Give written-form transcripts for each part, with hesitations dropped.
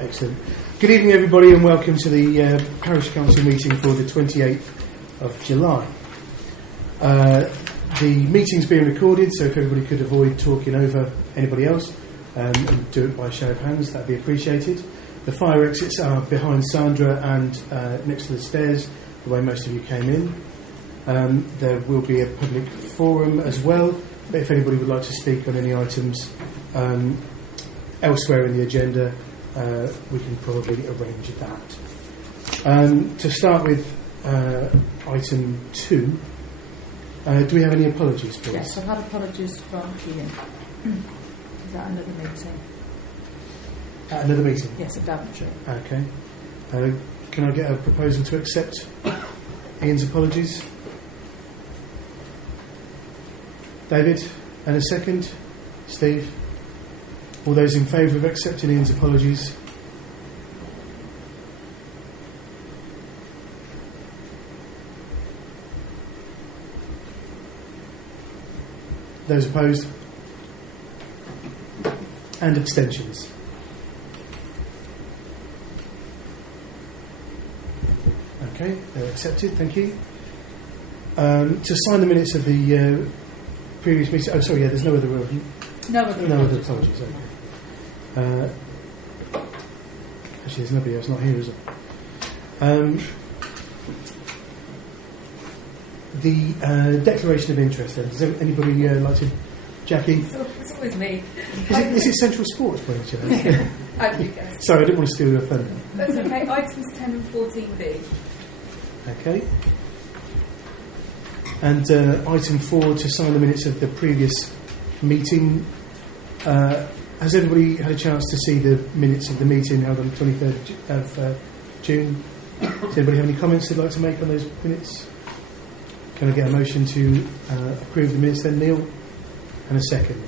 Excellent. Good evening, everybody, and welcome to the Parish Council meeting for the 28th of July. The meeting's being recorded, so if everybody could avoid talking over anybody else and do it by show of hands, that'd be appreciated. The fire exits are behind Sandra and next to the stairs, the way most of you came in. There will be a public forum as well, but if anybody would like to speak on any items elsewhere in the agenda, we can probably arrange that. To start with item 2, do we have any apologies, please? Yes, I've had apologies from Ian. Is that another meeting? At another meeting? Yes, at Daventry. Okay. Can I get a proposal to accept Ian's apologies? David, and a second? Steve? All those in favour of accepting Ian's apologies? Those opposed? And abstentions? Okay, they're accepted, thank you. To sign the minutes of the previous meeting... Oh, sorry, there's no other... No other apologies, okay. Actually, there's nobody else not here, is there? The declaration of interest, then. Does anybody like to... Jackie? It's always me. Is it Central Sports, by any chance? I do guess. Sorry, I didn't want to steal your thunder. That's okay. Items 10 and 14B. Okay. And item 4, to sign the minutes of the previous meeting. Has everybody had a chance to see the minutes of the meeting held on the 23rd of June? Does anybody have any comments they'd like to make on those minutes? Can I get a motion to approve the minutes then, Neil? And a second.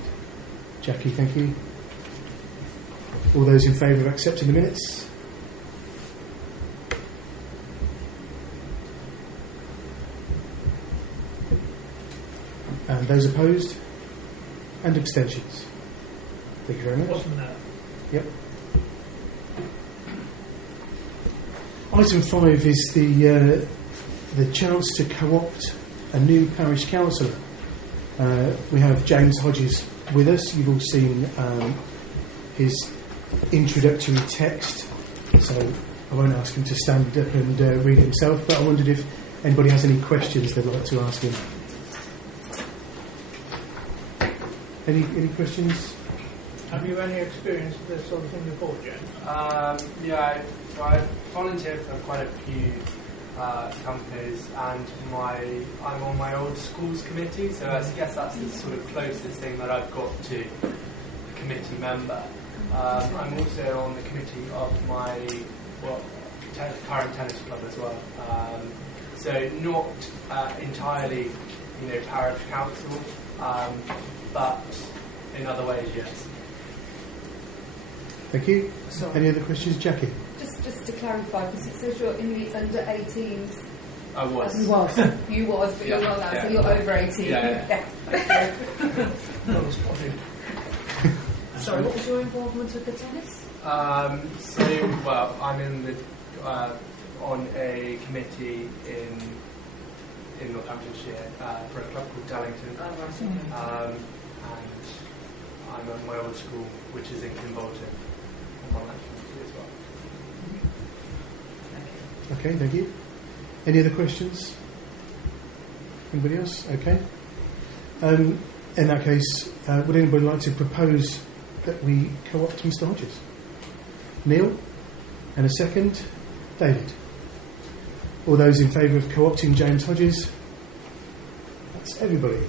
Jackie, thank you. All those in favour of accepting the minutes? And those opposed? And abstentions? Thank you very much. Wasn't that? Yep. Item 5 is the chance to co-opt a new parish councillor. We have James Hodges with us. You've all seen his introductory text, so I won't ask him to stand up and read it himself, but I wondered if anybody has any questions they'd like to ask him. Any questions? Have you any experience with this sort of thing before, James? Yeah, I volunteered for quite a few companies, and I'm on my old schools committee, so I guess that's the sort of closest thing that I've got to a committee member. I'm also on the committee of my current tennis club as well. So not entirely, parish council, but in other ways, yes. Thank you. Sorry. Any other questions, Jackie? Just to clarify, because it says you're in the under 18s. I was. You was, but you're not now, so you're over 18. Yeah. Sorry, what was your involvement with the tennis? I'm in the on a committee in Northamptonshire for a club called Dallington. Oh, right. And I'm at my old school, which is in Kimbolton, on that committee as well. Okay, thank you. Any other questions? Anybody else? Okay. In that case, would anybody like to propose that we co-opt Mr. Hodges? Neil? And a second? David? All those in favour of co-opting James Hodges? That's everybody.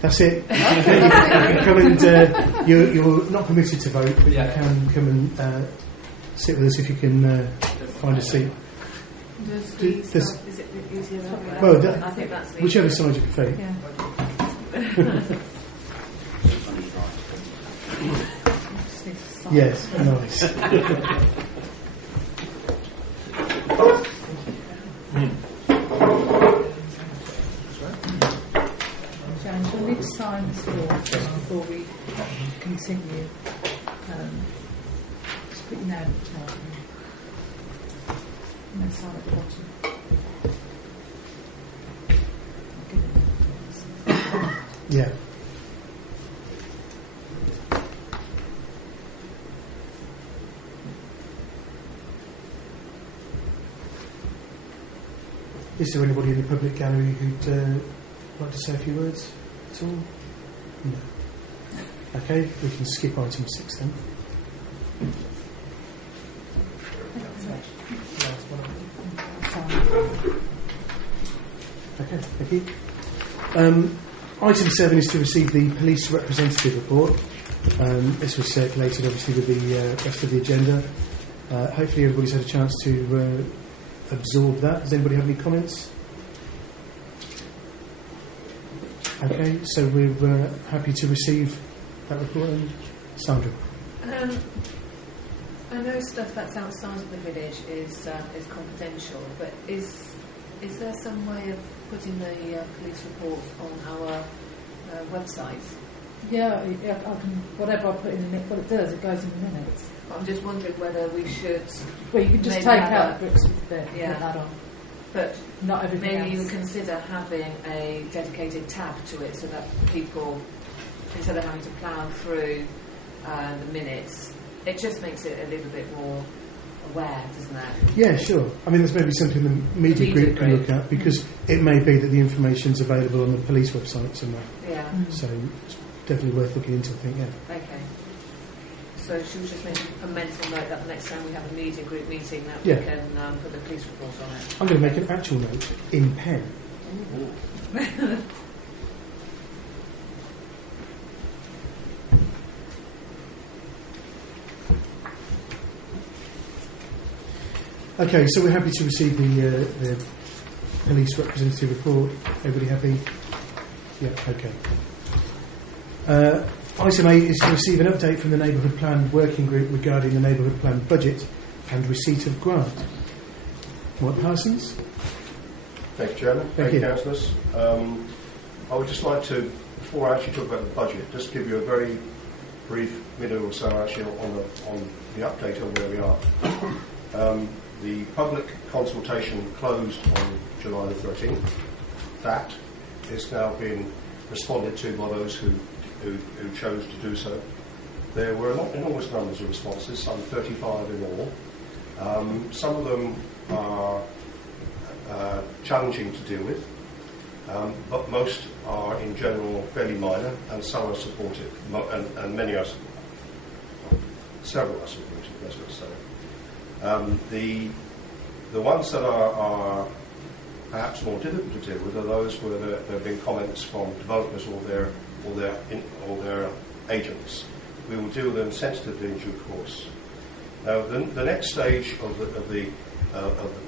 That's it. You can come and you're not permitted to vote, but you can come and sit with us if you can find a seat. Is it easier that way? Well, I think that's whichever side you prefer. Yeah. Yes, nice. James, we'll need to sign this form before we continue. Just put your name at the top. And then sign at the bottom. Yeah. Is there anybody in the public gallery who'd like to say a few words at all? No. Okay, we can skip item 6 then. Okay, thank you. Item 7 is to receive the police representative report. This was circulated obviously with the rest of the agenda. Hopefully everybody's had a chance to absorb that. Does anybody have any comments? Okay, so we're happy to receive that report. Sandra? I know stuff that's outside of the village is confidential, but is there some way of putting the police report on our website? Yeah, I can. Whatever I put in the minutes, what it does, it goes in the minutes. But I'm just wondering whether we should. Well, you can just maybe take have out the Brixworth bit and Yeah. put that on. But Not everything maybe you else. consider having a dedicated tab to it so that people, instead of having to plough through the minutes, it just makes it a little bit more aware, doesn't it? Yeah, sure. I mean, there's maybe something the media group can look at, because it may be that the information's available on the police websites and that. Yeah. So it's definitely worth looking into, I think, yeah. Okay. So should we just make a mental note that the next time we have a media group meeting that Yeah. we can put the police report on it? I'm going to make an actual note in pen. Okay, so we're happy to receive the police representative report. Everybody happy? Yeah, okay. Item 8 is to receive an update from the Neighbourhood Plan Working Group regarding the Neighbourhood Plan budget and receipt of grant. What, Parsons? Thank you, Chairman. Thank Thank you, you. Councillors. I would just like to, before I actually talk about the budget, just give you a very brief minute or so actually on the update on where we are. The public consultation closed on July the 13th. That is now being responded to by those who chose to do so. There were not enormous numbers of responses, some 35 in all. Some of them are challenging to deal with, but most are in general fairly minor, and some are supportive, and many are supportive. Several are supportive, that's what I'm saying. The ones that are perhaps more difficult to deal with are those where there have been comments from developers or their agents. We will deal with them sensitively in due course. Now, the next stage of the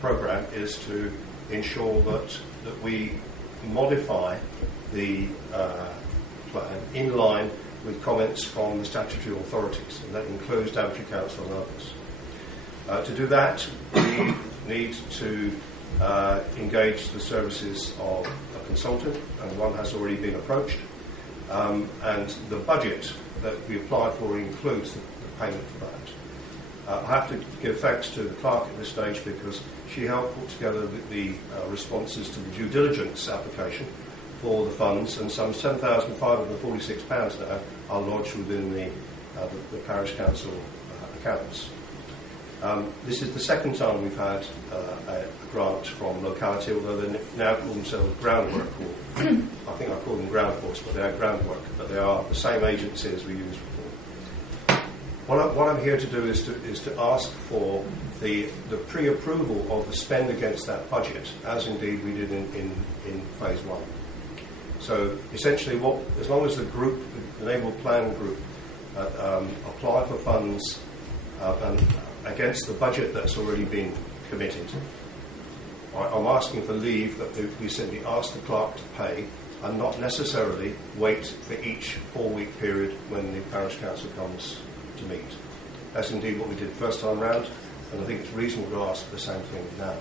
programme is to ensure that we modify the plan in line with comments from the statutory authorities, and that includes Daventry Council and others. To do that, we need to engage the services of a consultant, and one has already been approached. And the budget that we apply for includes the payment for that. I have to give thanks to the clerk at this stage because she helped put together the responses to the due diligence application for the funds, and some £7,546 now are lodged within the parish council accounts. This is the second time we've had a grant from locality, although they now call themselves groundwork, or I think I call them groundworks, but they are groundwork, but they are the same agency as we used before. What I'm here to do is to ask for the pre-approval of the spend against that budget, as indeed we did in phase 1. So essentially, as long as the group, the Neighbourhood Plan Group, apply for funds against the budget that's already been committed, I'm asking for leave that we simply ask the clerk to pay and not necessarily wait for each 4-week period when the parish council comes to meet. That's indeed what we did first time round, and I think it's reasonable to ask the same thing now.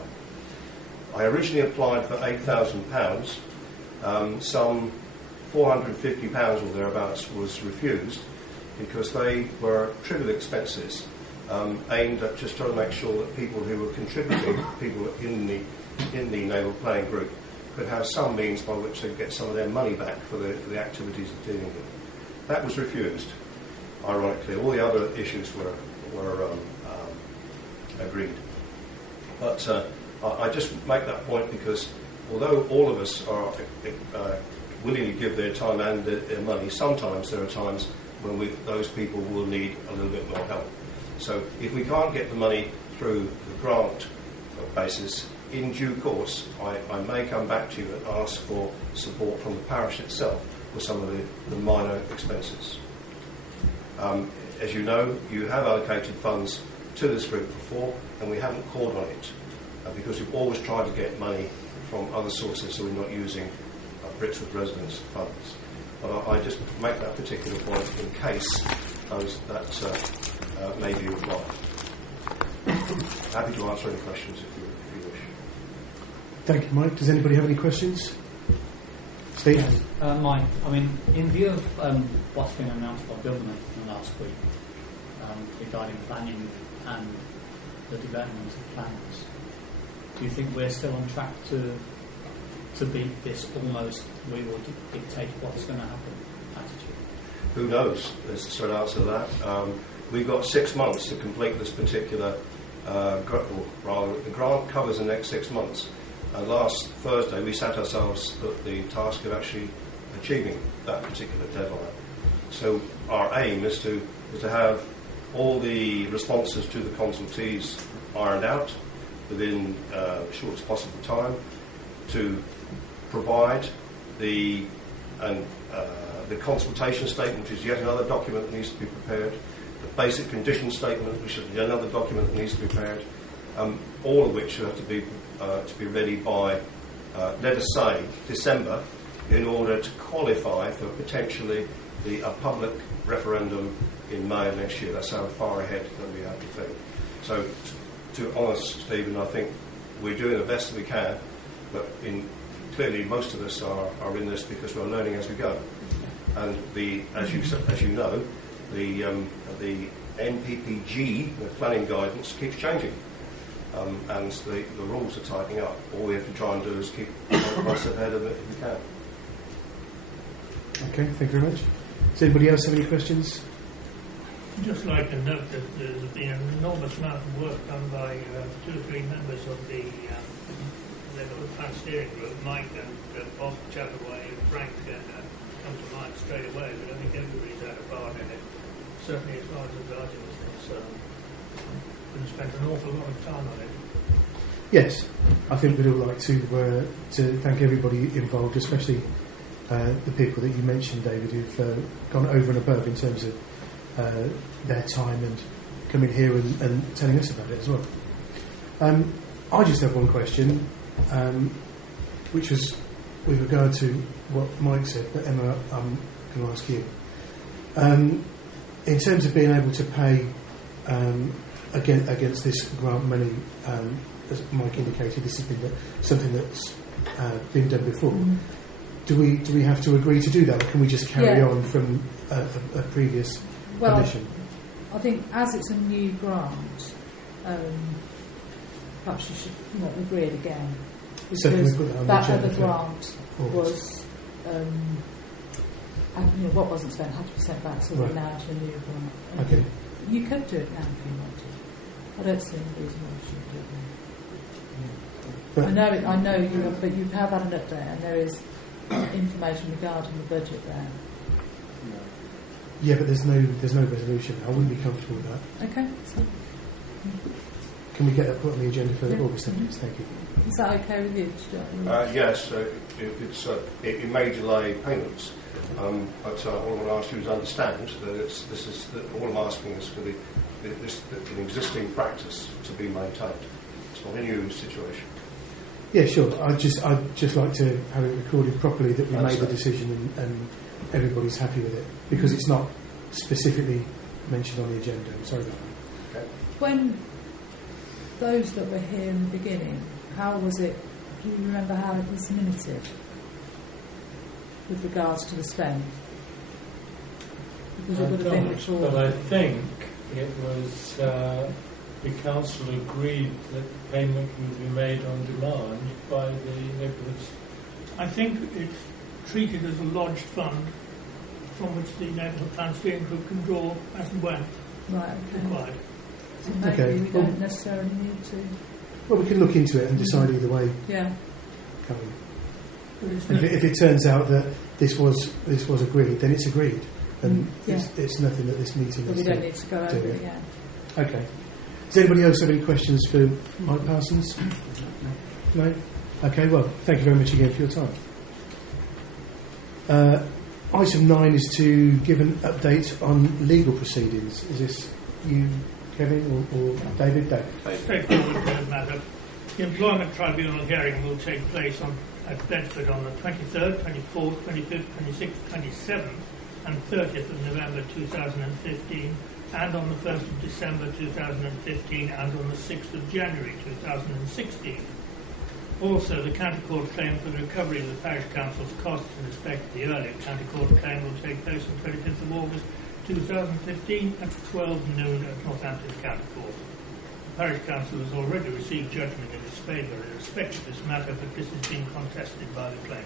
I originally applied for £8,000. Some £450 or thereabouts was refused, because they were trivial expenses aimed at just trying to make sure that people who were contributing, people in the naval planning group, could have some means by which they get some of their money back for the activities of dealing with it. That was refused, ironically. All the other issues were agreed. But I just make that point because although all of us are willing to give their time and their money, sometimes there are times when those people will need a little bit more help. So if we can't get the money through the grant basis, in due course, I may come back to you and ask for support from the parish itself for some of the minor expenses. As you know, you have allocated funds to this group before, and we haven't called on it because we've always tried to get money from other sources, so we're not using Brixworth residents' funds. But I just make that particular point in case that may be required. Happy to answer any questions if you wish. Thank you, Mike. Does anybody have any questions? Steve? Yes, Mike, I mean, in view of what's been announced by Government in the last week regarding planning and the development of plans, do you think we're still on track to beat this almost we will dictate what's going to happen attitude? Who knows? There's a straight answer to that. We've got 6 months to complete this particular the grant covers the next 6 months. And last Thursday we set ourselves the task of actually achieving that particular deadline. So our aim is to have all the responses to the consultees ironed out within the shortest possible time, to provide the consultation statement, which is yet another document that needs to be prepared, the basic condition statement, which is yet another document that needs to be prepared, all of which have to be ready by, let us say, December, in order to qualify for potentially a public referendum in May of next year. That's how far ahead that we have to think. So, to be honest, Stephen, I think we're doing the best that we can, but clearly most of us are in this because we're learning as we go. And as you know, the NPPG, the planning guidance, keeps changing, and the rules are tightening up. All we have to try and do is keep one step ahead of it if we can. Okay, thank you very much. Does anybody else have any questions? I'd just like to note that there's been an enormous amount of work done by 2 or 3 members of the plan steering group, Mike and Bob Chataway and Frank come to mind straight away, but I think everybody's had a part in it, certainly as far as the Guardian is concerned. We've spent an awful lot of time on it. Yes, I think we'd all like to thank everybody involved, especially the people that you mentioned, David, who've gone over and above in terms of their time and coming here and telling us about it as well. I just have one question, which was with regard to what Mike said, but Emma, I'm going to ask you. In terms of being able to pay against this grant money, as Mike indicated, this has been something that's been done before. Mm. Do we have to agree to do that, or can we just carry on from a previous condition? I think as it's a new grant, perhaps you should not agree it again. Because that other grant was, what wasn't spent had to be sent back, so we're now to a new grant. Okay. You could do it now if you wanted. I don't see any reason why you shouldn't do it now. I know you have, but you have had an update, and there is information regarding the budget there. Yeah, but there's no resolution. I wouldn't be comfortable with that. Okay. Can we get that put on the agenda for August 7th? Thank you. Is that okay with you? Yes, it may delay payments, but all I want to ask you is understand that all I'm asking is for an existing practice to be maintained. It's not a new situation. Yeah, sure. I'd just like to have it recorded properly that we made the decision and everybody's happy with it, because it's not specifically mentioned on the agenda. I'm sorry about that. Okay. When those that were here in the beginning, how was it? Do you remember how it was minuted with regards to the spend? Was it would have been before? But I think it was the council agreed that payment would be made on demand by the neighbourhoods. I think it's treated as a lodged fund from which the neighbourhood plan steering group can draw as and when Right, okay. required. So maybe Okay, we well- don't necessarily need to. Well, we can look into it and decide either way. Yeah. Can't we? But it's And if it turns out that this was agreed, then it's agreed, and Yeah. it's nothing that this meeting But is. we don't need to go over it, yeah. Okay. Does anybody else have any questions for Mike Parsons? No? Okay, well, thank you very much again for your time. Item 9 is to give an update on legal proceedings. Is this you, Kevin, or David? straightforward matter. The Employment Tribunal hearing will take place at Bedford on the 23rd, 24th, 25th, 26th, 27th and 30th of November 2015 and on the 1st of December 2015 and on the 6th of January 2016. Also, the County Court claim for the recovery of the Parish Council's costs in respect to the earlier County Court claim will take place on 25th of August 2015 at 12 noon at Northampton County Court. The Parish Council has already received judgment in its favour in respect to this matter, but this is being contested by the claimant.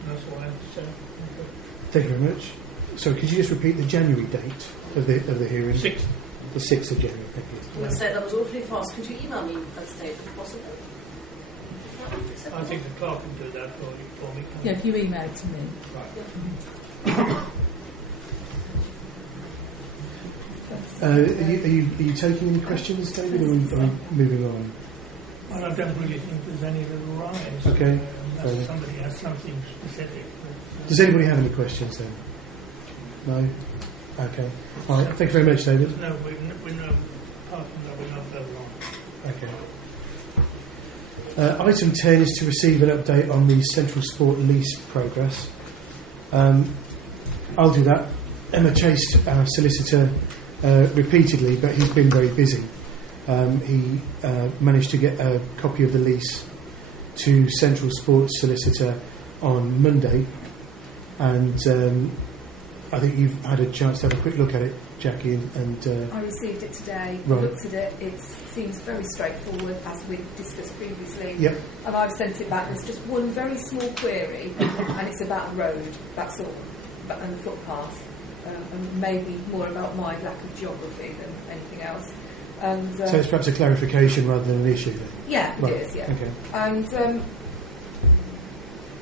And that's all I have to say. Thank you very much. So, could you just repeat the January date of the hearing? 6th. The 6th of January. Thank you. I must say that was awfully fast. Could you email me that date if possible? I think the clerk can do that for me. Yeah, if you email it to me. Are you taking any questions, David, or are we moving on? Well, I don't really think there's any that arise. Okay. Unless somebody has something specific. Does anybody have any questions then? No? Okay. All right. Thank you very much, David. No, we know, apart from that, we're not further on. Okay. Item 10 is to receive an update on the Central Sport lease progress. I'll do that. Emma chased our solicitor repeatedly, but he's been very busy. He managed to get a copy of the lease to Central Sports solicitor on Monday, and I think you've had a chance to have a quick look at it, Jackie, and I received it today, Right. looked at it, it seems very straightforward as we discussed previously. Yep. And I've sent it back. There's just one very small query, and it's about road, that's all, and the footpath, and maybe more about my lack of geography than anything else. And so it's perhaps a clarification rather than an issue then? yeah, Right. it is, yeah. Okay. And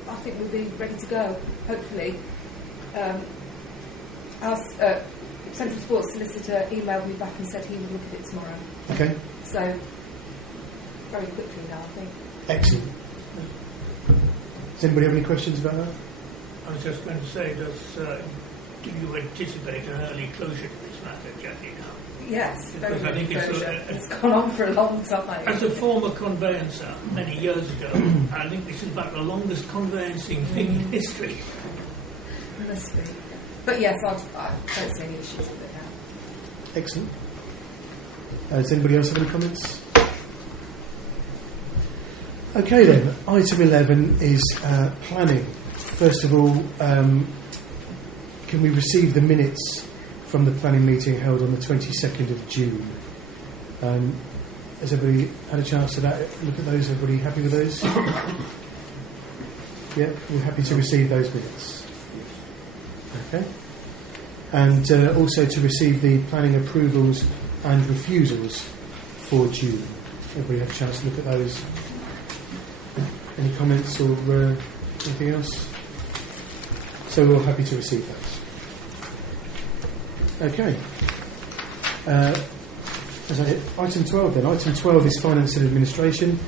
I think we'll be ready to go, hopefully. Our Central Sports solicitor emailed me back and said he would look at it tomorrow. Okay. So, very quickly now, I think. Excellent. Does anybody have any questions about that? I was just going to say, do you anticipate an early closure to this matter, Jackie, now? Yes, very Because I think good it's closure. It's gone on for a long time. As a former conveyancer many years ago, I think this is about the longest conveyancing thing in history. Must be. But yes, I don't see any issues with it now. Excellent. Does anybody else have any comments? Okay then, item 11 is planning. First of all, can we receive the minutes from the planning meeting held on the 22nd of June? Has everybody had a chance to look at those? Everybody happy with those? Yeah, we're happy to receive those minutes. Okay. And also to receive the planning approvals and refusals for June. Everybody had a chance to look at those. Any comments or anything else? So we're all happy to receive those. Okay. Item 12 then. Item 12 is finance and administration.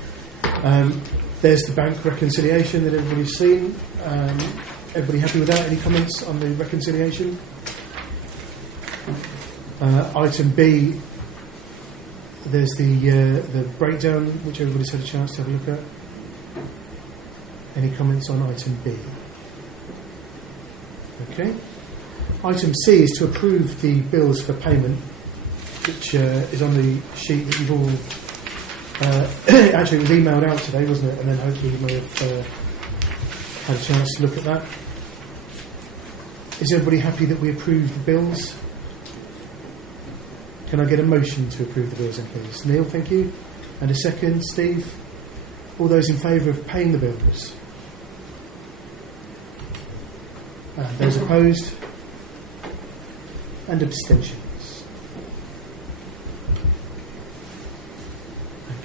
There's the bank reconciliation that everybody's seen. Everybody happy with that? Any comments on the reconciliation? Item B, there's the breakdown, which everybody's had a chance to have a look at. Any comments on item B? Okay. Item C is to approve the bills for payment, which is on the sheet that you've all... actually, it was emailed out today, wasn't it? And then hopefully you may have had a chance to look at that. Is everybody happy that we approve the bills? Can I get a motion to approve the bills then, please? Neil, thank you. And a second, Steve. All those in favour of paying the bills? And those opposed? And abstentions?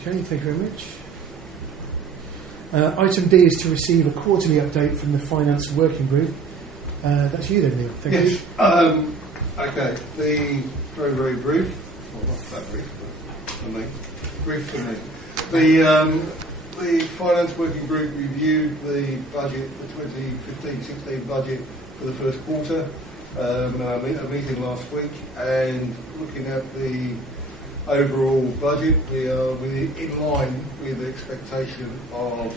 Okay, thank you very much. Item D is to receive a quarterly update from the Finance Working Group. That's you then, Neil. Thank you. Okay, the very brief, well not that brief, but for me, brief for me. The Finance Working Group reviewed the budget, the 2015-16 budget for the first quarter, a meeting last week, and looking at the overall budget, we are in line with the expectation of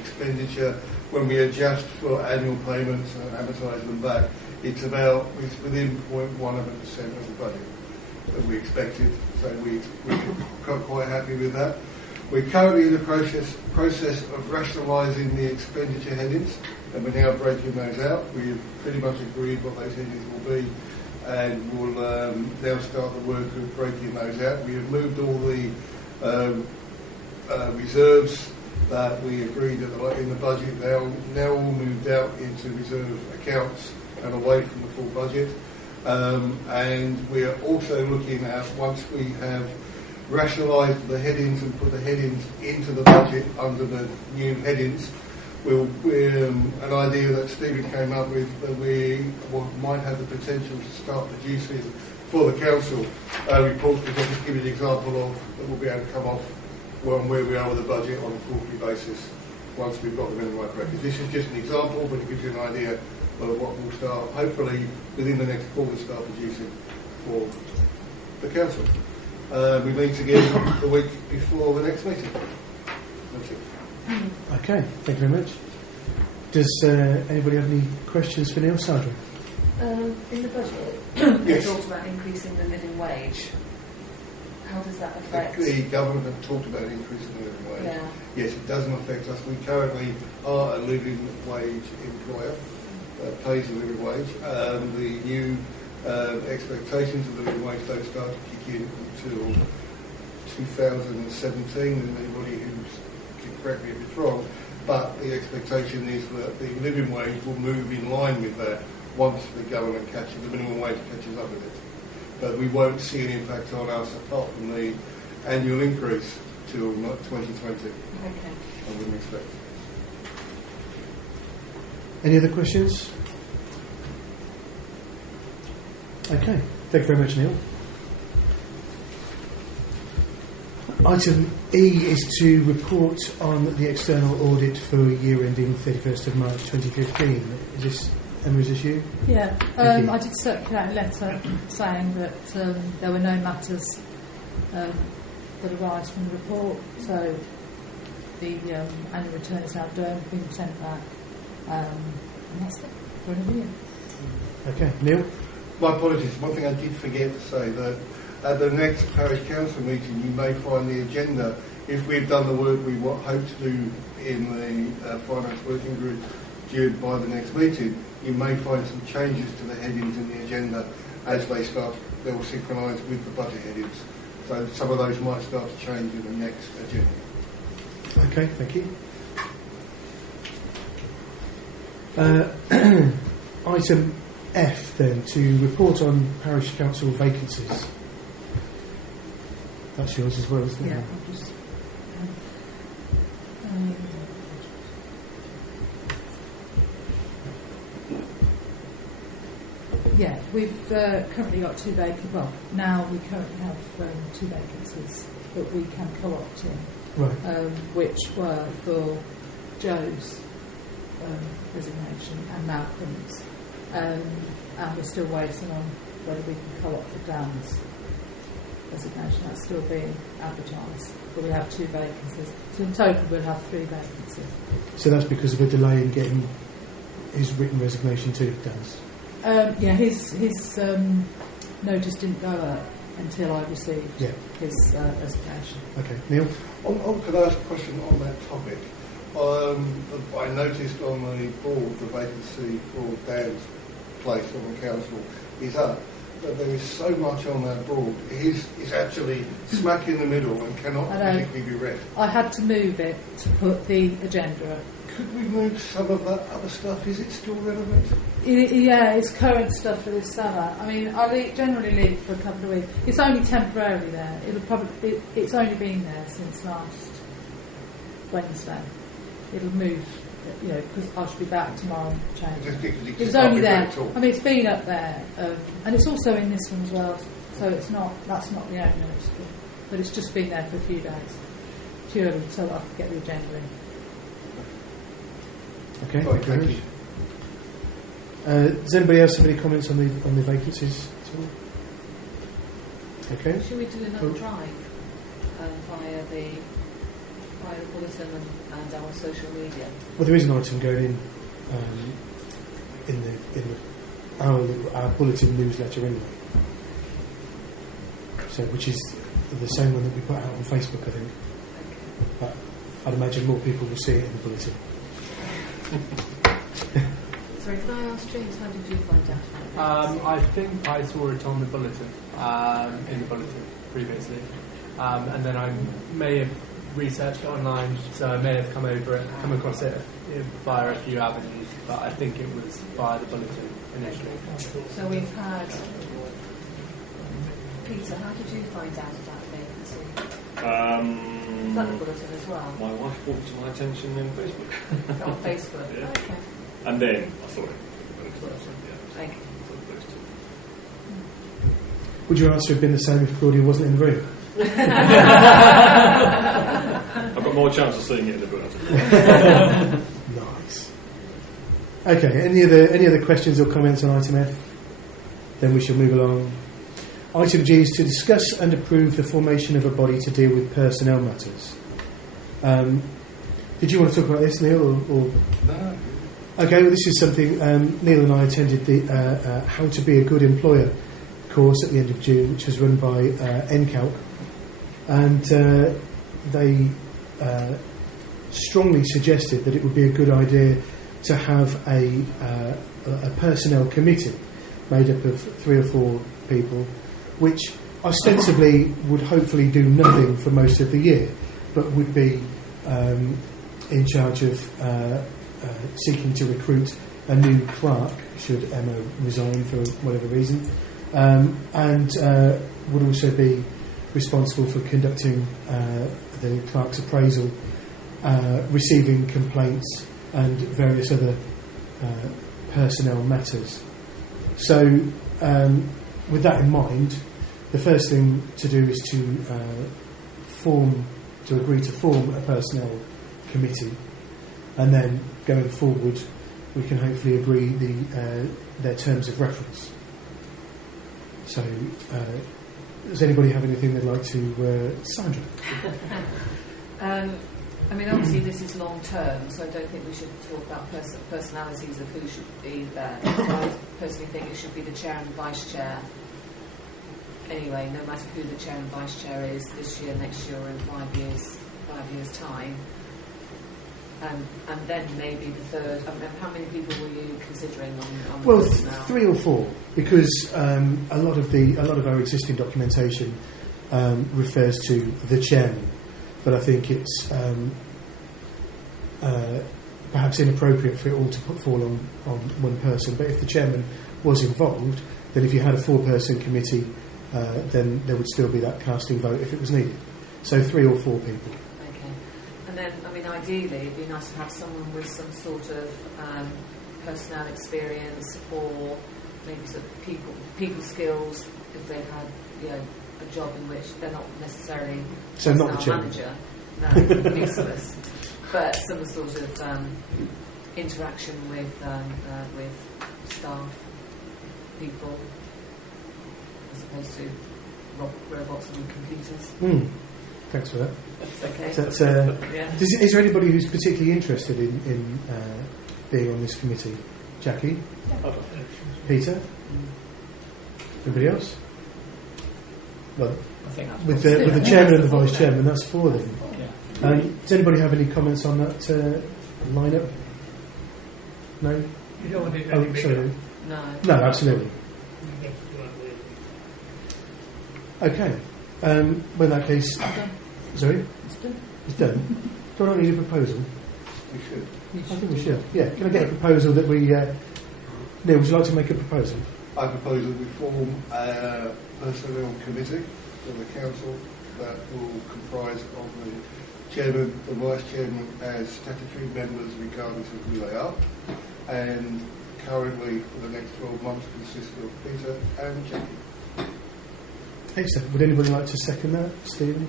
expenditure. When we adjust for annual payments and amortise them back, it's within 0.1% of the budget that we expected. So we're quite happy with that. We're currently in the process of rationalising the expenditure headings, and we're now breaking those out. We've pretty much agreed what those headings will be, and we'll now start the work of breaking those out. We have moved all the reserves that we agreed in the budget now all moved out into reserve accounts and away from the full budget. And we are also looking at, once we have rationalised the headings and put the headings into the budget under the new headings, an idea that Stephen came up with, that we might have the potential to start producing for the council reports, which I'll just give you an example of, that we'll be able to come off on where we are with the budget on a quarterly basis once we've got them in the right bracket. This is just an example, but it gives you an idea of what we'll start, hopefully within the next quarter, start producing for the council. We meet again the week before the next meeting. That's it. Okay, thank you very much. Does anybody have any questions for Neil? Sandra? In the budget, Yes. you talked about increasing the living wage. How does that affect? The government have talked about increasing the living wage. Yeah. Yes, it doesn't affect us. We currently are a living wage employer, pays a living wage. The new expectations of the living wage don't start to kick in until 2017, and anybody can correct me if it's wrong, but the expectation is that the living wage will move in line with that once the minimum wage catches up with it. But we won't see an impact on us apart from the annual increase till 2020. Okay. I wouldn't expect. Any other questions? Okay, thank you very much, Neil. Item E is to report on the external audit for year ending 31st of March 2015. Emma, is this you? Yeah, Thank you. I did circulate a letter saying that there were no matters that arise from the report, so the annual return is now done, being sent back, and that's it for another year. Okay, Neil? My apologies. One thing I did forget to say, that at the next parish council meeting you may find the agenda, if we've done the work we hope to do in the Finance Working Group by the next meeting, you may find some changes to the headings in the agenda as they will synchronise with the budget headings. So some of those might start to change in the next agenda. Okay, thank you. Item F then, to report on parish council vacancies. That's yours as well, isn't it? Yeah, I'll just... yeah, we've currently got two vacancies. Well, now we currently have two vacancies that we can co-opt in, Right. which were for Joe's resignation and Malcolm's. And we're still waiting on whether we can co-opt for Dan's resignation. That's still being advertised. But we have two vacancies. So in total we'll have three vacancies. So that's because of a delay in getting his written resignation to Dan's? Yeah, his notice didn't go out until I received his resignation. Okay, Neil? Could I ask a question on that topic? I noticed on the board the vacancy for Dan's place on the council is up. But there is so much on that board. It's actually smack in the middle and cannot physically be read. I had to move it to put the agenda up. Could we move some of that other stuff? Is it still relevant? Yeah, it's current stuff for this summer. I mean, generally leave it for a couple of weeks. It's only temporarily there. It's only been there since last Wednesday. It'll move, because I should be back tomorrow and change. It was only there. I mean, it's been up there, and it's also in this one as well. So that's not the only one. But it's just been there for a few days, purely so that I could get the agenda in. Okay, thank you. Does anybody else have any comments on the vacancies at all? Okay. Should we do another drive via the bulletin and our social media? Well, there is an item going in our bulletin newsletter anyway. So, which is the same one that we put out on Facebook, I think. Okay. But I'd imagine more people will see it in the bulletin. Sorry, can I ask James, how did you find out? I think I saw it on the bulletin, in the bulletin previously, and then I may have researched it online, so I may have come across it via a few avenues, but I think it was via the bulletin initially. So we've had Peter. How did you find out about vacancy? Is that the bulletin as well? My wife brought it to my attention on Facebook. On Facebook. Yeah. Okay. And then I saw it. Thank you. Would your answer have been the same if Claudia wasn't in the room? I've got more chance of seeing it in the book. Nice. Okay. Any other questions or comments on item F? Then we shall move along. Item G is to discuss and approve the formation of a body to deal with personnel matters. Did you want to talk about this, Neil? Or? No. Okay, well, this is something Neil and I attended the How to Be a Good Employer course at the end of June, which was run by NCALC, and they strongly suggested that it would be a good idea to have a personnel committee made up of 3 or 4 people, which ostensibly would hopefully do nothing for most of the year, but would be in charge of seeking to recruit a new clerk should Emma resign for whatever reason, and would also be responsible for conducting the clerk's appraisal, receiving complaints and various other personnel matters. So with that in mind, the first thing to do is to agree to form a personnel committee, and then going forward we can hopefully agree their terms of reference. So does anybody have anything they'd like to... Sandra? I mean, obviously this is long term, so I don't think we should talk about personalities of who should be there. I personally think it should be the chair and the vice chair. Anyway, no matter who the chair and vice chair is this year, next year, or in 5 years' time. And then maybe the third. I mean, how many people were you considering on the Well, now? 3 or 4, because a lot of our existing documentation refers to the chairman, but I think it's perhaps inappropriate for it all to fall on one person. But if the chairman was involved, then if you had a 4-person committee, then there would still be that casting vote if it was needed. So 3 or 4 people. Okay. And then, I mean, ideally, it'd be nice to have someone with some sort of personnel experience, or maybe sort of people skills, if they've had, a job in which they're not necessarily not the chairman. manager. No, useless. But some sort of interaction with staff, people, as opposed to robots and computers. Thanks for that. Okay. So that's, is there anybody who's particularly interested in being on this committee? Jackie? Peter? Anybody else? Well, I think that's with the chairman and the vice chairman, that's 4 of them. Yeah. Does anybody have any comments on that lineup? No? You don't want it any bigger. Sorry. No. No, absolutely. Okay. Well, in that case, sorry, it's done. Do I need a proposal? We should. I think we should. Yeah. Can I get a proposal that we? Neil, would you like to make a proposal? I propose that we form a personnel committee for the council that will comprise of the chairman, the vice chairman as statutory members regardless of who they are, and currently for the next 12 months consists of Peter and Jackie. Excellent. Would anybody like to second that, Stephen?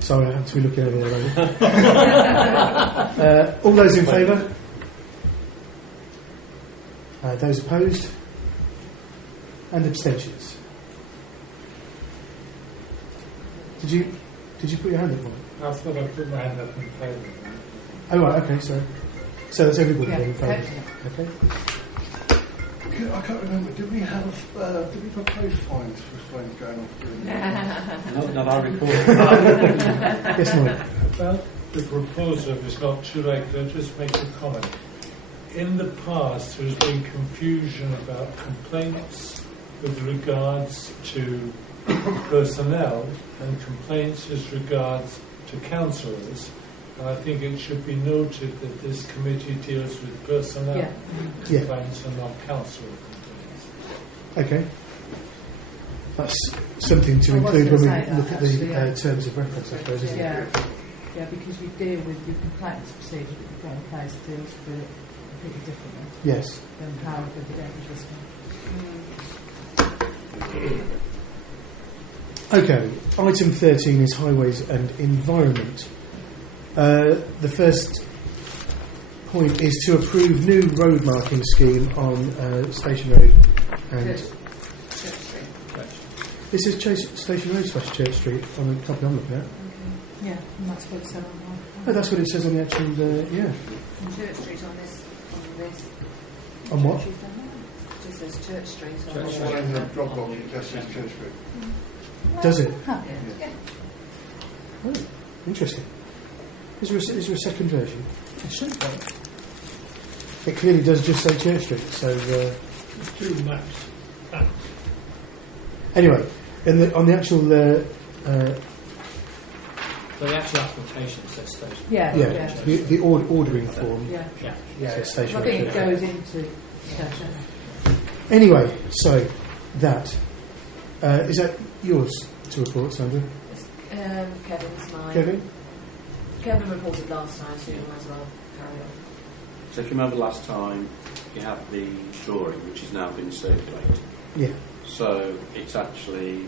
Sorry, I have to be looking over there. All those in favour? Those opposed? And abstentions? Did you put your hand up, Mike? I thought I put my hand up in favour. Oh, right, okay, sorry. So that's everybody Yeah, in favour? Okay. I can't remember, did we propose fines for flames going off during the Not I recall. Yes, Mike. About the proposal, if it's not too late, could I just make a comment? In the past, there has been confusion about complaints with regards to personnel and complaints as regards to councillors. And I think it should be noted that this committee deals with personnel complaints and not councillor complaints. Okay. That's something to include when we look at the terms of reference, I suppose, isn't it? Yeah, because you deal with the complaints procedure that you've got in place deals with it completely differently Yes. than how the dangerous one. Okay. Item 13 is highways and environment. The first point is to approve new road marking scheme on Station Road and Church Street. this is Station Road / Church Street on the copy I'm looking at. Yeah, and that's what it says on Oh, that's what it says on the actual. Yeah. Church Street on this. On what? It just says Church Street. Church Street. The drop off just says Church Street. Does it? Huh. Yeah. Oh, interesting. Is there a second version? It should be. It clearly does just say Church Street. So Two maps. Thanks. anyway, on the actual. So the actual application says station. Yeah. The ordering form. Yeah. Says Station I Road, think it Church goes into station. Anyway, so that is that yours to report, Sandra? Kevin's mine. Kevin? Reported last time, so you might as well carry on. So if you remember last time, you have the drawing, which has now been circulated. Yeah. So it's actually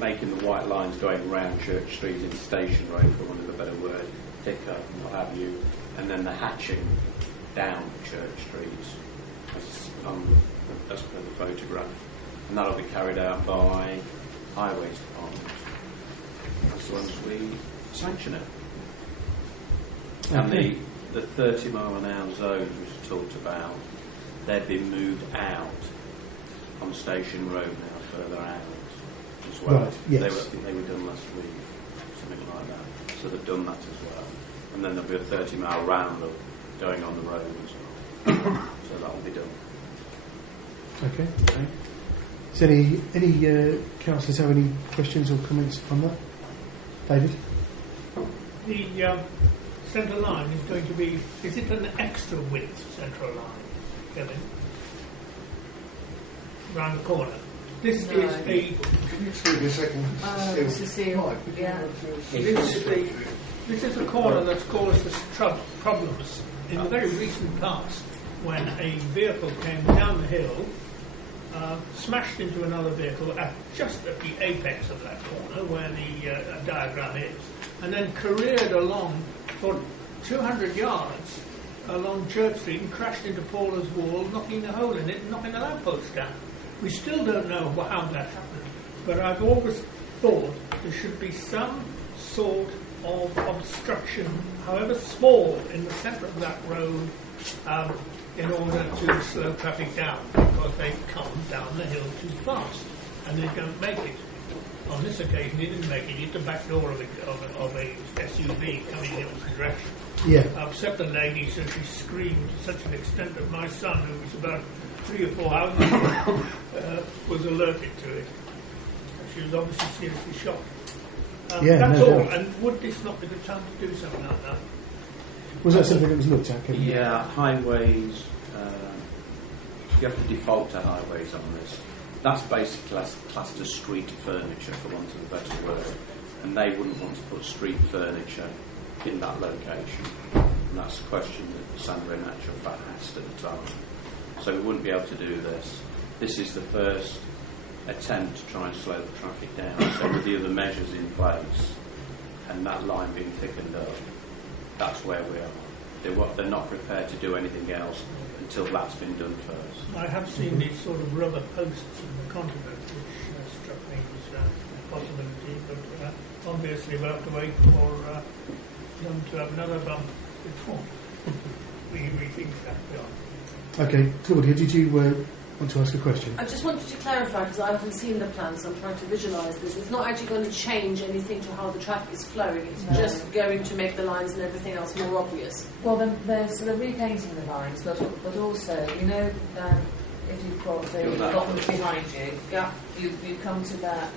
making the white lines going round Church Street in Station Road, for want of a better word, thicker and what have you, and then the hatching down Church Street as per the photograph. And that'll be carried out by Highways Department as long as we sanction it. And the 30 mile an hour zones which we talked about, they've been moved out on Station Road now, further out as well. Right, yes. They were done last week, something like that. So they've done that as well. And then there'll be a 30 mile roundup going on the road as well. So that will be done. Okay. Does any councillors have any questions or comments on that? David? The centre line is going to be, is it an extra width central line, Kevin? Round the corner. This is a... Can you excuse me a second? Cecile, yeah. This is a corner that's caused us problems in the very recent past when a vehicle came down the hill, smashed into another vehicle just at the apex of that corner where the diagram is, and then careered along for 200 yards along Church Street and crashed into Paula's wall, knocking a hole in it and knocking the lamppost down. We still don't know how that happened, but I've always thought there should be some sort of obstruction, however small, in the centre of that road in order to slow traffic down, because they come down the hill too fast and they don't make it. On this occasion, he didn't make it. He hit the back door of a SUV coming in the opposite direction. Yeah. Upset the lady, so she screamed to such an extent that my son, who was about 3 or 4 houses away, was alerted to it. She was obviously seriously shocked. That's all. Doubt. And would this not be the time to do something like that? Was that something that was looked at, Kevin? Yeah, highways, you have to default to highways on this. That's basically classed as street furniture, for want of a better word. And they wouldn't want to put street furniture in that location. And that's the question that Sandra in actual fact asked at the time. So we wouldn't be able to do this. This is the first attempt to try and slow the traffic down. So with the other measures in place and that line being thickened up, that's where we are. They're not prepared to do anything else until that's been done first. I have seen these sort of rubber posts in the continent, which struck me as a possibility, but obviously we'll have to wait for them to have another bump before we rethink that. Okay, Claudia, did you want to ask a question? I just wanted to clarify, because I haven't seen the plan, so I'm trying to visualise this. It's not actually going to change anything to how the traffic is flowing. It's just going to make the lines and everything else more obvious. Well, then they're repainting the lines, but also, you know, if you've got the allotments behind you, you come to that.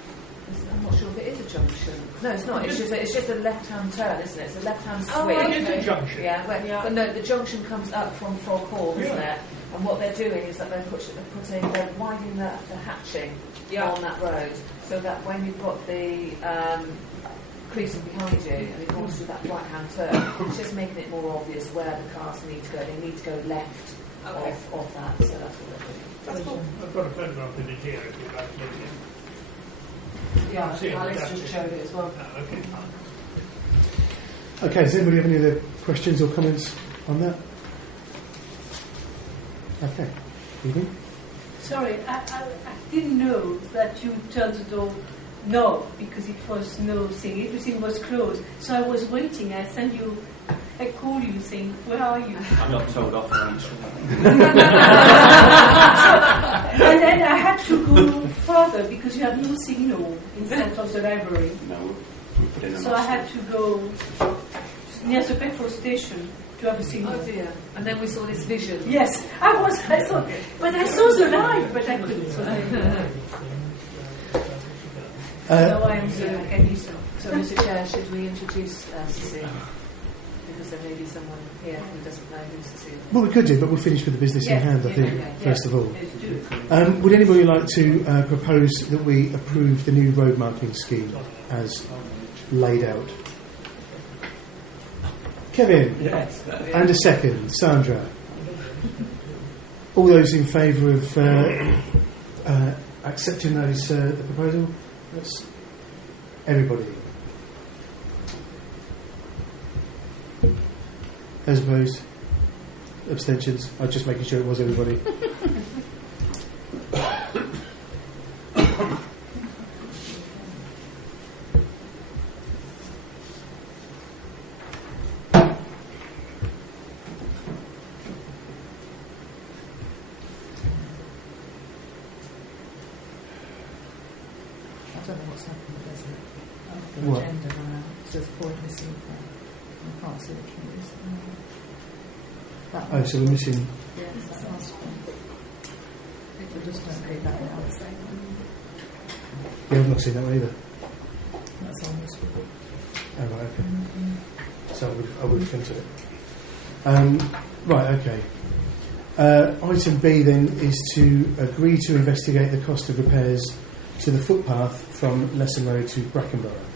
I'm not sure if it is a junction. No, it's not. It's just a left-hand turn, isn't it? It's a left-hand swing. Oh, it is a junction. Yeah, but no, the junction comes up from Frog Hall, isn't it? And what they're doing is that they're widening the hatching on that road, so that when you've got the cruising behind you and it wants to do that right-hand turn, it's just making it more obvious where the cars need to go. They need to go left of that, so that's what they're doing. That's cool. I've got a photograph of it here if you'd like to look at it. Yeah, Alex just showed it as well. Okay, fine. Okay, does anybody have any other questions or comments on that? Okay. Evening? Sorry, I didn't know that you turned the door no, because it was no thing. Everything was closed. So I was waiting. I called you saying, where are you? I got told off for answering. And then I had to go further because you have no signal in front of the library. No, we put in a So I had to go near the petrol station to have a signal. Oh dear. And then we saw this vision. Yes, I thought, but I saw the light, but I couldn't. So I am Elisa. So, Mr. Chair, should we introduce Cecilia? Because there may be someone here who doesn't know who Cecilia is. Well, we could do, but we'll finish with the business in hand, I think, first of all. Let's do it. Would anybody like to propose that we approve the new road marking scheme as laid out? Kevin? Yes. And a second, Sandra. All those in favour of accepting those the proposal? That's everybody. Those opposed? Abstentions? I was just making sure it was everybody. I don't know what's happened, does it? The What? agenda now. It says point missing. I can't see which one it is. That Oh, so we're missing. Yeah, that's the last one. People just don't read that now. Yeah, I've not seen that one either. That's on this one. Oh, right, okay. So I would have come to it. Right, okay. Item B then is to agree to investigate the cost of repairs to the footpath from Lesson Road to Brackenborough.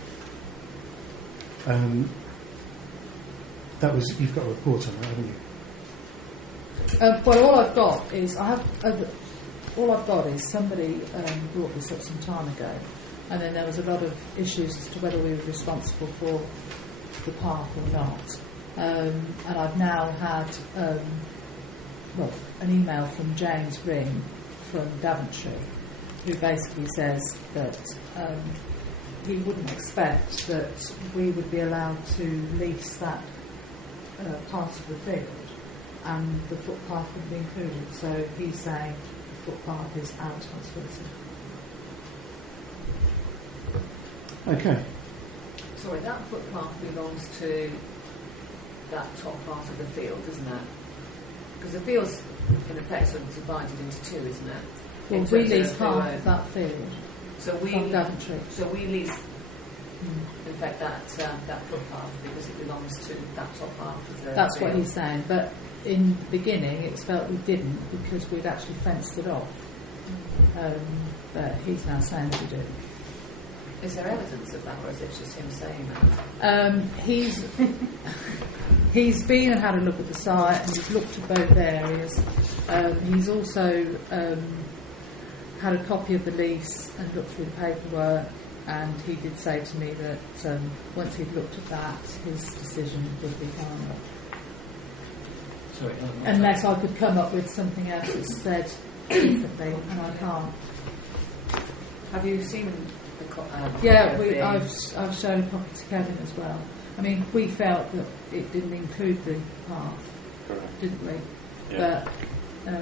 That was, you've got a report on that, haven't you? Well, all I've got is somebody brought this up some time ago, and then there was a lot of issues as to whether we were responsible for the path or not. And I've now had an email from James Ring from Daventry, who basically says that he wouldn't expect that we would be allowed to lease that part of the field, and the footpath would be included. So he's saying the footpath is our responsibility. Okay. Sorry, that footpath belongs to that top part of the field, isn't it? Because the field's in effect sort of divided into two, isn't it? Well, In we terms of lease the half road. of that field So we from Daventry. lease, in fact, that footpath because it belongs to that top half of the That's field. what he's saying. But in the beginning, it's felt we didn't because we'd actually fenced it off. But he's now saying that we do. Is there evidence of that, or is it just him saying that? He's been and had a look at the site, and he's looked at both areas. He's also had a copy of the lease and looked through the paperwork, and he did say to me that once he'd looked at that, his decision would be final. Sorry, Unless I could come up with something else that said differently, and I can't. Have you seen the I've shown a copy to Kevin as well. I mean, we felt that it didn't include the path, Correct. didn't we? Yeah. But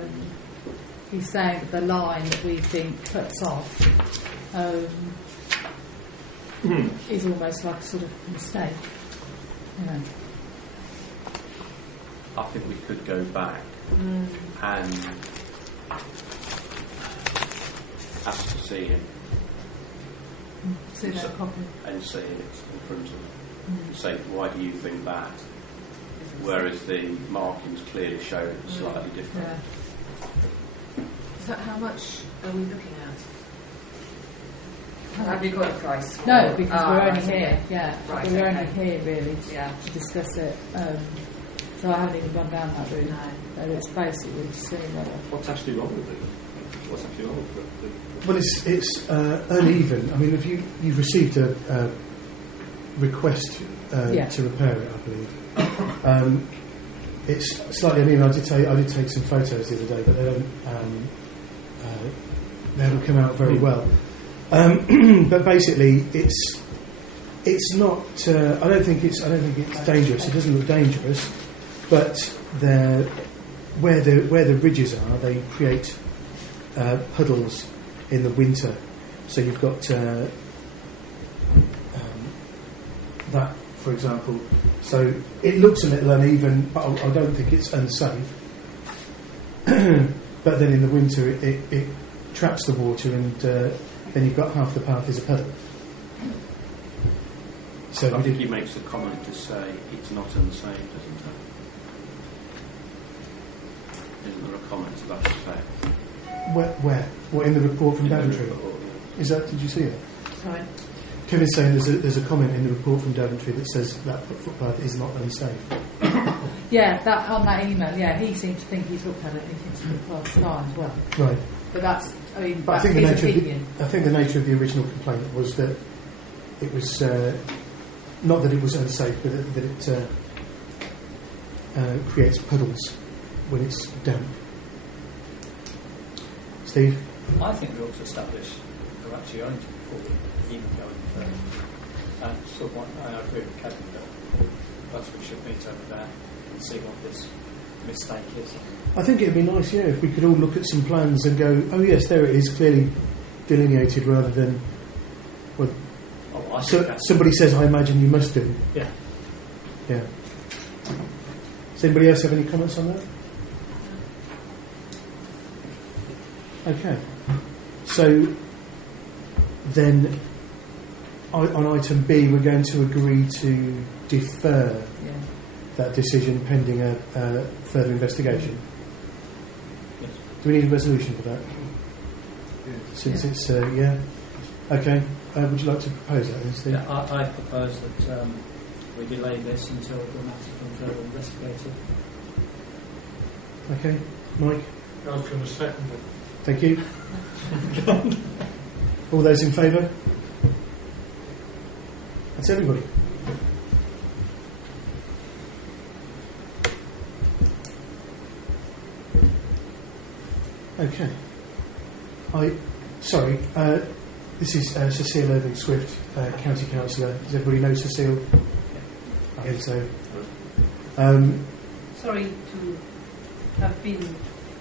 he's saying that the line that we think cuts off is almost like a sort of mistake. You know. I think we could go back and ask to see him See that copy. and see it in front of him. Say, why do you think that? Whereas the markings clearly show it slightly different. Yeah. So how much are we looking at? Have you got a price? No, because we're only right, here. okay. Yeah, Right, we're okay. only here really Yeah. to discuss it. So I haven't even gone down that route. No. So it's basically to see whether. What's actually wrong with it? What's actually wrong with it? Well, it's uneven. I mean, if you've received a request to repair it, I believe. It's slightly uneven. I did take some photos the other day, but they haven't come out very well. But basically, it's not. I don't think it's dangerous. It doesn't look dangerous, but where the ridges are, they create puddles in the winter. So you've got that, for example. So it looks a little uneven, but I don't think it's unsafe. But then in the winter, it traps the water, and then you've got half the path is a puddle. So I think he makes a comment to say it's not unsafe, doesn't it? Isn't there a comment to that effect? Where? What, in the report from In the Daventry? report, Is that? Did you see it? Sorry. Kevin's saying there's a comment in the report from Daventry that says that footpath is not unsafe. Yeah, that on that email. Yeah, he seemed to think he's looked at it and he thinks the footpath's fine as well. Right. But that's, I mean, But that's his I opinion. think the nature of the original complaint was that it was not that it was unsafe, but that it creates puddles when it's damp. Steve? I think we ought to establish who actually owns it before we even go any further. And sort of, I agree with Kevin that perhaps we should meet over there and see what this mistake is. I think it'd be nice, yeah, if we could all look at some plans and go, oh yes, there it is, clearly delineated, rather than, well, Oh, I think that's somebody says, I imagine you must do. yeah. Yeah. Does anybody else have any comments on that? Okay. So then on item B, we're going to agree to defer that decision pending a further investigation. Yes. Do we need a resolution for that? Since it's, yeah? Okay. Would you like to propose that, then, Steve? Yeah, I propose that we delay this until the matter's been further investigated. Okay. Mike? I was going to second it. Thank you. All those in favour? That's everybody. Okay. Sorry, this is Cecile Irving Swift, County Councillor. Does everybody know Cecile? I think so. Sorry to have been.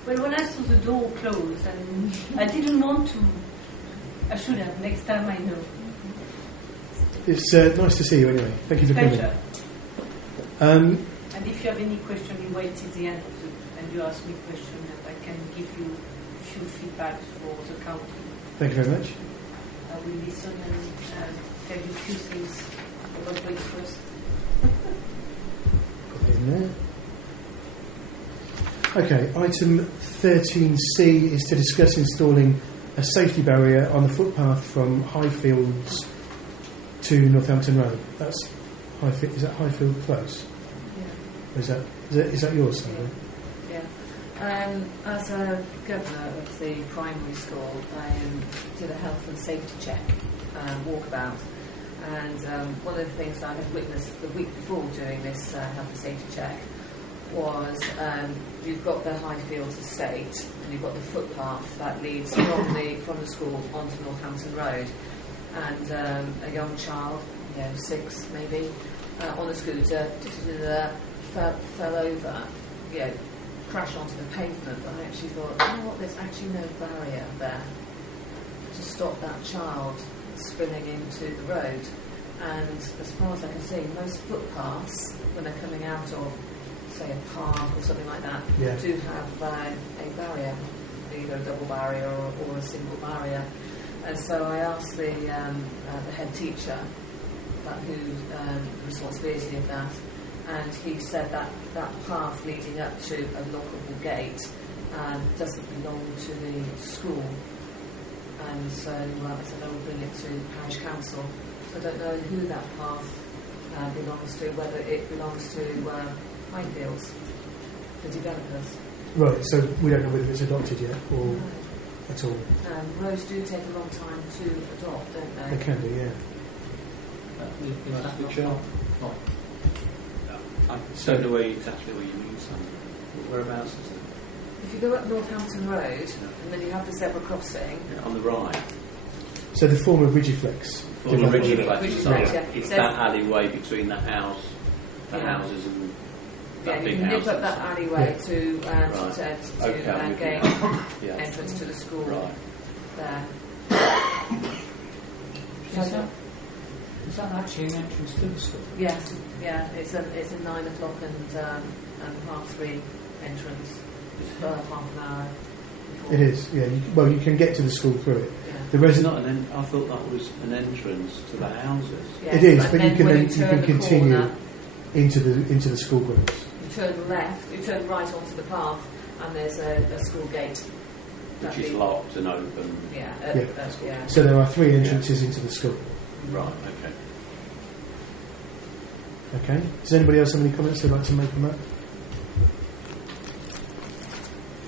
Well, when I saw the door closed, and I didn't want to. I should have. Next time I know. It's nice to see you anyway. Thank you for coming. Pleasure. Um, And if you have any question, you wait till the end and you ask me question that I can give you a few feedback for the county. thank you very much. I will listen and tell you a few things about Brixworth. Got it in there. Okay, item 13C is to discuss installing a safety barrier on the footpath from Highfields to Northampton Road. That's Highfield. Is that Highfield Close? Yeah. Or is that yours, Sandra? Yeah. As a governor of the primary school, I did a health and safety check, walkabout, and one of the things that I had witnessed the week before doing this health and safety check was you've got the Highfields estate and you've got the footpath that leads from the school onto Northampton Road, and a young child, 6 maybe, on a scooter, fell over, crashed onto the pavement. But I actually thought, you know what, there's actually no barrier there to stop that child spinning into the road. And as far as I can see, most footpaths, when they're coming out of, say, a park or something like that, do have a barrier, either a double barrier or a single barrier. And so I asked the head teacher about who's the responsibility of that, and he said that path leading up to a lockable gate doesn't belong to the school. And so I said I will bring it to parish council. So I don't know who that path belongs to, whether it belongs to Highfields, the developers. Right, so we don't know whether it's adopted yet or at all. Roads do take a long time to adopt, don't they? They can do, yeah. I don't know exactly where you mean, Sandra. Whereabouts is it? If you go up Northampton Road, and then you have the zebra crossing. On the right. So the former Ridgeflex. It's that alleyway between the house, the houses and that big you house. nip up that alleyway to gain entrance to the school. Right. There. Is that actually an entrance to the school? Yes, yeah. It's a 9 o'clock and 3:30 entrance. Half an hour. Before. It is, yeah. You can get to the school through it. Yeah. The resident. I thought that was an entrance to the houses. Yes, it is, but you can continue corner, into the school grounds. You turn left, you turn right onto the path, and there's a school gate. Which is locked and open. Yeah. So there are 3 entrances into the school. Right, okay. Okay. Does anybody else have any comments they'd like to make on that?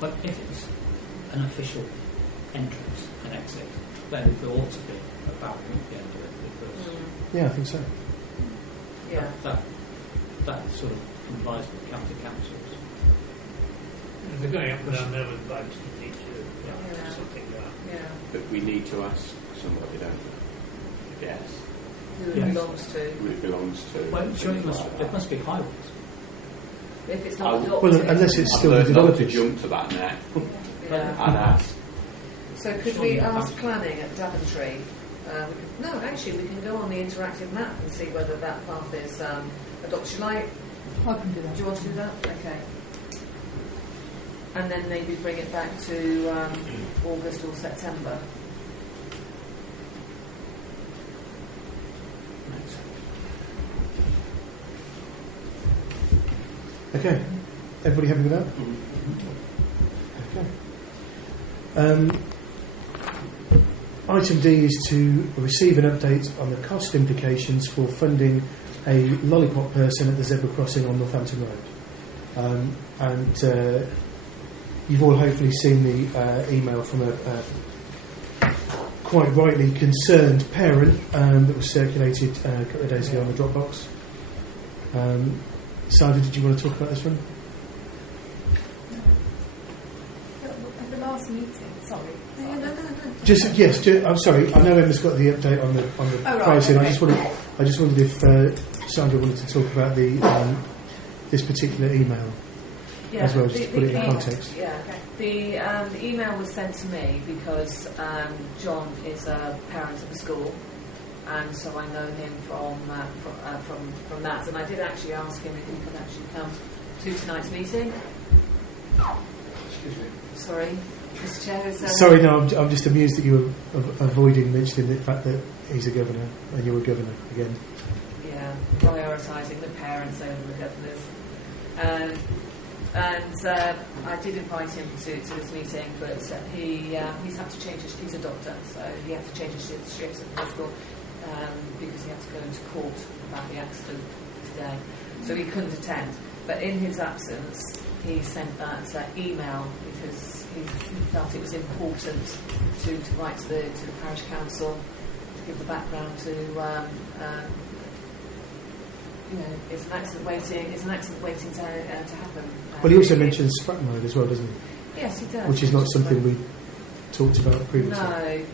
But if it's an official entrance and exit, then there ought to be a barrier at the end of it, because Yeah, I think so. Yeah. that sort of complies with county councils. If they're going up and down there with bags to teach you, something like that. Yeah. But we need to ask somebody, don't we? Yes. Who it belongs to. Who it belongs to. Well, sure, it must be highways. If it's not adopted. Well, unless it's still the I'd love to developers. jump to that now Yeah. and ask. So could we ask planning at Daventry? We can go on the interactive map and see whether that path is adopted. I can do that. Do you want to do that? Okay. And then maybe bring it back to August or September. Okay. Everybody happy with that? Okay. Item D is to receive an update on the cost implications for funding a lollipop person at the zebra crossing on Northampton Road. And you've all hopefully seen the email from a quite rightly concerned parent that was circulated a couple of days ago on the Dropbox. Sandra, did you want to talk about this one? At the last meeting, sorry. I'm sorry. I know Emma's got the update on the pricing. Okay. I just wondered if Sandra wanted to talk about the this particular email as well, just to put it in context. Yeah. Okay. The email was sent to me because John is a parent of a school, and so I know him from that. And I did actually ask him if he could actually come to tonight's meeting. Excuse me. Sorry, Mr. Chair. Sorry, no, I'm just amused that you were avoiding mentioning the fact that he's a governor and you're a governor again. Yeah, prioritising the parents over the governors. I did invite him to this meeting, but he's had to change his. He's a doctor, so he had to change his shifts at the hospital because he had to go into court about the accident today, so he couldn't attend. But in his absence, he sent that email because he felt it was important to write to the parish council to give the background to. It's an accident waiting to happen. Well, he also mentions Stratton Road as well, doesn't he? Yes, he does. Which is not something we talked about previously.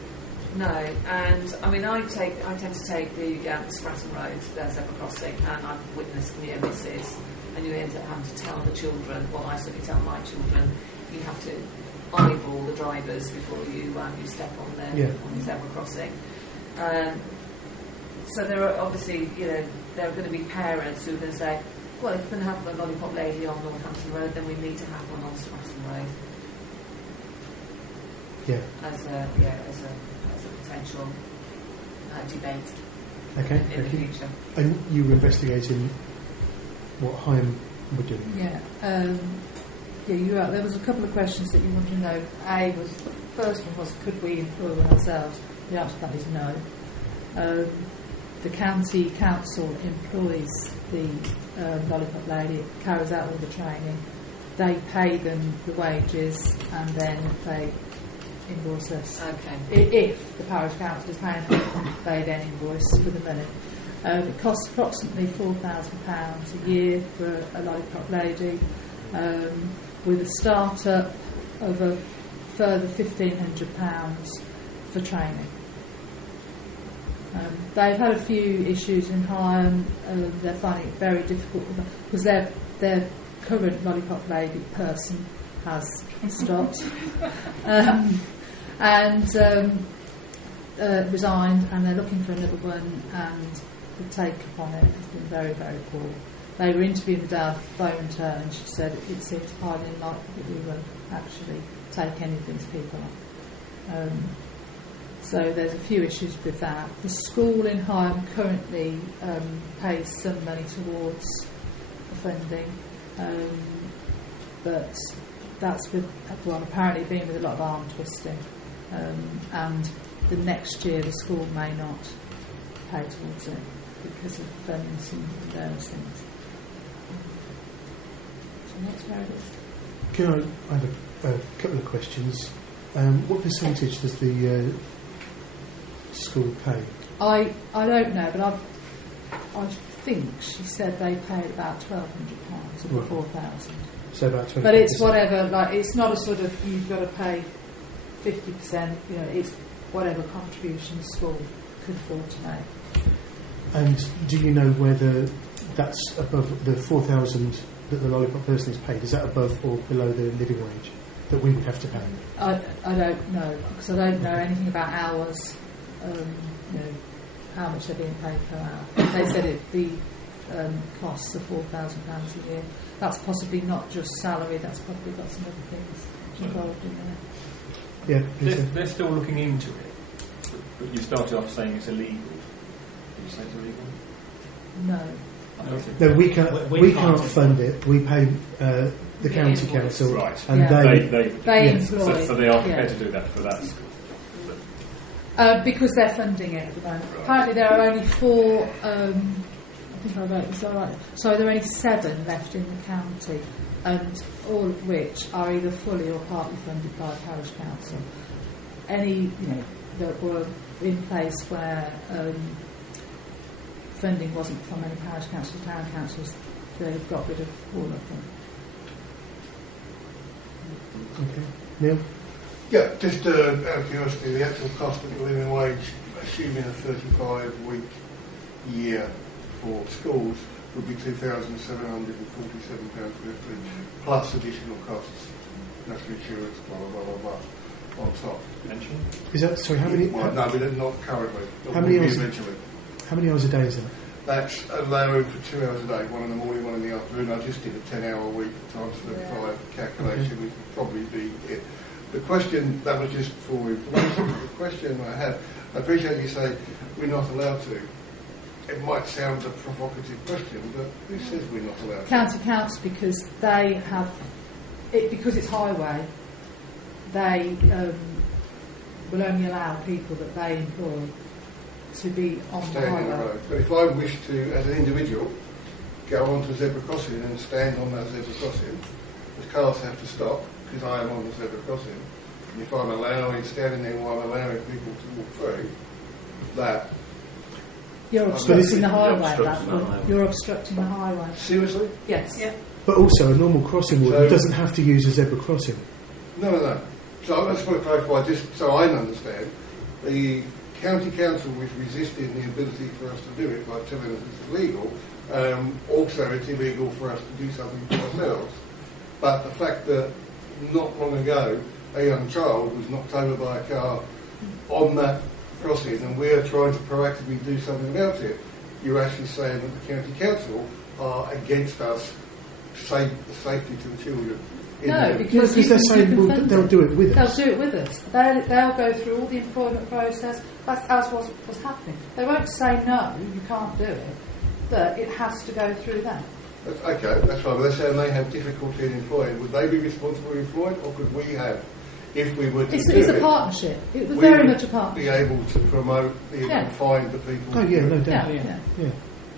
No. And I mean, I tend to take the Stratton Road zebra crossing, and I've witnessed near misses, and you end up having to tell the children. Well, I certainly tell my children, you have to eyeball the drivers before you step on the zebra crossing. So there are obviously, there are going to be parents who are going to say, well, if we're going to have a lollipop lady on Northampton Road, then we need to have one on Stratton Road. Yeah. As a potential debate. Okay. In the future. And you were investigating what Higham were doing. Yeah. You're right. There was a couple of questions that you wanted to know. First one was, could we employ one ourselves? The answer to that is no. The county council employs the lollipop lady, carries out all the training. They pay them the wages and then they invoice us. Okay. If the parish council is paying them, they then invoice for the money. It costs approximately £4,000 a year for a lollipop lady, with a start-up of a further £1,500 for training. They've had a few issues in Higham. They're finding it very difficult because their current lollipop lady person has stopped and resigned, and they're looking for another one, and the take-up on it has been very, very poor. They were interviewing the day I phoned her, and she said it seems highly unlikely that we will actually take any of these people on. So there's a few issues with that. The school in Higham currently pays some money towards the funding, but that's with, well, apparently being with a lot of arm twisting, and the next year the school may not pay towards it because of funds and various things. So that's where it is. I have a couple of questions. What percentage does the school pay? I don't know, but I think she said they paid about £1,200 of the 4,000. So about 20%. But it's whatever. Like, it's not a sort of you've got to pay 50%. It's whatever contribution the school could afford to make. And do you know whether that's above the 4,000 that the lollipop person is paid? Is that above or below the living wage that we would have to pay? I don't know, because I don't know anything about hours. How much they're being paid per hour. They said the costs are £4,000 a year. That's possibly not just salary. That's probably got some other things involved in there. Yeah, they're still looking into it. But you started off saying it's illegal. Did you say it's illegal? No. No, we can't fund it. We pay the county council, right? And they employ. So they are prepared to do that for that school. Because they're funding it at the moment. Right. Apparently there are only 4, I think I wrote this all right. So there are only 7 left in the county, and all of which are either fully or partly funded by the parish council. Any, that were in place where funding wasn't from any parish council, town councils, they've got rid of all of them. Okay. Neil? Yeah, just out of curiosity, the actual cost of the living wage, assuming a 35-week year for schools, would be £2,747.50, plus additional costs, national insurance, blah, blah, blah, blah, blah. on top. Pension? Is that, sorry, how many? Well, no, but not currently. How many hours? Eventually. How many hours a day is that? That's allowing for 2 hours a day, one in the morning, one in the afternoon. I just did a 10-hour week times 35 calculation, which would probably be it. The question, that was just for information, the question I have, I appreciate you say we're not allowed to. It might sound a provocative question, but who says we're not allowed to? County council, because they have, because it's highway, they will only allow people that they employ to be on the Stand in the highway. road. But if I wish to, as an individual, go onto a zebra crossing and stand on that zebra crossing, the cars have to stop because I am on the zebra crossing. And if I'm standing there while I'm allowing people to walk through, that... You're obstructing the highway at obstructing that the point. highway. You're obstructing the highway. Seriously? Yes. Yeah. But also, a normal crossing warden So- doesn't have to use a zebra crossing. No. So I just want to clarify, just so I understand, the county council was resisting the ability for us to do it by telling us it's illegal. Also, it's illegal for us to do something for ourselves. But the fact that not long ago a young child was knocked over by a car on that crossing, and we're trying to proactively do something about it, you're actually saying that the county council are against us the safety to the children. No, because they're saying they'll do it with us. They'll do it with us. They'll go through all the employment process. That's what's happening. They won't say no, you can't do it, but it has to go through them. Okay, that's fine. But they're saying they have difficulty in employing. Would they be responsible for employing, or could we have, if we were to It's do a it, partnership. It was we very would much a partnership. be able to promote and find the people? Oh yeah, no Yeah, doubt. yeah. Yeah.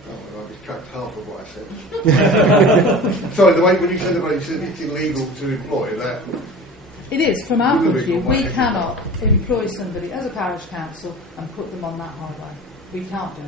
Oh, well, I retract half of what I said. Sorry, the way when you said about it's illegal to employ that. It is, from our point of view, Illegal, we right? cannot employ somebody as a parish council and put them on that highway. We can't do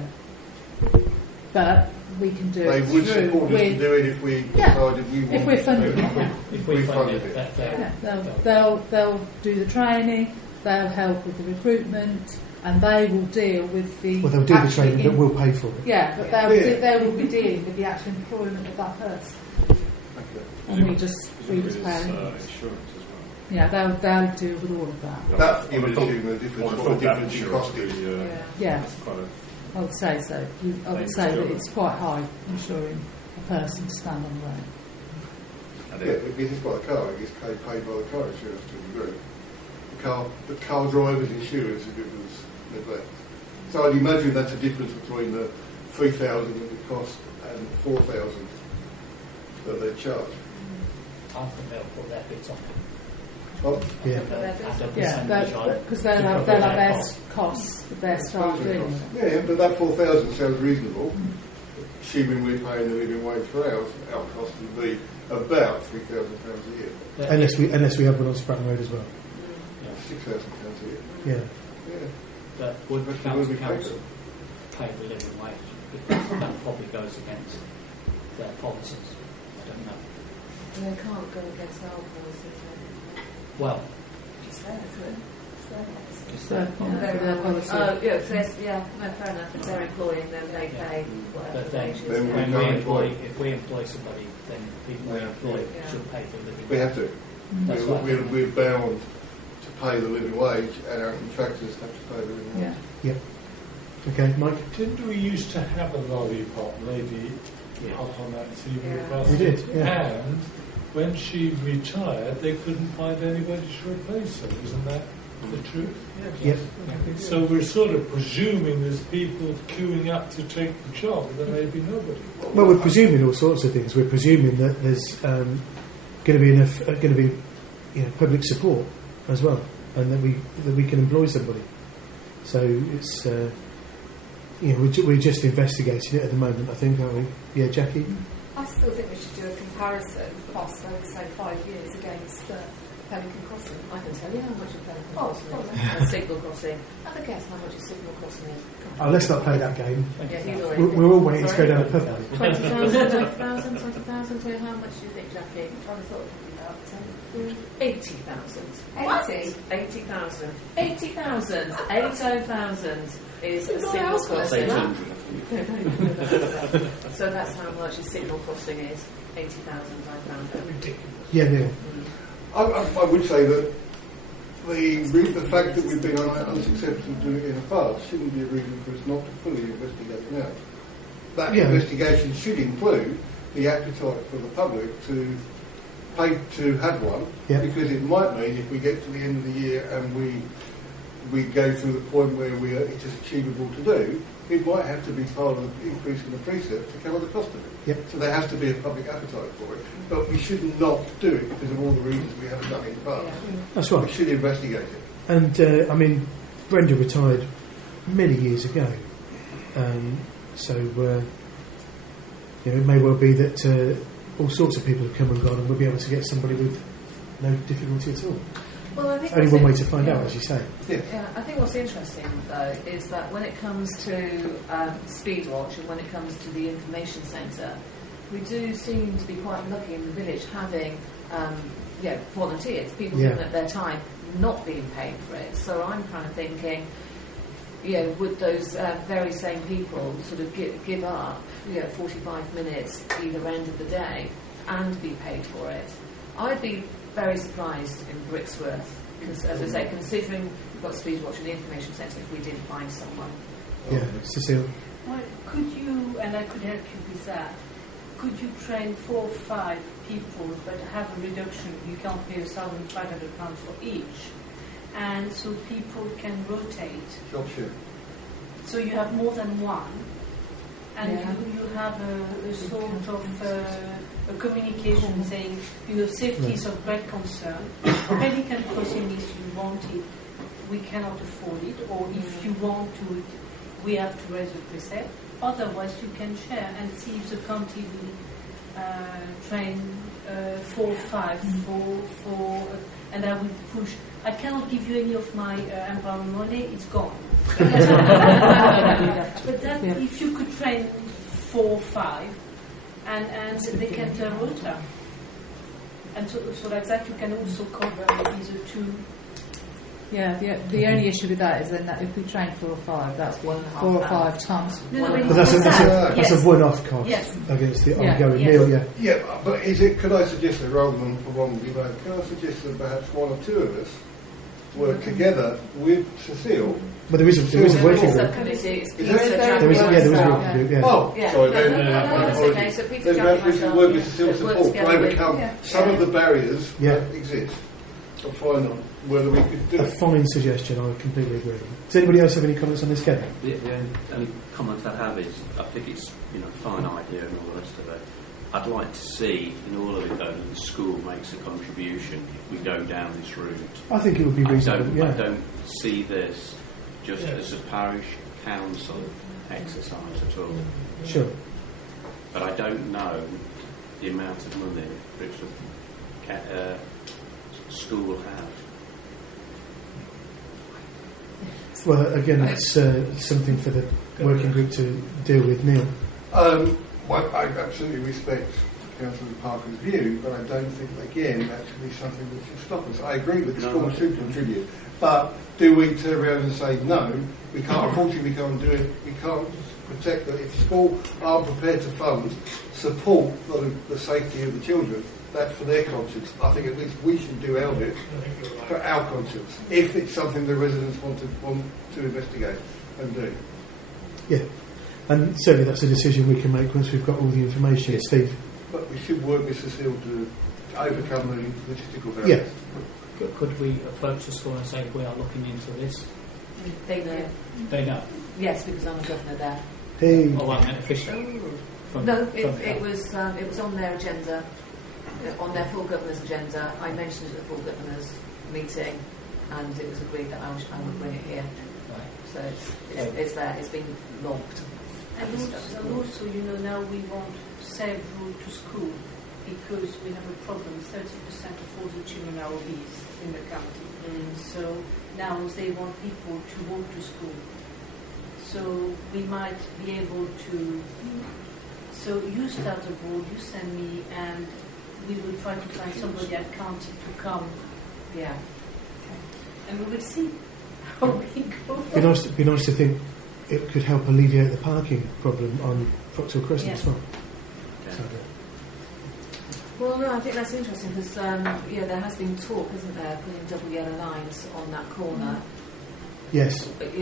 it. But we can do They it would through support us to with, do it if we Yeah, decided we wanted if we're funded. to. Yeah. If we fund funded it, They'll do the training, they'll help with the recruitment, and they will deal with the... Well, they'll do the actual training, but we'll pay for it. Yeah, but they will be dealing with the actual employment of that person. And we just pay Presumably there's, them. insurance as well. Yeah, they'll deal with all of that. That you would assume the difference, what the difference in cost is. Yeah. That's quite a I would say so. I would say that it's quite high insuring a person to stand on the road. Yeah, if it's by the car, it gets paid by the car insurance to a degree. The car driver's insurance if it was neglect. So I'd imagine that's a difference between the 3,000 that it cost and 4,000 that they charge. I think they'll put their bits on it. Oh, Yeah. Because they'll have their costs, their staff doing it. yeah, but that 4,000 sounds reasonable. Assuming we're paying the living wage for ours, our cost would be about £3,000 a year. Unless we have one on Spratton Road as well. £6,000 a year. Yeah. Yeah. But would the council pay the living wage? Because that probably goes against their policies. I don't know. They can't go against our policies. Well, Just theirs, it's their policy. Oh, yeah, no, fair enough. If they're employing them, they pay whatever but then wages. Then when if we employ somebody, then people we Yeah. employ Yeah. should pay for the living We wage. have to. That's right. We're bound to pay the living wage, and our contractors have to pay the living wage. Yeah. Okay, Mike? Didn't we used to have a lollipop lady Yeah. up on that TV Yeah. bus? We did, yeah. And when she retired, they couldn't find anybody to replace her. Isn't that the truth? Yep. So we're sort of presuming there's people queuing up to take the job, and there may be nobody. Well, we're presuming all sorts of things. We're presuming that there's going to be enough, public support as well, and that we can employ somebody. So it's we're just investigating it at the moment, I think, aren't we? Yeah, Jackie. I still think we should do a comparison cost over, say, 5 years against Pelican Crossing. I can tell you how much a Pelican Oh, Crossing go on is. And Signal Crossing. Have a guess how much a Signal Crossing is. Oh, let's not play that game. Yeah, he's already We're all waiting to go down the pub. 20,000, 20,000. So how much do you think, Jackie? I thought it would be about 80,000. 80? 80,000. 80,000. 80,000 is a What Signal else would I say? Crossing. $800. So that's how much a Signal Crossing is. 80,000, I found it. Yeah, yeah. I would say that the fact that we've been unsuccessful in doing it in the past shouldn't be a reason for us not to fully investigate now. That investigation should include the appetite for the public to pay to have one, because it might mean if we get to the end of the year and we go through the point where it is achievable to do, it might have to be part of the increase in the precept to cover the cost of it. So there has to be a public appetite for it. But we should not do it because of all the reasons we haven't done it in the past. That's right. We should investigate it. And, I mean, Brenda retired many years ago. So, it may well be that all sorts of people have come and gone and we'll be able to get somebody with no difficulty at all. Well, I think only one way to find out, as you say. Yeah, I think what's interesting, though, is that when it comes to Speedwatch and when it comes to the information centre, we do seem to be quite lucky in the village having volunteers, people giving up their time, not being paid for it. So I'm kind of thinking, would those very same people sort of give up 45 minutes either end of the day and be paid for it? I'd be very surprised in Brixworth, because, as I say, considering we've got Speedwatch and the information centre, if we didn't find someone. Cecile? Well, could you, and I could help you with that, could you train 4 or 5 people but have a reduction? You can't pay £1,500 for each, and so people can rotate. Job share. So you have more than one, and you have a sort of a communication saying, safety is of great concern. Medical crossing, if you want it, we cannot afford it, or if you want to, we have to raise the precept. Otherwise, you can share and see if the county will train 4 or 5 for, and I will push. I cannot give you any of my empowerment money; it's gone. But that, if you could train 4 or 5, and they can turn rota, and so like that, you can also cover maybe the 2. Yeah, the only issue with that is then that if we train 4 or 5, that's 4 or 5 times. But that's a one-off cost against the ongoing meal. Yeah, but could I suggest that rather than for one debate, can I suggest that perhaps 1 or 2 of us work together with Cecile? But there is a working group. There is a working group. Oh, sorry. Then perhaps we can work with Cecile's support to overcome some of the barriers that exist. And find out whether we could do a fine suggestion. I completely agree. Does anybody else have any comments on this, Kevin? The only comment I have is I think it's a fine idea and all the rest of it. I'd like to see in all of it though that the school makes a contribution if we go down this route. I think it would be reasonable. I don't see this just as a parish council exercise at all. Sure. But I don't know the amount of money Brixworth school will have. Well, again, that's something for the working group to deal with. Neil? Well, I absolutely respect Councillor Parker's view, but I don't think, again, that should be something that should stop us. I agree that the school should contribute, but do we turn around and say, no, we can't, unfortunately we can't do it, we can't protect that. If school aren't prepared to fund, support the safety of the children, that's for their conscience. I think at least we should do our bit for our conscience, if it's something the residents want to investigate and do. Yeah. And certainly that's a decision we can make once we've got all the information. Yes. Steve? But we should work with Cecile to overcome the logistical barriers. Yeah. Could we approach the school and say we are looking into this? They know. They know? Yes, because I'm a governor there. Hey. Oh, I meant official. It was on their agenda, on their full governor's agenda. I mentioned it at the full governor's meeting, and it was agreed that I would bring it here. Right. So it's there. It's been logged. And also, now we want safe route to school because we have a problem. 30% of all the children are obese in the county. So now they want people to walk to school. So we might be able to. So you start the board, you send me, and we will try to find somebody at county to come. Yeah. And we will see how we go. Be nice to think it could help alleviate the parking problem on Foxhill Crescent as well. Yeah. So, Well, no, I think that's interesting because there has been talk, isn't there, putting double yellow lines on that corner. Yes. But,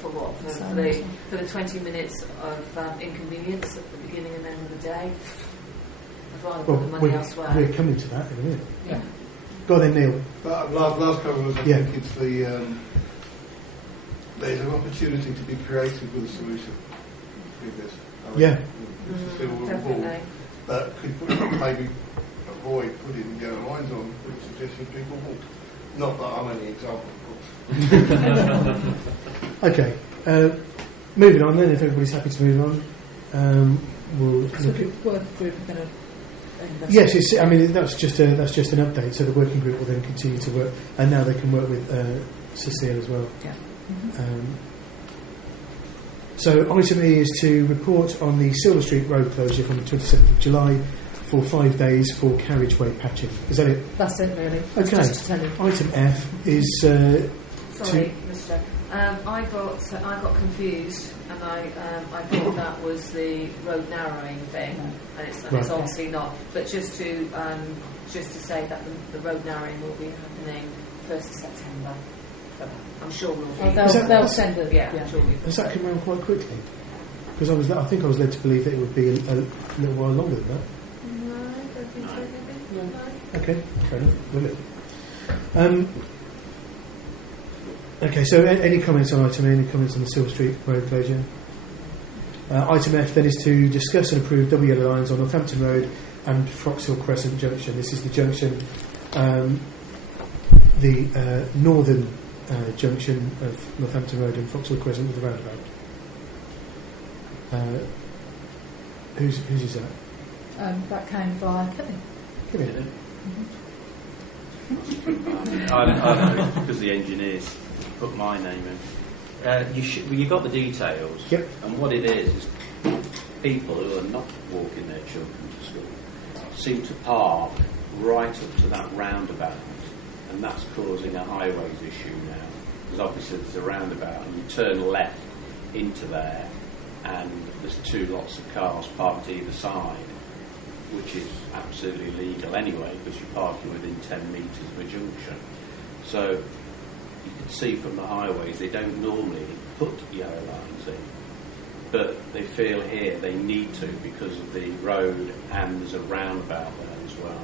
for what? For the 20 minutes of inconvenience at the beginning and end of the day. I'd rather put the money elsewhere. We're coming to that in a minute. Yeah. Go on then, Neil. Last comment was, I think it's there's an opportunity to be creative with a solution with this. Definitely. That could maybe avoid putting yellow lines on, which suggestions people walk. Not that I'm any example, of course. Okay. Moving on then, if everybody's happy to move on. We'll so the working group are going to Yes, that's just an update. So the working group will then continue to work, and now they can work with Cecile as well. Yeah. So item E is to report on the Silver Street road closure from the 27th of July for 5 days for carriageway patching. Is that it? That's it, really. Okay. Just to tell you. Item F is. Sorry, Mr. I got confused, and I thought that was the road narrowing thing, and it's obviously not. But just to say that the road narrowing will be happening 1st of September. I'm sure we'll be. They'll send it. Yeah, I'm sure we will. Has that come around quite quickly? Because I think I was led to believe that it would be a little while longer than that. No, I don't think so. Maybe. No. Okay, fair enough. Okay, so any comments on item A, any comments on the Silver Street road closure? Item F then is to discuss and approve double yellow lines on Northampton Road and Froxhill Crescent Junction. This is the junction, the northern junction of Northampton Road and Froxhill Crescent with the roundabout. Whose is that? That came via Kelly. Because the engineers put my name in. You got the details. Yep. And what it is people who are not walking their children to school seem to park right up to that roundabout, and that's causing a highways issue now. Because obviously there's a roundabout, and you turn left into there, and there's 2 lots of cars parked either side, which is absolutely legal anyway, because you're parking within 10 metres of a junction. So you can see from the highways they don't normally put yellow lines in, but they feel here they need to because of the road, and there's a roundabout there as well.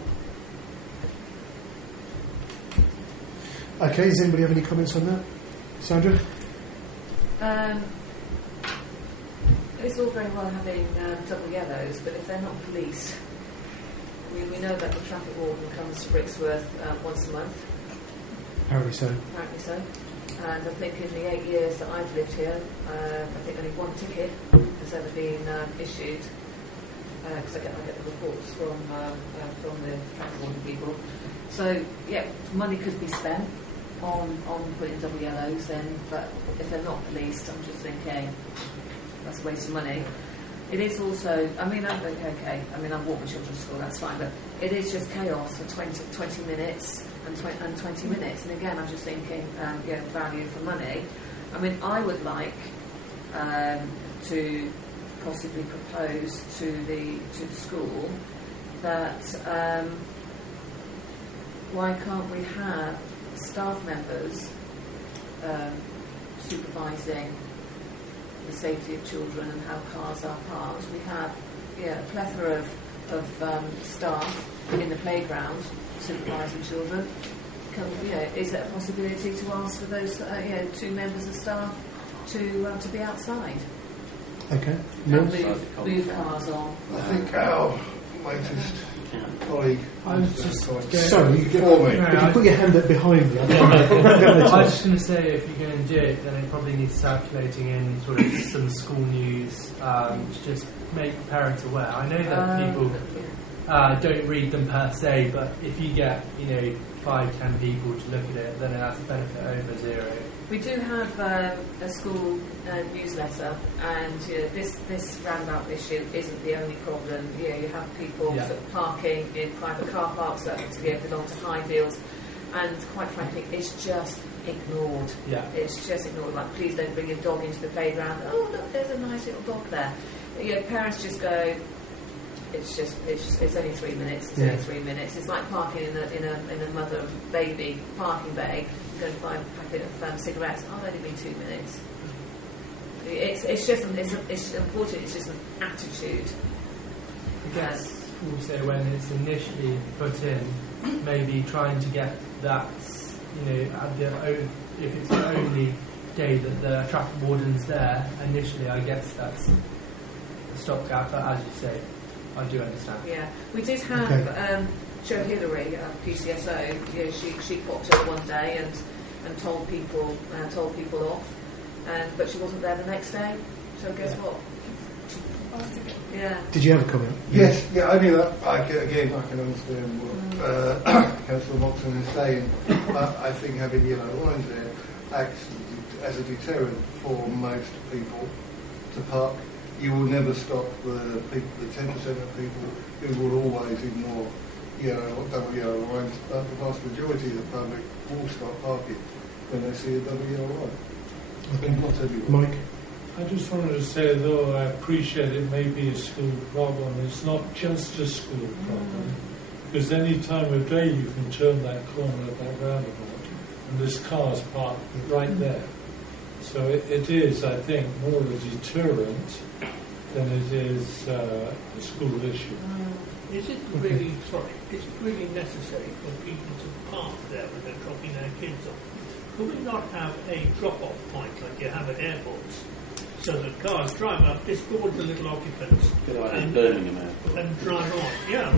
Okay, does anybody have any comments on that? Sandra? It's all very well having double yellows, but if they're not policed, we know that the traffic warden comes to Brixworth once a month. Apparently so. And I think in the 8 years that I've lived here, I think only 1 ticket has ever been issued, because I get the reports from the traffic warden people. So yeah, money could be spent on putting double yellows in, but if they're not policed, I'm just thinking that's a waste of money. It is also, I walk my children to school, that's fine, but it is just chaos for 20 minutes and 20 minutes. And again, I'm just thinking, value for money. I mean, I would like to possibly propose to the school that why can't we have staff members supervising the safety of children and how cars are parked. We have a plethora of staff in the playground supervising children. Is it a possibility to ask for those 2 members of staff to be outside? Okay. And move cars on. I think our latest colleague. I was just sorry, if you put your hand up behind me. I was just going to say, if you're going to do it, then it probably needs circulating in sort of some school news to just make parents aware. I know that people don't read them per se, but if you get 5-10 people to look at it, then it has a benefit over 0. We do have a school newsletter, and this roundabout issue isn't the only problem. You have people sort of parking in private car parks that belong to Highfields, and quite frankly, it's just ignored. Yeah. It's just ignored. Like, please don't bring your dog into the playground. Oh, look, there's a nice little dog there. Parents just go, it's only 3 minutes. It's Yeah. only 3 minutes. It's like parking in a mother and baby parking bay. Go and buy a packet of cigarettes. Oh, it'll only be 2 minutes. It's important. It's just an attitude. I guess also when it's initially put in, maybe trying to get that, if it's the only day that the traffic warden's there, initially I guess that's a stopgap, but as you say, I do understand. Yeah, we did have Jo Hillary, PCSO. She popped up one day and told people off, but she wasn't there the next day. So guess what? Yeah. Did you have a comment? Yes, yeah, only that I can understand what Councillor Moxon is saying. I think having yellow lines there acts as a deterrent for most people to park. You will never stop the 10% of people who will always ignore double yellow lines, but the vast majority of the public will stop parking when they see a double yellow line. Not everyone. Mike? I just wanted to say, though, I appreciate it may be a school problem. It's not just a school problem, because any time of day you can turn that corner of that roundabout, and there's cars parked right there. So it is, I think, more a deterrent than it is a school issue. Is it really, it's really necessary for people to park there when they're dropping their kids off? Could we not have a drop-off point like you have at airports, so that cars drive up, escort the little occupants, and drive on? Yeah.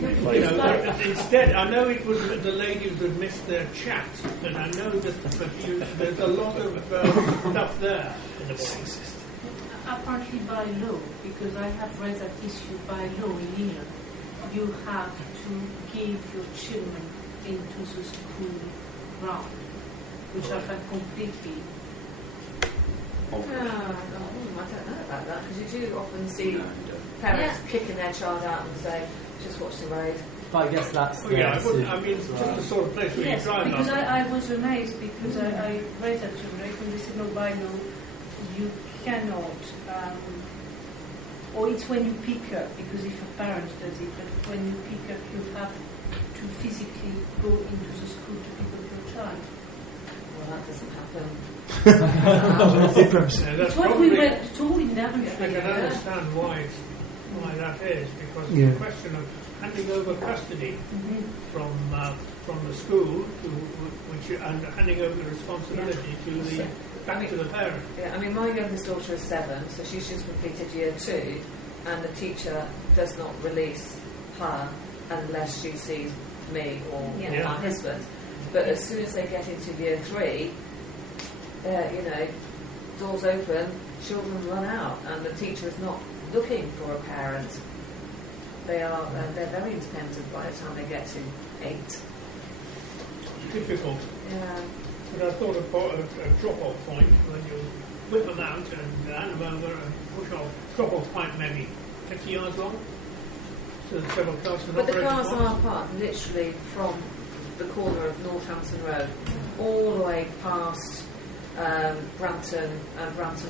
Instead, I know it was the ladies would miss their chat, but I know that there's a lot of stuff there in the morning. Apparently by law, because I have read that issue by law in England, you have to give your children into the school ground, which I find completely... I don't know about that, because you do often see parents kicking their child out and say, just watch the road. But I guess that's it's just the sort of place where you drive. Because I was amazed because I read that when they said no, by law you cannot, or it's when you pick up, because if a parent does it, but when you pick up you have to physically go into the school to pick up your child. Well, that doesn't happen. It's what we were told in Daventry. I can understand why that is, because it's a question of handing over custody from the school and handing over the responsibility back to the parent. Yeah, I mean, my youngest daughter is 7, so she's just completed year 2, and the teacher does not release her unless she sees me or my husband. But as soon as they get into year 3, doors open, children run out, and the teacher is not looking for a parent. They're very independent by the time they get to 8. Difficult. Yeah. But I thought a drop-off point when you whip them out and hand them over and push off. Drop-off point maybe 50 yards long. So the several cars can But the operate cars at once. are parked literally from the corner of Northampton Road all the way past Brampton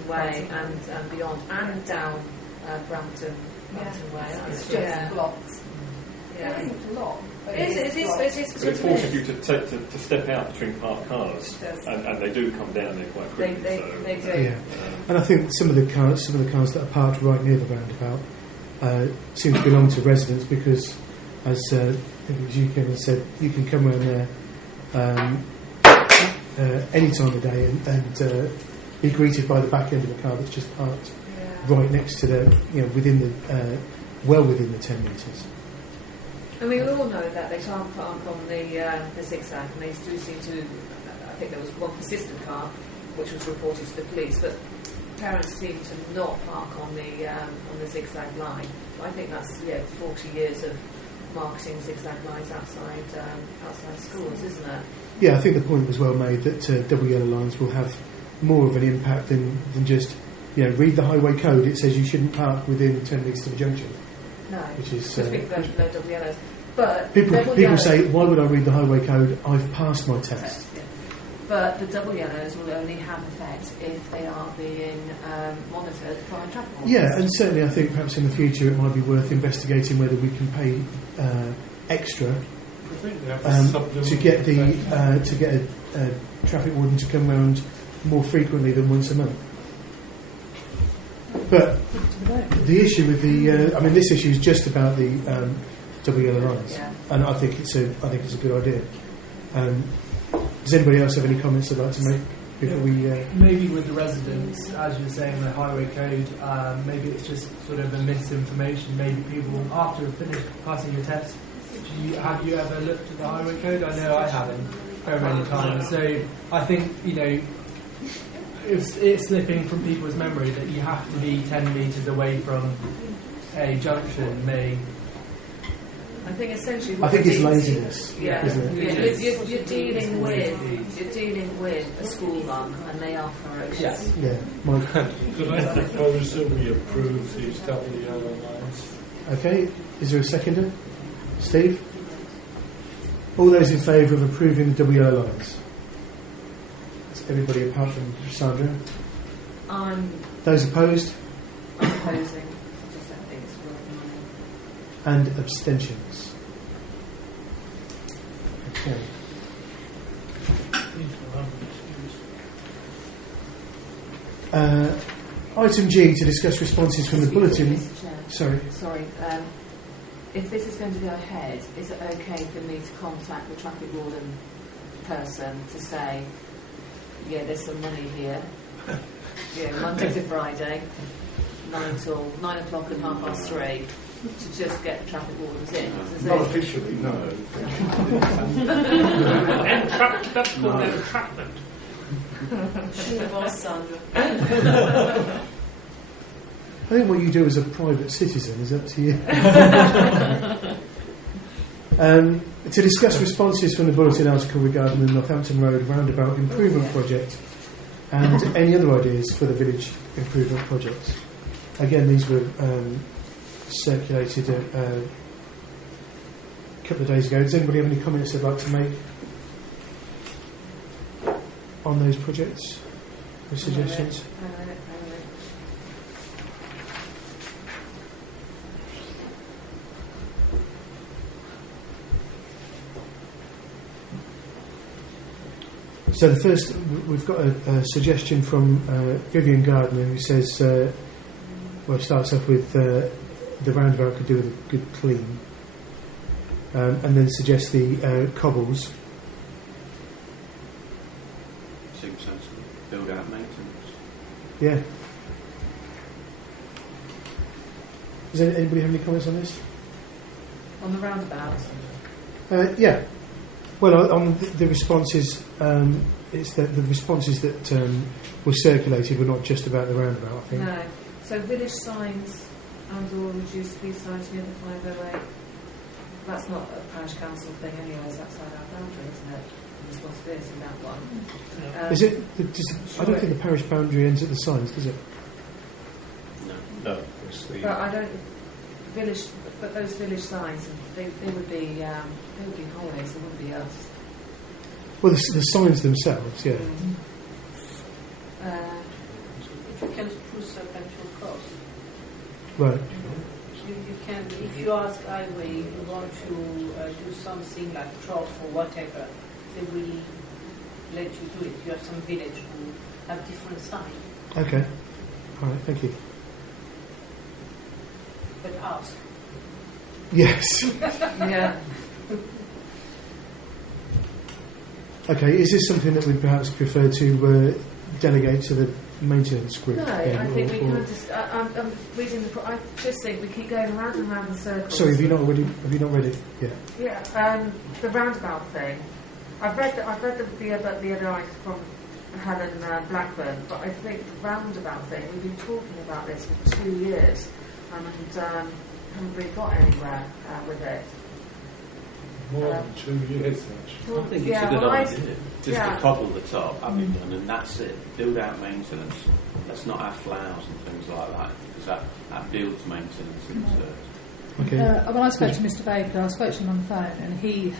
Way and beyond, and down Brampton Way. It's just blocks. Yeah. It isn't a lot. It is. But it forces you to step out between parked cars, and they do come down there quite quickly. They do. Yeah. And I think some of the cars that are parked right near the roundabout seem to belong to residents, because, as I think it was you, Kevin, said, you can come around there any time of day and be greeted by the back end of a car that's just parked right next to within the 10 metres. I mean, we all know that they can't park on the zigzag, and they do seem to. I think there was one persistent car which was reported to the police, but parents seem to not park on the zigzag line. I think that's 40 years of marketing zigzag lines outside schools, isn't it? Yeah, I think the point was well made that double yellow lines will have more of an impact than just read the highway code. It says you shouldn't park within 10 metres of a junction. No, which is no double yellows. But people say, why would I read the highway code? I've passed my test. But the double yellows will only have effect if they are being monitored by traffic wardens. Yeah, and certainly I think perhaps in the future it might be worth investigating whether we can pay extra to get a traffic warden to come round more frequently than once a month. But the issue with this issue is just about the double yellow lines, and I think it's a good idea. Does anybody else have any comments they'd like to make before we? Maybe with the residents, as you were saying, the highway code, maybe it's just sort of a misinformation. Maybe people, after finished passing your test, have you ever looked at the highway code? I know I haven't very many times. So I think, it's slipping from people's memory that you have to be 10 metres away from a junction. I think essentially it's laziness. Yeah, isn't it? You're dealing with a school run, and they are ferocious. Yeah. Could I propose that we approve these double yellow lines? Okay. Is there a seconder? Steve? All those in favour of approving the double yellow lines? That's everybody apart from Sandra. Those opposed? I'm opposing. I just don't think it's worth money. And abstentions. Okay. Item G, to discuss responses from the bulletin. Sorry. If this is going to go ahead, is it okay for me to contact the traffic warden person to say, there's some money here, Monday to Friday, 9 o'clock and 3:30, to just get the traffic wardens in? Not officially, no. That's called entrapment. She's the boss, Sandra. I think what you do as a private citizen is up to you. To discuss responses from the bulletin article regarding the Northampton Road roundabout improvement project and any other ideas for the village improvement projects. Again, these were circulated a couple of days ago. Does anybody have any comments they'd like to make on those projects or suggestions? So the first, we've got a suggestion from Vivian Gardner, who says, starts off with the roundabout could do with a good clean, and then suggests the cobbles. Seems sensible. Build out maintenance. Yeah. Does anybody have any comments on this? On the roundabout? Yeah. Well, on the responses, it's that the responses that were circulated were not just about the roundabout, I think. No. So village signs and/or reduce speed signs near the 508. That's not a parish council thing anyway, it's outside our boundary, isn't it? The responsibility of that one. Is it? I don't think the parish boundary ends at the signs, does it? No. It's the But those village signs, they would be highways, they wouldn't be us. Well, the signs themselves, yeah. If you can spruce substantial cost. Right. You can, if you ask highway, you want to do something like trough or whatever, they will let you do it. You have some village who have different signs. Okay. All right. Thank you. But ask. Yes. Yeah. Okay. Is this something that we'd perhaps prefer to delegate to the maintenance group? No, I think we can just. I'm reading I just think we keep going round and round in circles. Sorry, have you not read it yet? Yeah. The roundabout thing. I've read the other item from Helen Blackburn, but I think the roundabout thing. We've been talking about this for 2 years, and haven't really got anywhere with it. More than 2 years, actually. I think it's a good idea. Just to cobble the top, have it done, and that's it. Build out maintenance. Let's not have flowers and things like that, because that builds maintenance into it. Okay. Well, I spoke to Mr. Baker. I spoke to him on the phone, and him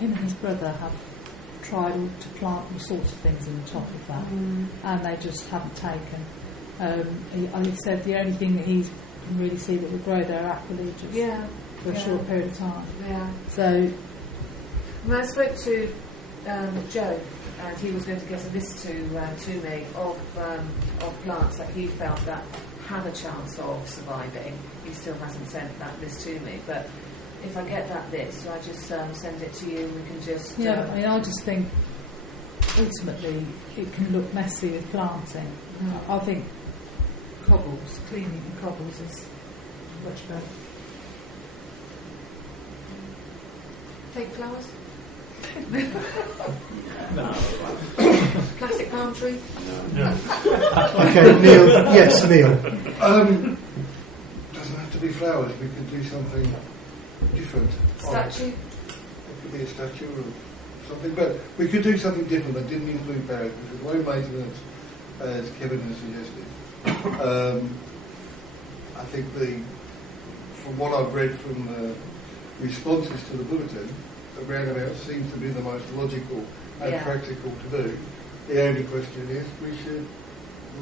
and his brother have tried to plant all sorts of things in the top of that, and they just haven't taken. He said the only thing that he can really see that would grow there are aquilogers for a short period of time. Yeah. So When I spoke to Joe, and he was going to get a list to me of plants that he felt that had a chance of surviving. He still hasn't sent that list to me, but if I get that list, I just send it to you, and we can just... I mean, I just think ultimately it can look messy with planting. I think cobbles, cleaning the cobbles is much better. Fake flowers? No. Classic palm tree? No. Okay, Neil. Yes, Neil. Doesn't have to be flowers. We could do something different. Statue? It could be a statue or something, but we could do something different that didn't include barriers, which is low maintenance, as Kevin has suggested. I think from what I've read from the responses to the bulletin, the roundabout seems to be the most logical and practical to do. The only question is we should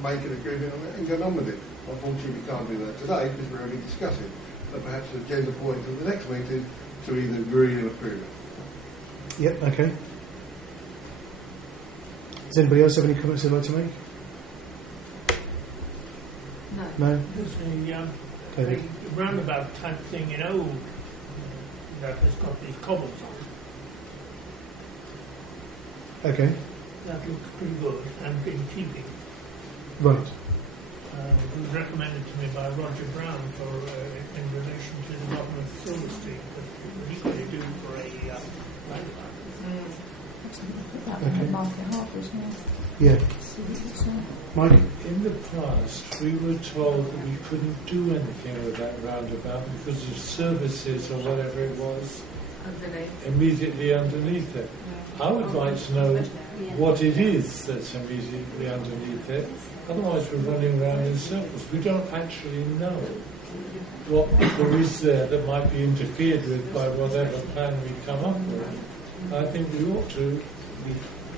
make an agreement on it and get on with it. Unfortunately, we can't do that today because we're only discussing. But perhaps the agenda point at the next meeting to either agree and approve it. Yep, okay. Does anybody else have any comments they'd like to make? No? There's a roundabout type thing in Old that has got these cobbles on. Okay. That looks pretty good and pretty keeping. Right. It was recommended to me by Roger Brown for in relation to the bottom of Silver Street, but he could do for a roundabout. Yeah. Mike? In the past, we were told that we couldn't do anything with that roundabout because of services or whatever it was immediately underneath it. I would like to know what it is that's immediately underneath it. Otherwise, we're running around in circles. We don't actually know what there is there that might be interfered with by whatever plan we come up with. I think we ought to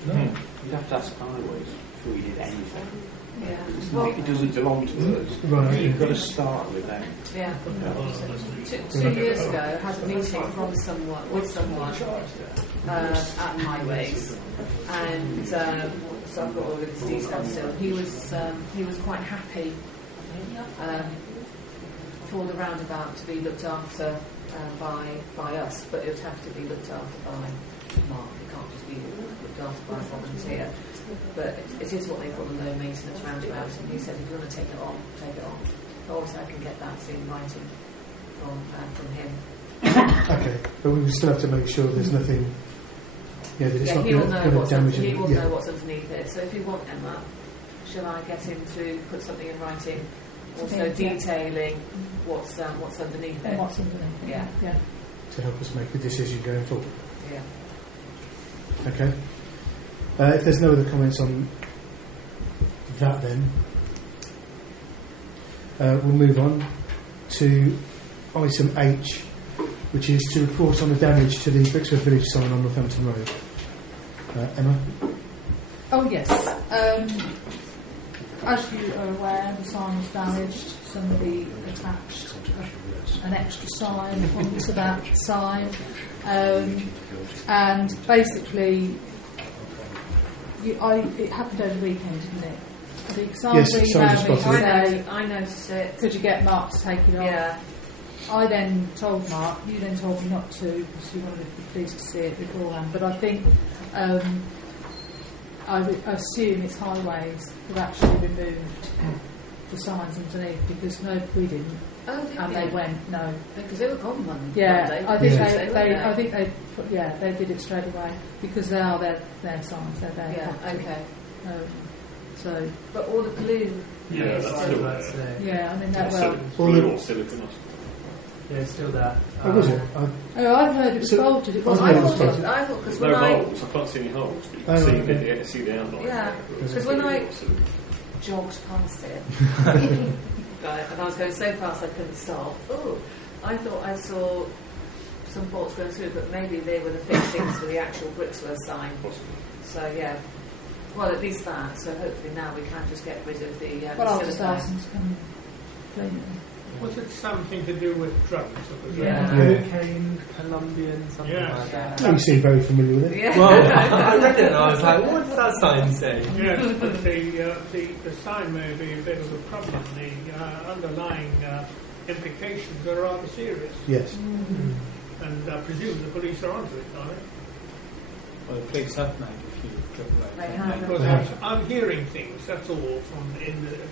know. You'd have to ask Highways before you did anything. Yeah. It doesn't belong to us. Right. You've got to start with them. Yeah. 2 years ago, I had a meeting with someone at Highways, and so I've got all of his details still. He was quite happy for the roundabout to be looked after by us, but it would have to be looked after by Mark. It can't just be looked after by a volunteer. But it is what they call a low maintenance roundabout, and he said if you want to take it on, take it on. But also I can get that in writing from him. Okay, but we still have to make sure there's nothing. Yeah, that it's not he will going to damage it. He will know what's underneath it. So if you want, Emma, shall I get him to put something in writing, also detailing what's underneath it? And what's underneath it? Yeah. To help us make a decision going forward. Yeah. Okay. If there's no other comments on that, then we'll move on to item H, which is to report on the damage to the Brixworth Village sign on Northampton Road. Emma? Oh, yes. As you are aware, the sign was damaged. Somebody attached an extra sign onto that sign. And basically, it happened over the weekend, didn't it? I think I noticed it. Could you get Mark to take it off? Yeah. I then told Mark, you then told me not to because you wanted to be pleased to see it beforehand. But I think, I assume it's Highways have actually removed the signs underneath because we didn't. Oh, did and you? they went, no. Because they were gone Monday. Yeah, I think Tuesday, I think they did it straight away because they are their signs. They're there. Yeah. Okay. So. But all the glue. Yeah, that's still yeah, I mean that Glue or silicon or something. Yeah, it's still there. Oh, was it? I heard it was bolted. It wasn't. I thought because when I can't see any holes. But you can see the outline. Yeah, because when I jogged past it, and I was going so fast I couldn't stop. Oh, I thought I saw some thoughts going through, but maybe they were the fixings for the actual Brixworth sign. So yeah, well at least that. So hopefully now we can just get rid of the. Well, I'll the just silicone. ask them to come clean it. Was it something to do with drugs? Or was Yeah, cocaine, Colombian, something Yeah. like that. You seem very familiar with it. Yeah. Well, I read it and I was like, what does that sign say? Yes, but the sign may be a bit of a problem. The underlying implications are rather serious. Yes. And I presume the police are onto it, aren't they? Well, the police have made a few drug raids. They haven't have. Because I'm hearing things, that's all,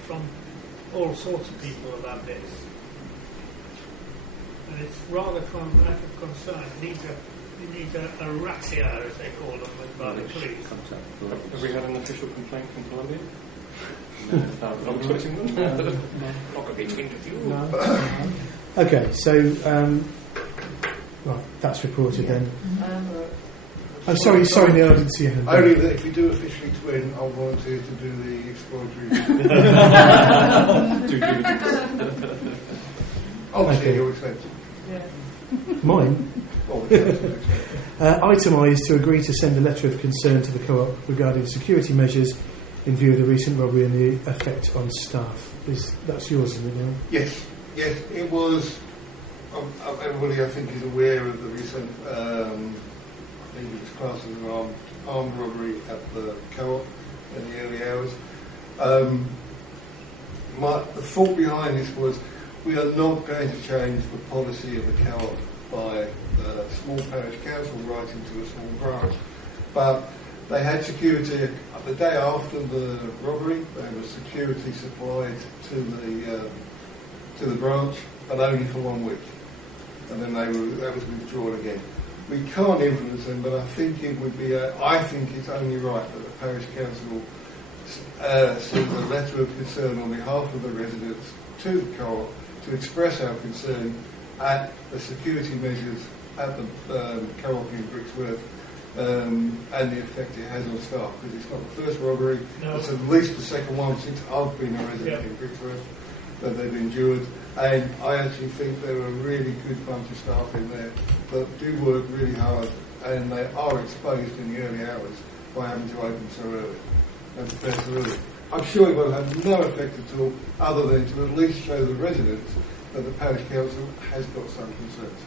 from all sorts of people about this. And it's rather out of concern. It needs a razzia, as they call them, by the police. Have we had an official complaint from Colombia? No. Not expecting them? Not going to interview. Okay, so right, that's reported then. Oh, sorry, Neil, I didn't see your hand. Only that if you do officially twin, I'll volunteer to do the exploratory. Obviously, Okay. you're expensive. Mine. Oh, expensive. Item I is to agree to send a letter of concern to the co-op regarding security measures in view of the recent robbery and the effect on staff. That's yours, isn't it, Neil? Yes, it was. Everybody, I think, is aware of the recent. I think it was classed as an armed robbery at the co-op in the early hours. The thought behind this was we are not going to change the policy of the co-op by the small parish council right into a small branch, but they had security the day after the robbery. There was security supplied to the branch, but only for 1 week, and then that was withdrawn again. We can't influence them, but I think it would be. I think it's only right that the parish council sends a letter of concern on behalf of the residents to the co-op to express our concern at the security measures at the co-op in Brixworth and the effect it has on staff. Because it's not the first robbery; it's at least the second one since I've been a resident in Brixworth that they've endured. And I actually think they're a really good bunch of staff in there that do work really hard, and they are exposed in the early hours by having to open so early and prepare so early. I'm sure it will have no effect at all, other than to at least show the residents that the parish council has got some concerns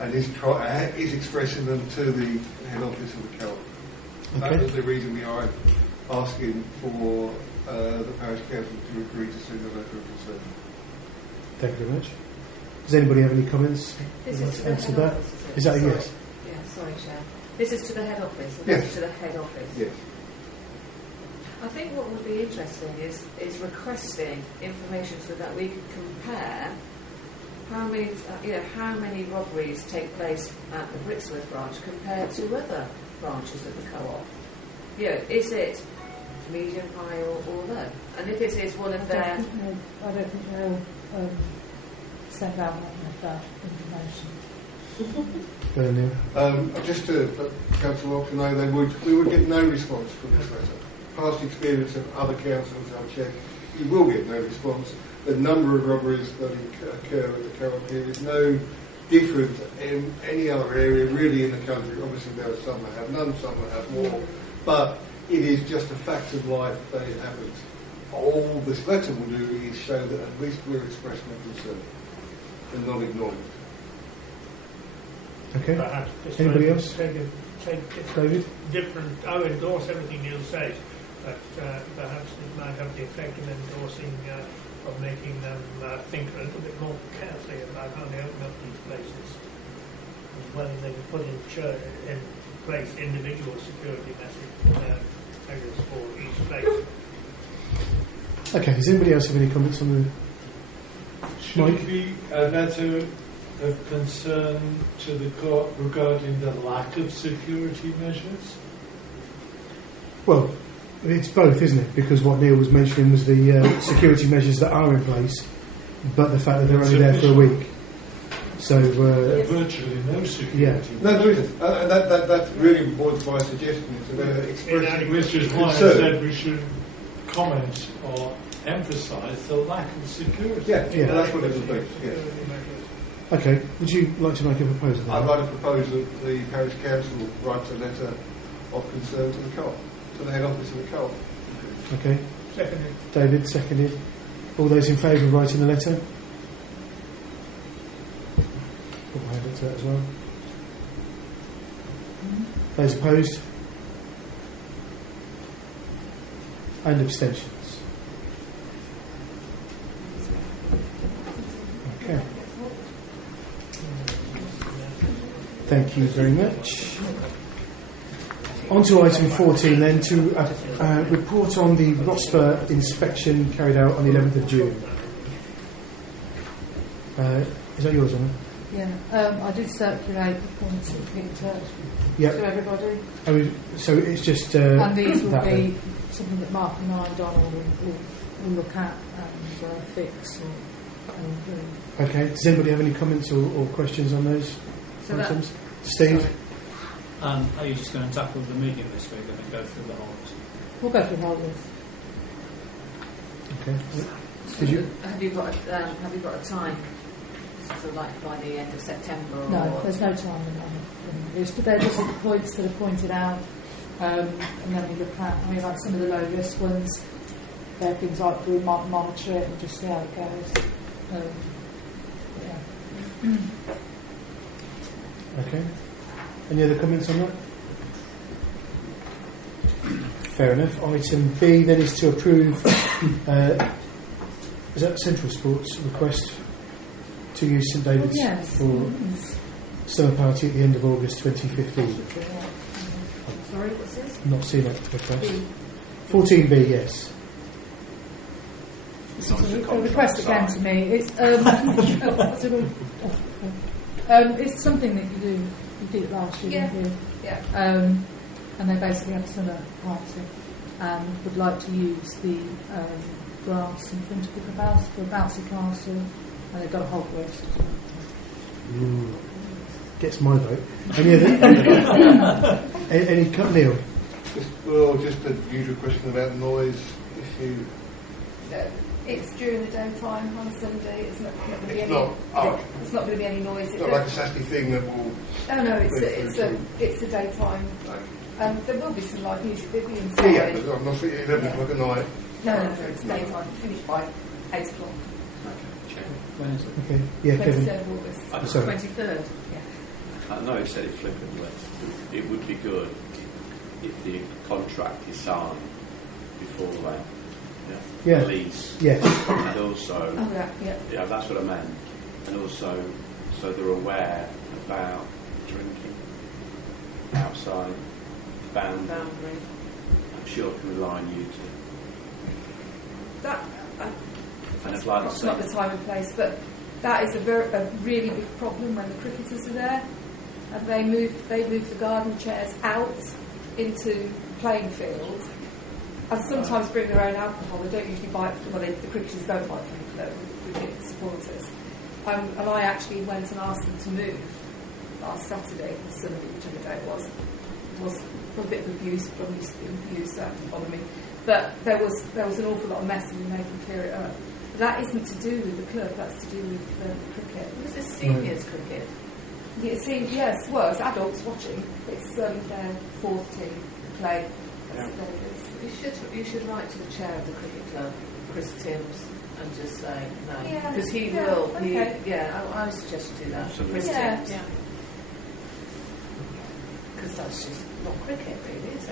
and is expressing them to the head office of the co-op. Okay. That is the reason we are asking for the parish council to agree to send a letter of concern. Thank you very much. Does anybody have any comments? This is to the Answer head that? office. Is that a yes? Yeah, sorry, Chair. This is to the head office. Yes. To the head office. Yes. I think what would be interesting is requesting information so that we can compare how many robberies take place at the Brixworth branch compared to other branches of the co-op. Is it medium, high, or low? And if it is one of their... I don't think they'll send out that information. Just to let Council Oxford know, we would get no response from this letter. Past experience of other councils, I've checked, you will get no response. The number of robberies that occur at the co-op here is no different in any other area really in the country. Obviously there are some that have none, some that have more, but it is just a fact of life that it happens. All this letter will do is show that at least we're expressing a concern and not ignoring it. Okay. Perhaps just Anybody else? David? Different. I would endorse everything Neil says, but perhaps it might have the effect of endorsing, of making them think a little bit more carefully about how they open up these places, and whether they can put in place individual security measures for each place. Okay. Does anybody else have any comments on the? Should it be a letter of concern to the court regarding the lack of security measures? Well, it's both, isn't it? Because what Neil was mentioning was the security measures that are in place, but the fact that they're only there for a week. So virtually no security. Yeah. No, there isn't. That's really was my suggestion. It's about expressing Which is why I said we should comment or emphasise the lack of security. Yeah, that's what it would be. Yes. Okay, would you like to make a proposal? Then? I'd like to propose that the parish council writes a letter of concern to the co-op, to the head office of the co-op. Okay. Seconded. David, seconded. All those in favour of writing the letter? Put my hand up to that as well. Those opposed? And abstentions? Okay. Thank you very much. On to item 14 then, to report on the ROSPA inspection carried out on the 11th of June. Is that yours, Anna? Yeah, I did circulate the points of Victor Yep. to everybody. So it's just and these will that be then. something that Mark and I, Donald, will look at and fix. Okay, does anybody have any comments or questions on those So items? Steve? Are you just going to tackle the medium this week and then go through the whole list? We'll go through the whole list. Okay. Did you? Have you got a time? So like by the end of September? Or No, there's no time in that. They're just the points that are pointed out, and then we look at. I mean, like some of the low risk ones, they're things like we might monitor it and just see how it goes. Yeah. Okay. Any other comments on that? Fair enough. Item B then is to approve. Is that Central Sports request to use St David's for summer party at the end of August 2015? Sorry, what's this? Not seen that request. 14B, yes. It's a request again to me. It's it's something that you did it last year, didn't you? Yeah. And they basically have a summer party and would like to use the grass in front of the house for a bouncy castle, and they've got a hog roast as well. Gets my vote. Any Neil? Just the usual question about noise issue. It's during the daytime on Sunday. It's not going to be It's any. not. It's not going to be any noise. It's not like a Saturday thing that will. Oh no, it's a daytime. There will be some live music. They'll be inside. Yeah, but I'm not saying 11 o'clock at night. No, it's daytime. Finished by 8 o'clock. When is it? Okay. Yeah, Kevin. 23rd of August. Sorry. 23rd. Yeah. I know you said it flippantly. It would be good if the contract is signed before then. Yeah. Lease. Yes. And also, yeah, that's what I meant. And also, so they're aware about drinking outside boundary. I'm sure I can rely on you to. And I'd like That's to not the time and place, but that is a really big problem when the cricketers are there, and they move the garden chairs out into playing field, and sometimes bring their own alcohol. They don't usually buy it from, the cricketers don't buy it from the supporters. And I actually went and asked them to move last Saturday, or Sunday, whichever day it was. It was a bit of abuse, probably abuse, that didn't bother me. But there was an awful lot of mess, and we made them clear it up. That isn't to do with the club, that's to do with cricket. Was it seniors cricket? Yes, well, it's adults watching. It's their fourth team play. You should write to the chair of the cricket club, Chris Timms, and just say no, Yeah, because he yeah, will. okay. I would suggest you do that. Absolutely. Chris Yeah. Timms, because that's just not cricket, really, is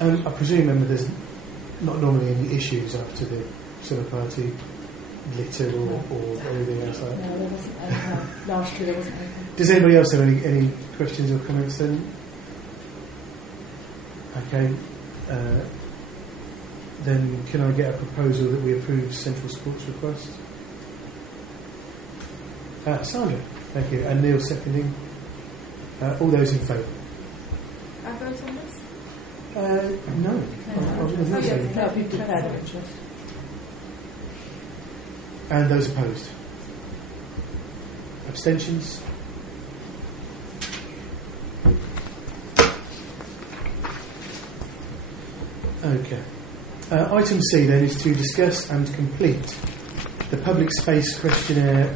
it? I presume, Emma, there's not normally any issues after the summer party, litter or anything else like that. No, there wasn't anything. Last year there wasn't anything. Does anybody else have any questions or comments then? Okay. Then can I get a proposal that we approve Central Sports request? Sandra, thank you. And Neil seconding. All those in favour? I vote on this? No. I was going to say. No, if you declare their interest. And those opposed? Abstentions? Okay. Item C then is to discuss and complete the public space questionnaire,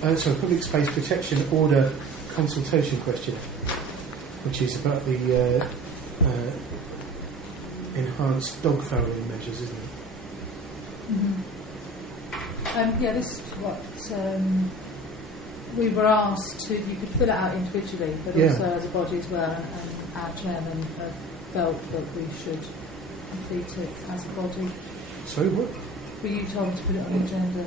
public space protection order consultation questionnaire, which is about the enhanced dog fouling measures, isn't it? Yeah, this is what we were asked to. You could fill it out individually, but also as a body as well. And our chairman felt that we should complete it as a body. Sorry, what? Were you told to put it on the agenda?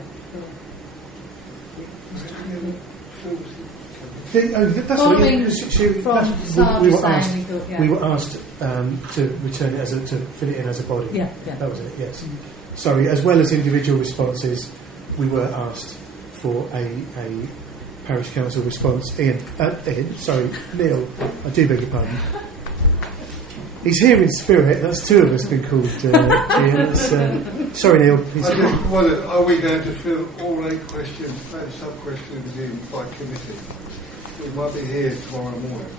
We were asked to return it to fill it in as a body. Yeah. That was it. Yes. Sorry. As well as individual responses, we were asked for a parish council response. Neil. I do beg your pardon. He's here in spirit. That's two of us been called. Ian. Sorry, Neil. I just wonder, are we going to fill all 8 questions, sub-questions in by committee? We might be here tomorrow morning.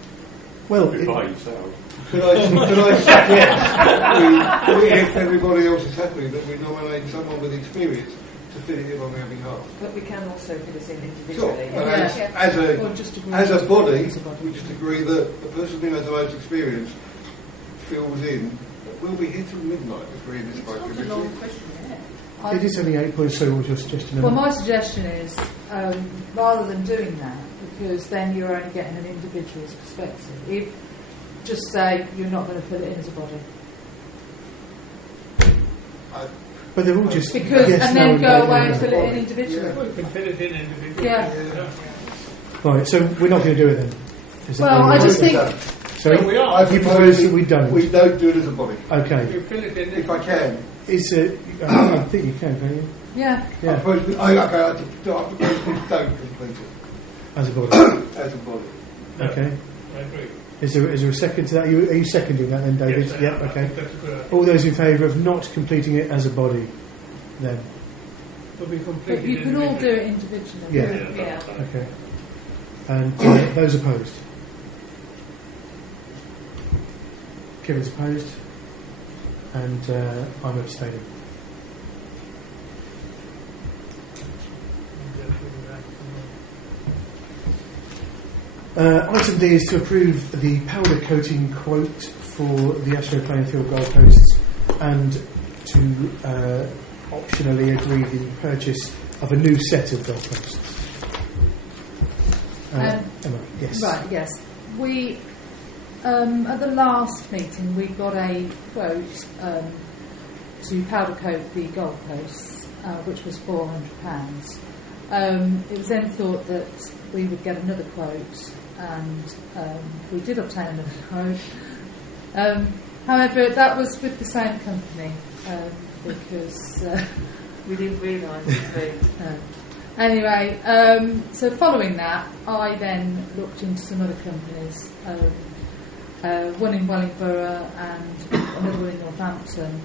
Well, by yourself. Could I suggest, if everybody else is happy, that we nominate someone with experience to fill it in on their behalf? But we can also fill it in Sure, individually. but as a body, we just agree that the person who has the most experience fills in. We'll be here till midnight agreeing this by committee. It's not a long question, it is only 8 points, so what was your suggestion? Well, my suggestion is, rather than doing that, because then you're only getting an individual's perspective, just say you're not going to fill it in as a body. But they're all just... And then go away and fill it in individually. Well, you can fill it in individually. Yeah. Right, so we're not going to do it then? I just think... Sorry, we are. You propose that we don't? We don't do it as a body. Okay. You fill it in if I can. I think you can you? Yeah. I propose we don't complete it. As a body? As a body. Okay. I agree. Is there a second to that? Are you seconding that then, David? Yes, yeah, okay. That's good. All those in favour of not completing it as a body, then? But we But you can all do it individually. Yeah. Okay. And those opposed? Kevin's opposed, and I'm abstaining. Item D is to approve the powder coating quote for the Ashrow playing field goalposts and to optionally agree the purchase of a new set of goalposts. Emma, yes. Right, yes. We, at the last meeting, we got a quote to powder coat the goalposts, which was £400. It was then thought that we would get another quote, and we did obtain another quote. However, that was with the same company, because we didn't realise it. Anyway, so following that, I then looked into some other companies, one in Wellingborough and another one in Northampton.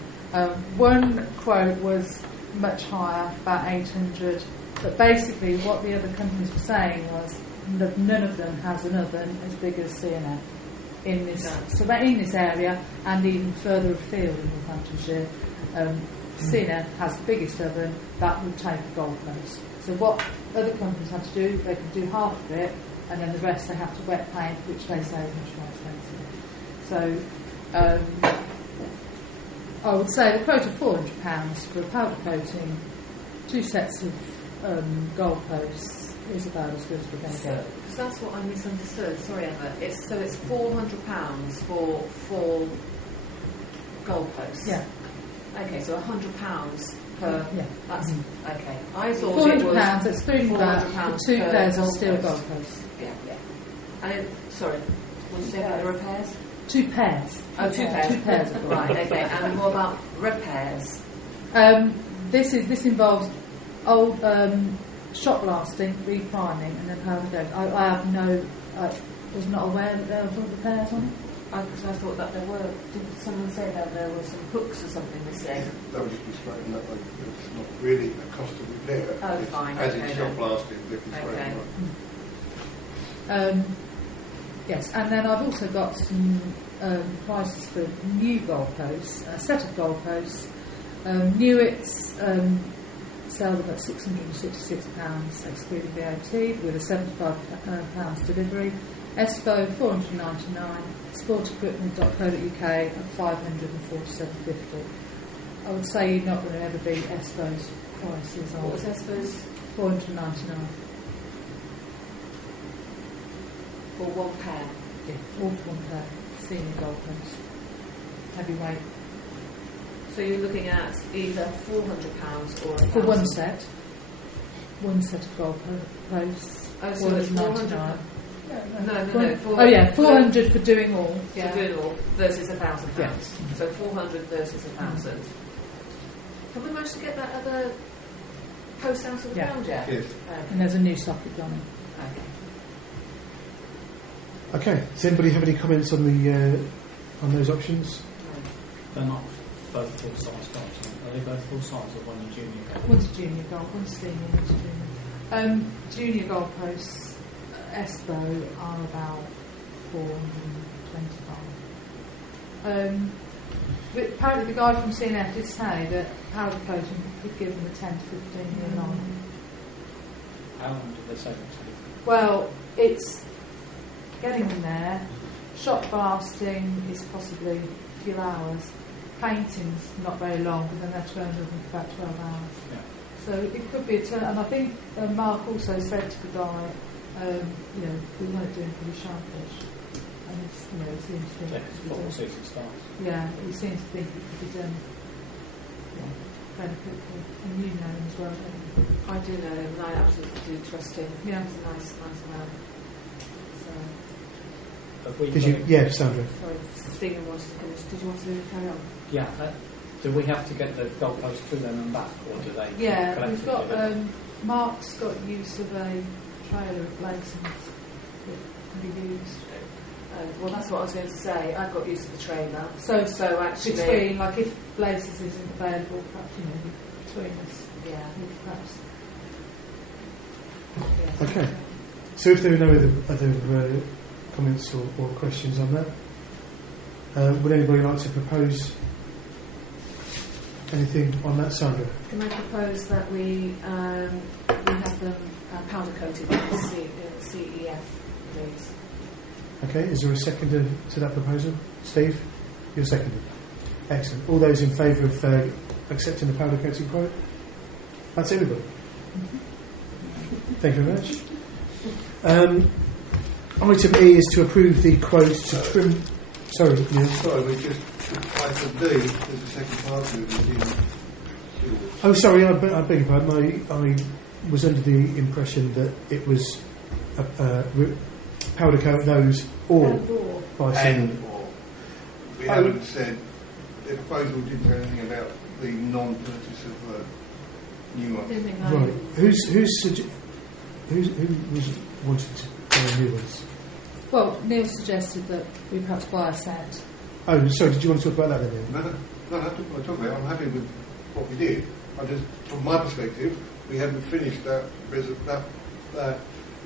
One quote was much higher, about 800, but basically what the other companies were saying was that none of them has an oven as big as CNF in this, so that in this area and even further afield in Northamptonshire. CNF has the biggest oven that would take a goalpost. So what other companies have to do, they can do half of it, and then the rest they have to wet paint, which they say is much more expensive. So I would say the quote of £400 for a powder coating, 2 sets of goalposts is about as good as we're going to get. Because that's what I misunderstood. Sorry, Emma. It's £400 for 4 goalposts. Yeah. Okay, so £100 per. Yeah. That's okay. I thought it was £400. Excluding that, for 2 pairs of steel goalposts. Yeah. And sorry, what did you say about the repairs? 2 pairs. Oh, 2 pairs. 2 pairs of Right. Okay. And what about repairs? This involves old shot blasting, repriming, and then powder coat. I have no. Was not aware that there were repairs on it. Because I thought that there were. Did someone say that there were some hooks or something missing? That was just straightened that way. It's not really a cost of repair. Oh, fine. As okay, it's shot blasting, they can straighten okay. Yes, and then I've also got some prices for new goalposts, a set of goalposts. Newitt's sell them at £666 excluding VAT with a £75 delivery. Espo £499, sportequipment.co.uk at £547.50. I would say you're not going to ever beat Espo's prices. What was Espo's? £499. For one pair? Yeah, all for one pair. Senior goalposts. Heavyweight. So you're looking at either £400 or for one set. One set of goalposts. Oh, so it's £400. No. Oh yeah, 400 for doing all. Yeah. For doing all versus £1,000. Yes. So 400 versus 1,000. Have we managed to get that other post out of the ground yet? Yes. And there's a new socket gone in. Okay. Does anybody have any comments on the on those options? They're not both full size golf. Are they both full size or one a junior golf? One's a junior golf, one's senior, one's junior. Junior goalposts, Espo are about 425. But apparently the guy from CNF did say that powder coating could give them a 10 to 15 year long. How long did they say that? Well, it's getting them there. Shot blasting is possibly a few hours. Painting's not very long, but then they're turned over in about 12 hours. Yeah. So it could be a turn. And I think Mark also said to the guy, we want it doing pretty sharpish. And it's, he seems to think it could be done. Season starts. Yeah, he seems to think it could be done fairly quickly. And you know him as well, don't you? I do know him, and I absolutely do trust him. Yeah. He's a nice man. Did you? Yeah, Sandra. Sorry, Stephen wanted to finish. Did you want to carry on? Yeah. Do we have to get the goalpost to them and back, or do they? Yeah, we've got. Mark's got use of a trailer of Blazons that can be used. Well, that's what I was going to say. I've got use of the trailer. So actually, between, like, if Blazers isn't available, perhaps between us, perhaps. Yeah. Okay. So if there are no other comments or questions on that, would anybody like to propose anything on that, Sandra? Can I propose that we have them powder coated with CEF, please? Okay, is there a seconder to that proposal? Steve, you're seconded. Excellent. All those in favour of accepting the powder coating quote? That's everybody. Thank you very much. Item E is to approve the quote to trim. Sorry, Neil. Sorry, we just item D. There's a second part to it. Oh, sorry, I beg your pardon. I was under the impression that it was powder coat those or by and or. We haven't said the proposal didn't say anything about the non-purchase of new ones. Right. Who was wanting to buy new ones? Well, Neil suggested that we perhaps buy a set. Oh, sorry. Did you want to talk about that then? Neil? No, I talk about it. I'm happy with what we did. From my perspective, we haven't finished that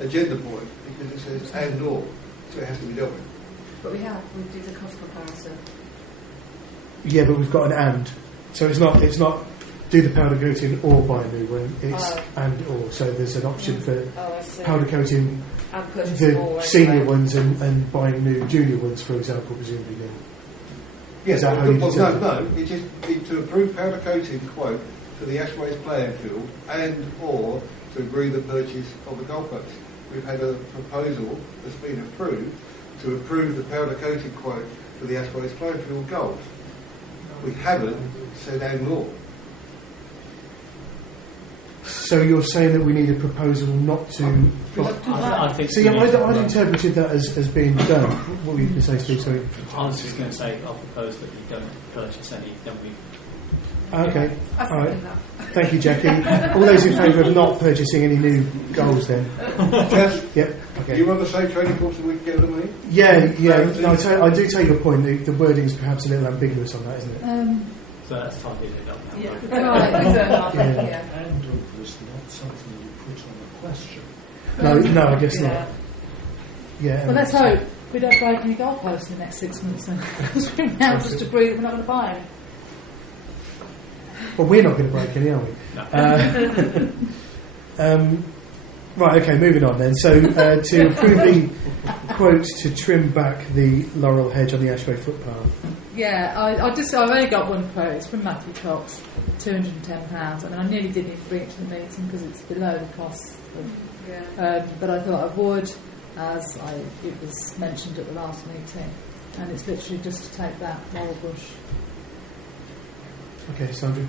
agenda point because it says and or, so it has to be dealt with. But we did the cost comparison. Yeah, but we've got an and, so it's not do the powder coating or buy a new one. It's and or. So there's an option for powder coating the senior ones and buying new junior ones, for example, presumably. Now. Yes, no. It's to approve powder coating quote for the Ashways playing field and or to agree the purchase of the goalpost. We've had a proposal that's been approved to approve the powder coating quote for the Ashways playing field goals. We haven't said and or. So you're saying that we need a proposal not to... I think see, I'd interpreted that as being done. What were you going to say, Steve? Sorry. I was just going to say I'll propose that you don't purchase any, then we... Okay, all right. Thank you, Jackie. All those in favour of not purchasing any new goals then? Yes. Yep. Okay. Do you want the same training course that we can get them in? Yeah. No, I do take your point. The wording is perhaps a little ambiguous on that, isn't it? So that's fine, it up now. Yeah. And was not something you put on the question. No, I guess not. Yeah. Well, let's hope we don't break any goalposts in the next 6 months then. Because we now just agree that we're not going to buy it. Well, we're not going to break any, are we? No. Right, okay, moving on then. So, to approve the quote to trim back the laurel hedge on the Ashway footpath. Yeah, I've only got one quote. It's from Matthew Cox, £210. I mean, I nearly didn't even bring it to the meeting because it's below the cost. But I thought I would, as it was mentioned at the last meeting, and it's literally just to take that laurel bush. Okay, Sandra.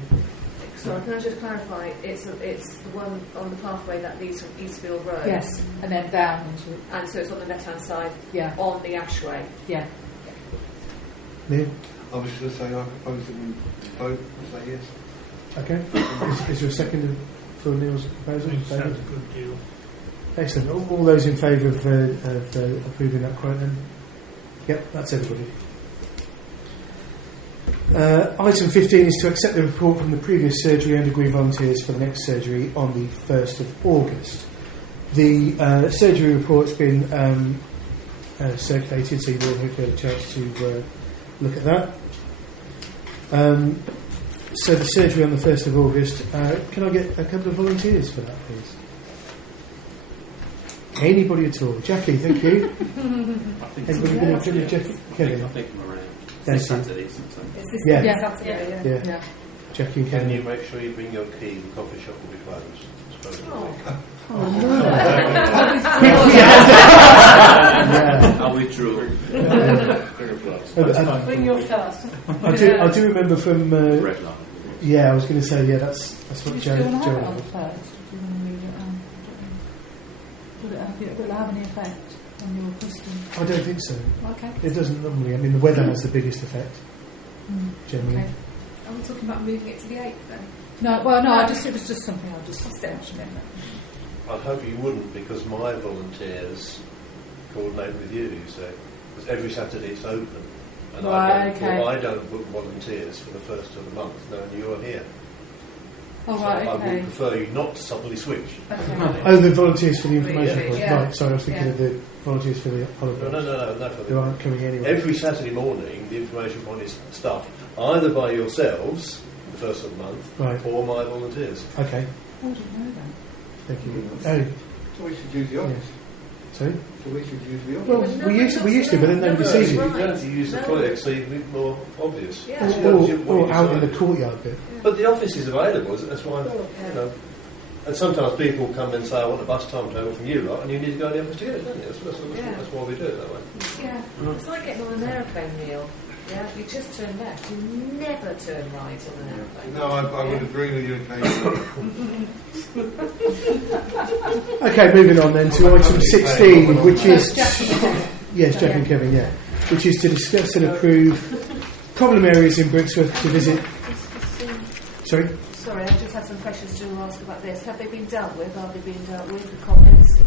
Sorry, can I just clarify? It's the one on the pathway that leads from Eastfield Road. Yes, and then down into it. And so it's on the left-hand side. Yeah. On the Ashway. Yeah. Neil? I was just going to say, I propose that we vote and say yes. Okay. Is there a second for Neil's proposal? Sounds a good deal. Excellent. All those in favour of approving that quote then? Yep, that's everybody. Item 15 is to accept the report from the previous surgery and agree volunteers for the next surgery on the 1st of August. The surgery report's been circulated, so you will hopefully have a chance to look at that. So the surgery on the 1st of August, can I get a couple of volunteers for that, please? Anybody at all? Jackie, thank you. Anybody going to do Jackie? I think I'm around. Thank you. Saturday, isn't it? Yeah. Saturday, Yeah. Jackie and Can Kevin. you make sure you bring your key? The coffee shop will be closed. I withdrew. Bring your flask. I do remember from. Red line. Yeah, I was going to say, yeah, that's what You Joe. still want to have it Joe on the 1st? Do you want to leave it will it have any effect on your custom? I don't think so. Okay. It doesn't normally. I mean, the weather has the biggest effect, generally. Okay. Are we talking about moving it to the 8th then? No, well, no, it was just something I just mentioned. I'd hope you wouldn't, because my volunteers coordinate with you, so because every Saturday it's open, and Right, I don't book volunteers for the first of the month, knowing you are here. Oh, So right, I okay. would prefer you not to suddenly switch. Okay. Oh, the volunteers for the information Yeah. point. Yeah. Right, sorry, I was thinking Yeah. of the volunteers for the holiday. No, for Who aren't coming anyway. Every Saturday morning, the information point is stuffed either by yourselves, the first of the month, Right. or my volunteers. Okay, I didn't know that. thank you. So we should use the office. Sorry? So we should use the office. Well, we used to, but then nobody sees you. You don't have to use the foyer, so you'd be more obvious. Yeah. Or out in the courtyard bit. But the office is available, that's why, you know. And sometimes people come and say, I want a bus timetable from you lot, and you need to go in the office to get it, don't you? That's why we do it that way. Yeah. It's like getting on an aeroplane, Neil. Yeah, you just turn left. You never turn right on an aeroplane. No, I would agree with you occasionally. Okay, moving on then to item 16, which is... Yes, Jack and Kevin, yeah. Which is to discuss and approve problem areas in Brixworth to visit... Sorry? Sorry, I just had some questions to ask about this. Have they been dealt with? Are they being dealt with, the comments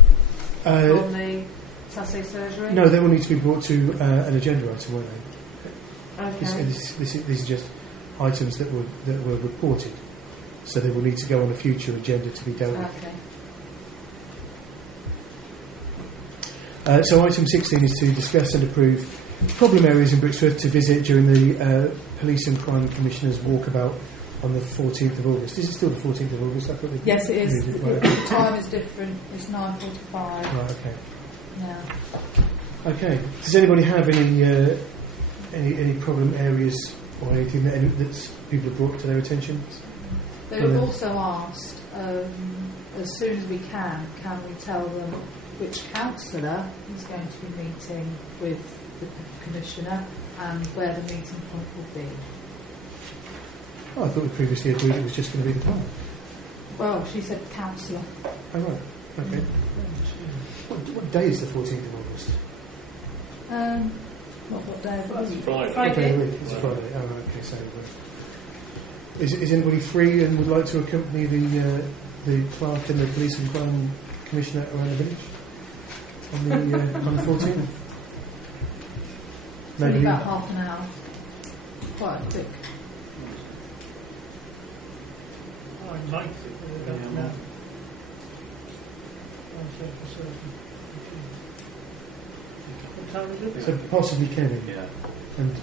on the Saturday surgery? No, they will need to be brought to an agenda item, won't they? Okay. These are just items that were reported, so they will need to go on a future agenda to be dealt with. Okay. So item 16 is to discuss and approve problem areas in Brixworth to visit during the Police and Crime Commissioner's walkabout on the 14th of August. Is it still the 14th of August? I thought Yes, it is. moved The right. time is different. It's 9:45 Right, okay. now. Okay. Does anybody have any problem areas or anything that people have brought to their attention? They have also asked, as soon as we can we tell them which councillor is going to be meeting with the Commissioner and where the meeting point will be? Oh, I thought we previously agreed it was just going to be the park. Well, she said councillor. Oh, right. Okay. What day is the 14th of August? What day? Friday. It's Friday. Oh, right, okay. So, is anybody free and would like to accompany the clerk and the police and crime commissioner around the village on the 14th? It's only about half an hour. Quite quick. I'd like to. What time is it? So possibly Kenny. Yeah.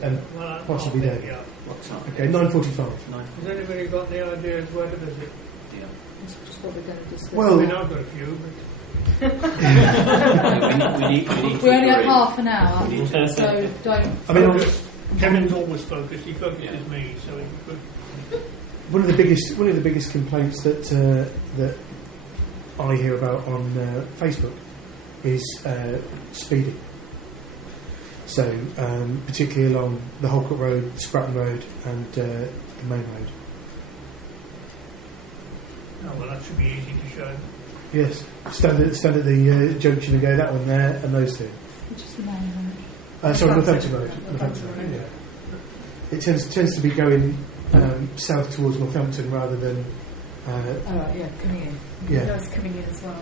And possibly Dave. Yeah. What time? Okay, 9:45. Has anybody got any ideas where to visit? Yeah. That's just what we're going to discuss. Well- I mean, I've got a few, but we need to we only have agree. half an hour, We need to- so don't. I mean, Kevin's always focused. He focuses me, so it's good. one of the biggest complaints that I hear about on Facebook is speeding. So, particularly along the Holcourt Road, Spratton Road, and the main road. Oh, well, that should be easy to show. Yes, stand at the junction and go that one there, and those two. Which is the main road? Sorry, Northampton Road. Northampton Road. Yeah. It tends to be going south towards Northampton rather than. Oh, right, yeah, coming in. Yeah. No, it's coming in as well.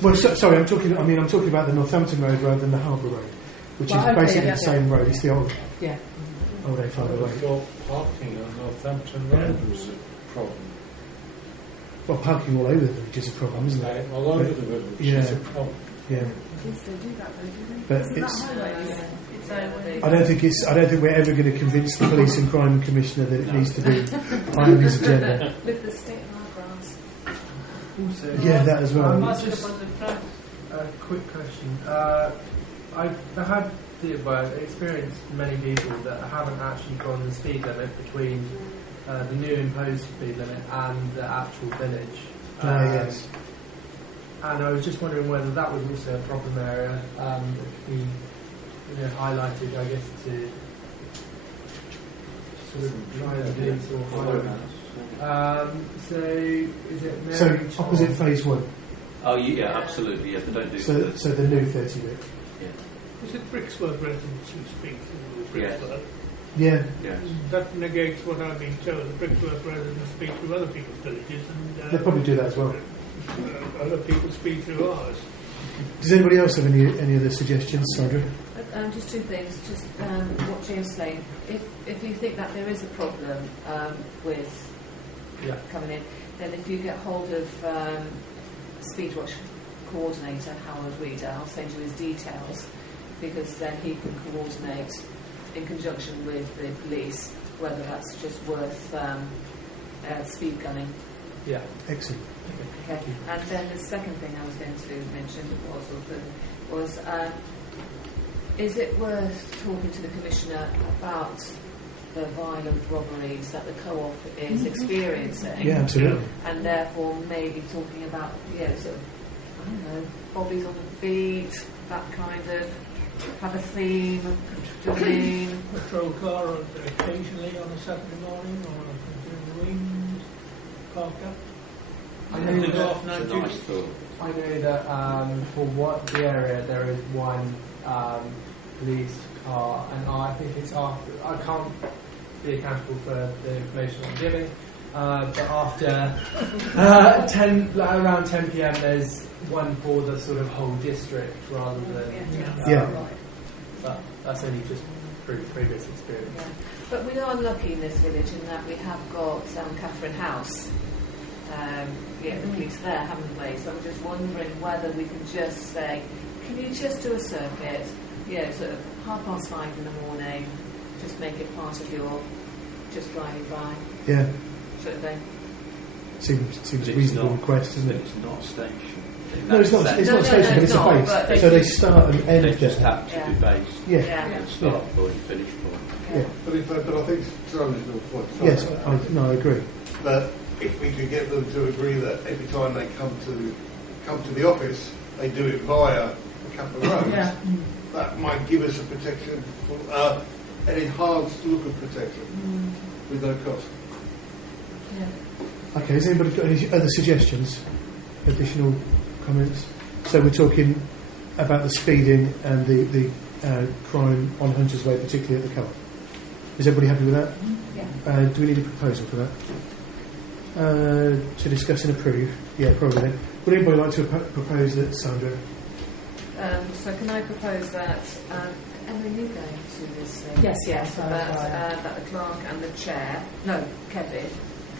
Well, sorry, I'm talking about the Northampton Road rather than the Harbour Road, which Right, is okay, basically yeah, the same road. It's the old Yeah. A5 I road. thought parking on Northampton Road was a problem. Well, parking all over the village is a problem, isn't it? All over But- the village yeah. is a problem. Yeah, Yes, they do that though, do they? but Isn't it's. that highways? It's highway. I don't think we're ever going to convince the police and crime commissioner that it needs to be high on his agenda. With the state of our grass. Also, Yeah, that as well. It's just a quick question. I've had experienced many people that haven't actually gone the speed limit between the new imposed speed limit and the actual village. Yes. And I was just wondering whether that was also a problem area that we highlighted, I guess, to sort of try and police or highway. So is it So Mary opposite Charles? phase one. Oh, yeah, absolutely. Yeah, they don't do So that. the new 30 bit. Is it Brixworth residents who speak to Yes. Brixworth? Yeah. Yes. That negates what I've been told. The Brixworth residents speak through other people's villages, and They'll probably do that as well. Other people speak through ours. Does anybody else have any other suggestions, Sandra? Just two things. Just what James saying. If you think that there is a problem with coming in, then if you get hold of Speedwatch coordinator Howard Reader, I'll send you his details, because then he can coordinate in conjunction with the police whether that's just worth speed gunning. Yeah. Excellent. Okay. And then the second thing I was going to mention was is it worth talking to the Commissioner about the violent robberies that the co-op is experiencing? Yeah, absolutely. And therefore maybe talking about, sort of, I don't know, bobbies on the feet, that kind of, have a theme, do you know what I mean? Patrol car occasionally on a Saturday morning or during the week, parked up. I know They go that- off night It's a nice duty. thought. I know that for the area there is one police car, and I think it's after. I can't be accountable for the information I'm giving, but after around 10 p.m. there's one for the sort of whole district rather than. Yeah. But that's only just through previous experience. Yeah. But we are lucky in this village in that we have got Catherine House. The police there, haven't we? So I'm just wondering whether we can just say, can you just do a circuit, sort of 5:30 in the morning, just make it part of your just driving by Yeah. sort of thing. Seems But a it's reasonable not- request, isn't it? It's not a station. No, it's not. It's not a station, but it's a base. So they start and end They just there. have to be based. Yeah. And start point and finish point. Yeah. But I think Charlie's got a point. Yes, I agree. That if we could get them to agree that every time they come to the office, they do it via a couple of roads, that might give us a protection, an enhanced look of protection with no cost. Okay, has anybody got any other suggestions? Additional comments? So we're talking about the speeding and the crime on Hunters Way, particularly at the co-op. Is everybody happy with that? Yeah. Do we need a proposal for that? To discuss and approve? Yeah, probably. Would anybody like to propose that, Sandra? So can I propose that, Emma, you going to this thing? Yes, yes, I was That the clerk and the chair, Kevin,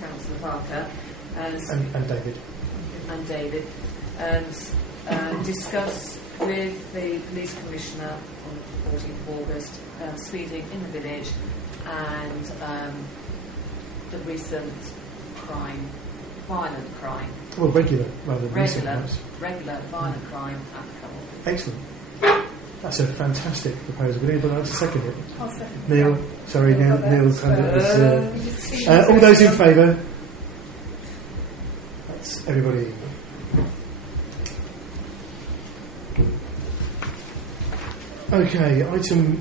Councillor Parker, And David? and David, and discuss with the police commissioner on the 14th of August speeding in the village, and the recent violent crime. Well, regular rather than recent, perhaps. Regular violent crime at the co-op. Excellent. That's a fantastic proposal. Would anybody like to second it? I'll second Neil, that. sorry, Neil's hand up. Uh, All those in favour? That's everybody. Okay, item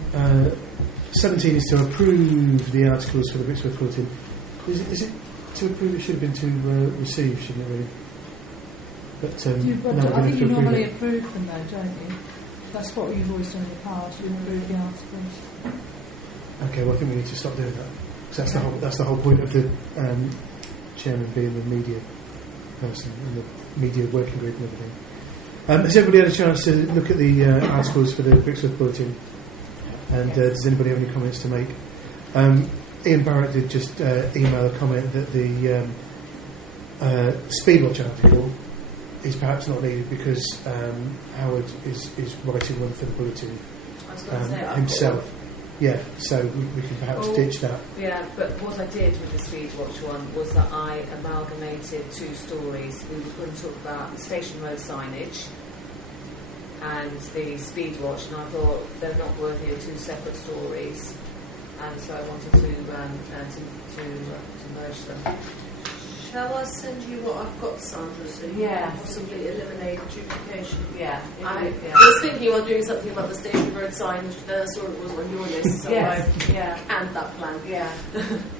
17 is to approve the articles for the Brixworth Bulletin. Is it to approve? It should have been to receive, shouldn't it, really? But, I think you normally approve them, though, don't you? That's what you've always done in the past. You approve the articles. Okay, well, I think we need to stop doing that. Because that's the whole point of the chairman being the media person and the media working group and everything. Has everybody had a chance to look at the articles for the Brixworth Bulletin? And does anybody have any comments to make? Ian Barrett did just email a comment that the Speedwatch article is perhaps not needed because Howard is writing one for the Bulletin himself. Yeah, so we can perhaps ditch that. Yeah, but what I did with the Speedwatch one was that I amalgamated two stories. We were going to talk about the station road signage and the Speedwatch, and I thought they're not worthy of two separate stories, and so I wanted to merge them. Shall I send you what I've got, Sandra, so you can possibly eliminate duplication? Yeah. I was thinking of doing something about the station road signage, then I saw it was on your list, so and that plan. Yeah.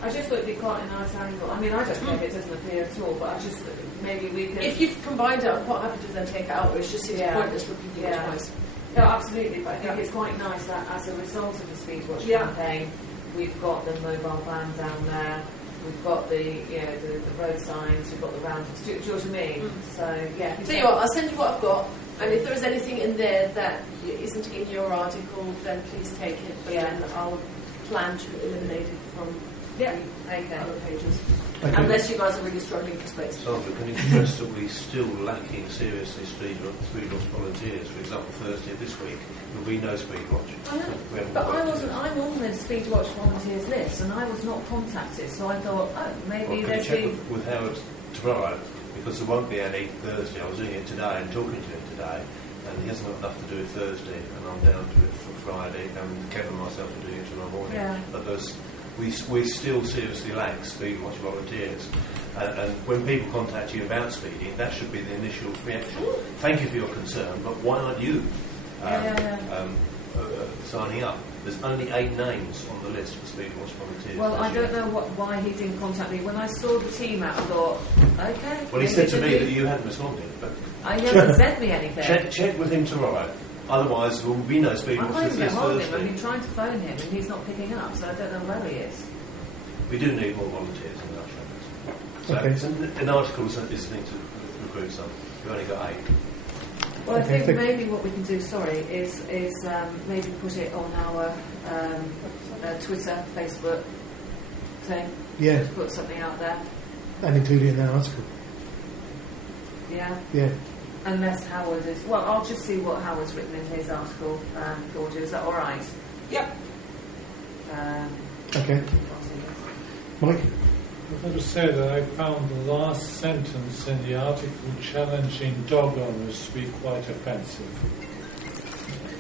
I just thought it'd be quite a nice angle. I mean, I don't care if it doesn't appear at all, but I just maybe we can... If you've combined it, I'm quite happy to then take it out, it's just pointless repeating it twice. No, absolutely, but I think it's quite nice that as a result of the Speedwatch campaign, we've got the mobile van down there. We've got the road signs, we've got the rounders. Do you know what I mean? So yeah. Tell you what, I'll send you what I've got, and if there is anything in there that isn't in your article, then please take it. But then I'll plan to eliminate it from the other pages, unless you guys are really struggling for space. Sandra, can you stress that we're still lacking seriously Speedwatch volunteers? For example, Thursday of this week, there'll be no Speedwatch. I know, but I'm on the Speedwatch volunteers list, and I was not contacted, so I thought, maybe there's check with Howard tomorrow, because there won't be any Thursday. I was doing it today and talking to him today, and he hasn't got enough to do it Thursday, and I'm down to it for Friday, and Kevin and myself are doing it tomorrow morning. Yeah. But we still seriously lack Speedwatch volunteers. And when people contact you about speeding, that should be the initial reaction. Thank you for your concern, but why aren't you signing up? There's only 8 names on the list for Speedwatch volunteers. Well, I don't know why he didn't contact me. When I saw the team out, I thought, okay. Well, he said to me that you hadn't responded, but I haven't sent me anything. Check with him tomorrow. Otherwise, there will be no Speedwatch I can't even this get hold of Thursday. him. I've been trying to phone him, and he's not picking up, so I don't know where he is. We do need more volunteers in our shows. So an article is linked to recruit some. We've only got 8. Well, I think maybe what we can do, is maybe put it on our Twitter, Facebook thing. Yeah. Put something out there. And include it in that article. Yeah. Yeah. Unless Howard is... Well, I'll just see what Howard's written in his article, Claudia. Is that all right? Yep. Okay. Mike? I've got to say that I found the last sentence in the article challenging dog owners to be quite offensive.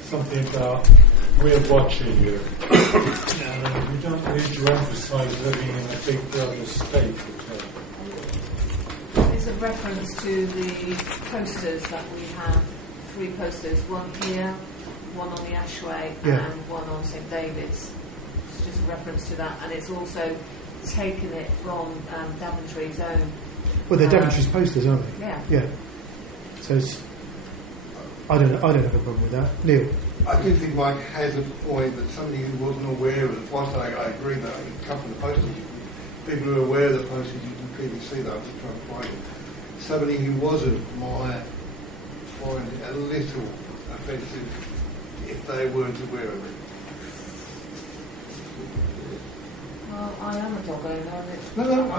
Something about, we're watching you. And we don't need to emphasise living in a big brother state at all. It's a reference to the posters that we have. 3 posters, one here, one on the Ashway, and one on St David's. It's just a reference to that, and it's also taken it from Daventry's own. Well, they're Daventry's posters, aren't they? Yeah. Yeah. So I don't have a problem with that. Neil? I do think Mike has a point that somebody who wasn't aware of it, whilst I agree that it comes from the posters, people who are aware of the posters, you can clearly see that. I'm just trying to find it. Somebody who wasn't might find it a little offensive if they weren't aware of it. Well, I am a dog owner,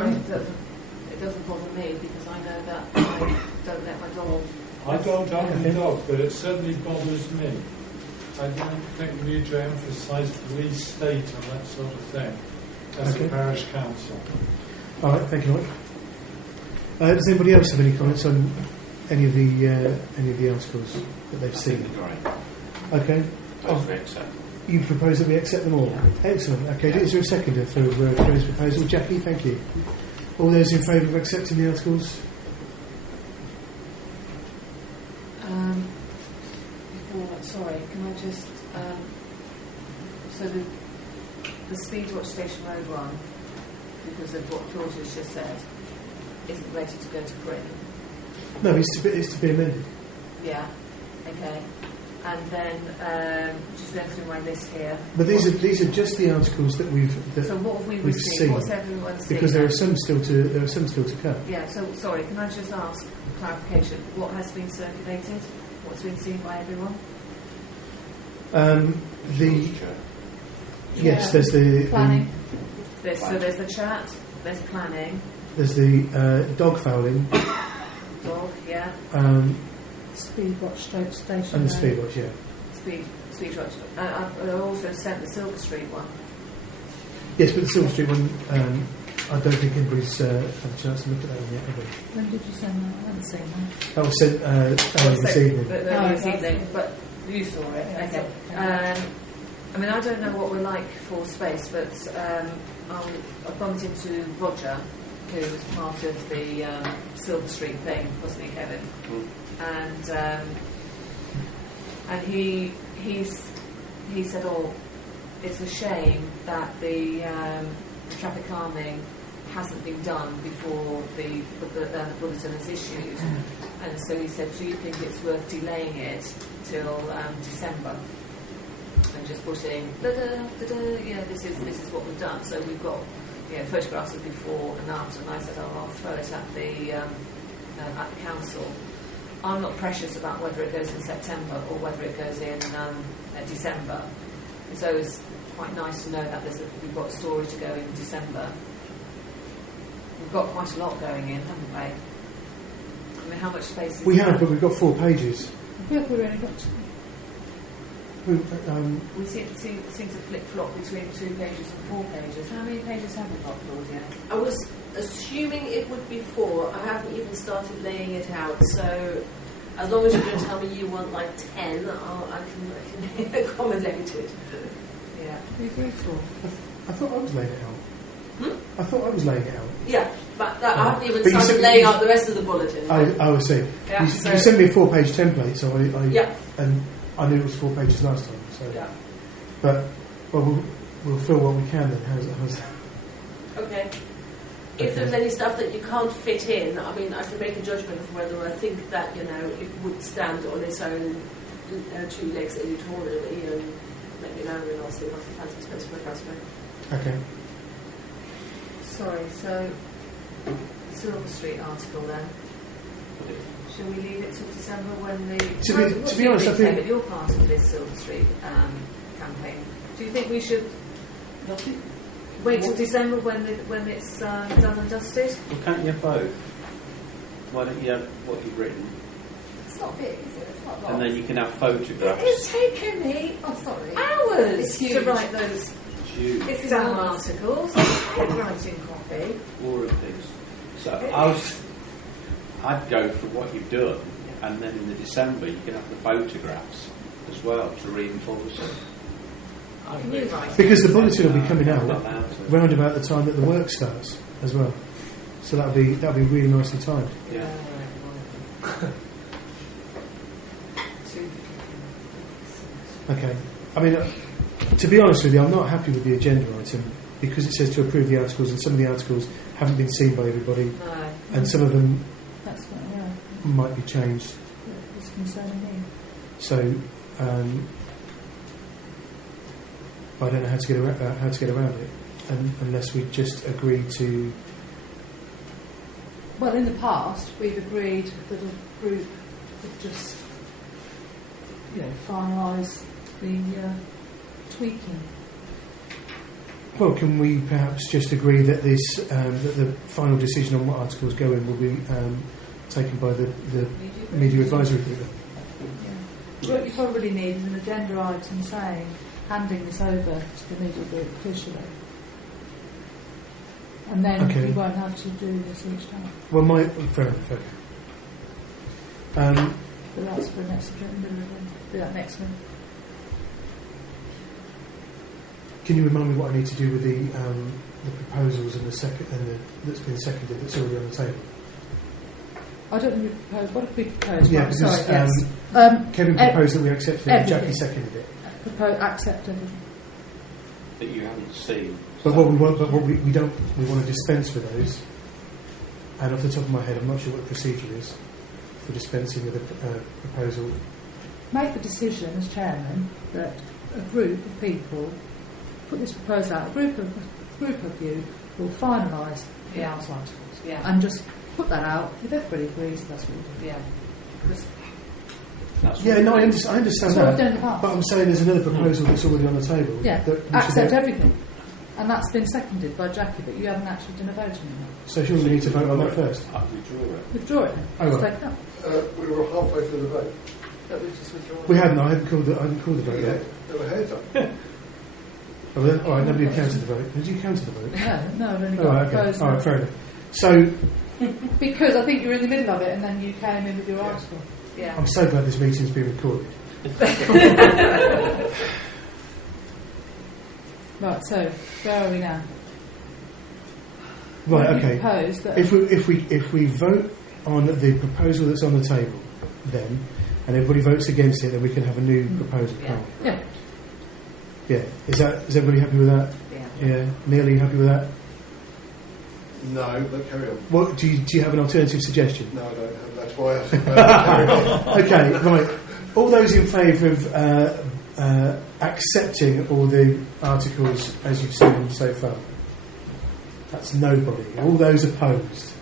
and it doesn't bother me because I know that I don't let my dog. I don't own a dog, but it certainly bothers me. I don't think we need to emphasise police state and that sort of thing. as Okay. a parish council. All right, thank you, Mike. Does anybody else have any comments on any of the articles that they've I seen? think they're great. Okay. Both we accept. You propose that we accept them all? Excellent. Okay, is there a seconder for Chloe's proposal? Jackie, thank you. All those in favour of accepting the articles? Sorry, can I just... so the Speedwatch Station Road one, because of what Claudia's just said, isn't ready to go to print. No, it's to be amended. Yeah, okay. And then, just going through my list here. But these are just the articles that so what have we we've received? seen. What's everyone seen? Because there are some still to come. Yeah. So sorry, can I just ask clarification? What has been circulated? What's been seen by everyone? Yes, there's the planning. So there's the chat. There's planning. There's the dog fouling. Dog. Yeah. Speedwatch station. And the Speedwatch, yeah. Speedwatch. I also sent the Silver Street one. Yes, but the Silver Street one, I don't think anybody's had a chance to look at that one yet, have we? When did you send that? I haven't seen that. That was sent earlier this evening. This evening, but you saw it. Yeah, Okay. I mean, I don't know what we're like for space, but I bumped into Roger, who was part of the Silver Street thing, wasn't he, Kevin? And he said, "Oh, it's a shame that the traffic calming hasn't been done before the bulletin is issued." And so he said, "Do you think it's worth delaying it till December and just putting this is what we've done?" So we've got photographs of before and after, and I said, "Oh, I'll throw it at the council." I'm not precious about whether it goes in September or whether it goes in December. So it's quite nice to know that we've got a story to go in December. We've got quite a lot going in, haven't we? I mean, how much space is We have, but we've got 4 pages. We've already got we seem to flip-flop between 2 pages and 4 pages. How many pages have we got, Claudia? I was assuming it would be 4. I haven't even started laying it out, so as long as you don't tell me you want like 10, I can accommodate it. Yeah. We agreed for. I thought I was laying it out. I thought I was laying it out. Yeah, but I haven't even But you started said- laying out the rest of the bulletin. I see. Yeah, You sent me a 4-page template, so Yeah. and I knew it was 4 pages last time. So, Yeah. but we'll fill what we can then. How's that? Okay. If there's any stuff that you can't fit in, I mean, I can make a judgment of whether I think that, it would stand on its own 2 legs editorially, and let me know, and I'll see if I can find some space for it elsewhere. Okay. Sorry, so Silver Street article then. Shall we leave it till December when the... To be honest, I think... David, you're part of this Silver Street campaign. Do you think we should wait till December when it's done and dusted? Well, can't you have both? Why don't you have what you've written? It's not big, is it? It's not long. And then you can have photographs. It's taken me, Hours It's to huge. write those Huge. exam articles. Writing copy. War and things. So I'd go for what you've done, and then in the December you can have the photographs as well to reinforce it. Can you write? Because the bulletin will be coming out Not allowed to. round about the time that the work starts as well. So that'll be really nicely timed. Yeah. Okay. I mean, to be honest with you, I'm not happy with the agenda item because it says to approve the articles, and some of the articles haven't been seen by everybody, No. and some of them That's what, yeah. might be changed. It's concerning me. So I don't know how to get around it, unless we just agree to. Well, in the past, we've agreed that a group would just, finalise the tweaking. Well, can we perhaps just agree that that the final decision on what articles go in will be taken by the media advisory group? Yeah. What you probably need is an agenda item saying handing this over to the media group officially. And then Okay. you won't have to do this each time. Well, fair enough. Okay. But that's for next agenda. Do that next one. Can you remind me what I need to do with the proposals and that's been seconded that's already on the table? I don't think we proposed. What did we propose? Yeah, Right, because sorry, yes. Kevin proposed that we accepted it and Jackie everything. seconded it. Accept everything. That you haven't seen. But what we want to dispense with those. And off the top of my head, I'm not sure what the procedure is for dispensing with a proposal. Make the decision as chairman that a group of people put this proposal out. A group of you will finalise the house articles and just put that out. If everybody agrees, that's what we do. Yeah. Yeah, no, I understand That's what we've done in that. the past. But I'm saying there's another proposal that's already on the table. Yeah, that we should accept have- everything. And that's been seconded by Jackie, but you haven't actually done a vote on it. So surely we need to vote on that first. Withdraw it. Oh, Just right. take it up. We were halfway through the vote. But we've just withdrawn. We hadn't. I hadn't called the vote yet. There were hands up. Oh, then, all right, nobody counted the vote. Did you count the vote? No, I've only Oh, got a right, okay. proposal. All right, fair enough. So Because I think you were in the middle of it and then you came in with your article. Yeah. I'm so glad this meeting's been recorded. Right, so where are we now? Right, You okay. propose that If we vote on the proposal that's on the table, then, and everybody votes against it, then we can have a new proposal. Yeah. can't we? Yeah. Yeah. Is everybody happy with that? Yeah. Neil, are you happy with that? No, but carry on. What do you have an alternative suggestion? No, I don't have. That's why I said carry on. Okay, right. All those in favour of accepting all the articles as you've seen them so far? That's nobody. All those opposed?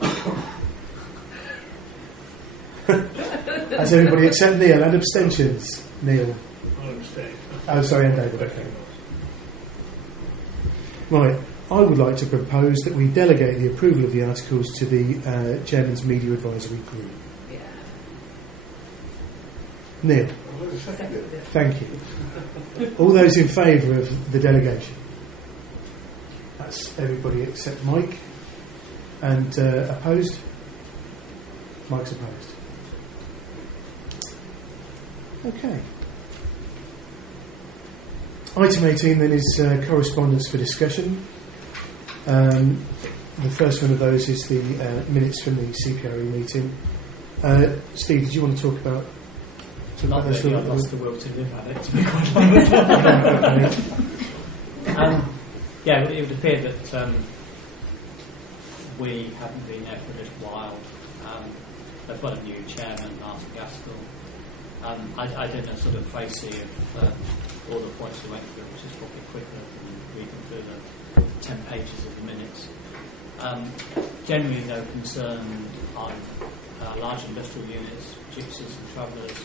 Has everybody except Neil and abstentions? Neil. I'll abstain. Oh, sorry, and David. Okay. Right. I would like to propose that we delegate the approval of the articles to the Chairman's Media Advisory Group. Yeah. Neil. Thank you. All those in favour of the delegation? That's everybody except Mike. And opposed? Mike's opposed. Okay. Item 18 then is correspondence for discussion. The first one of those is the minutes from the CPRE meeting. Steve, did you want to talk about Not this really, I little- lost the will to live at it, to be quite honest. Yeah, it would appear that we haven't been there for a little while. They've got a new chairman, Martin Gaskell. I did a sort of précis of all the points we went through, which is probably quicker than reading through the 10 pages of the minutes. Generally, they're concerned on large industrial units, gypsies and travellers,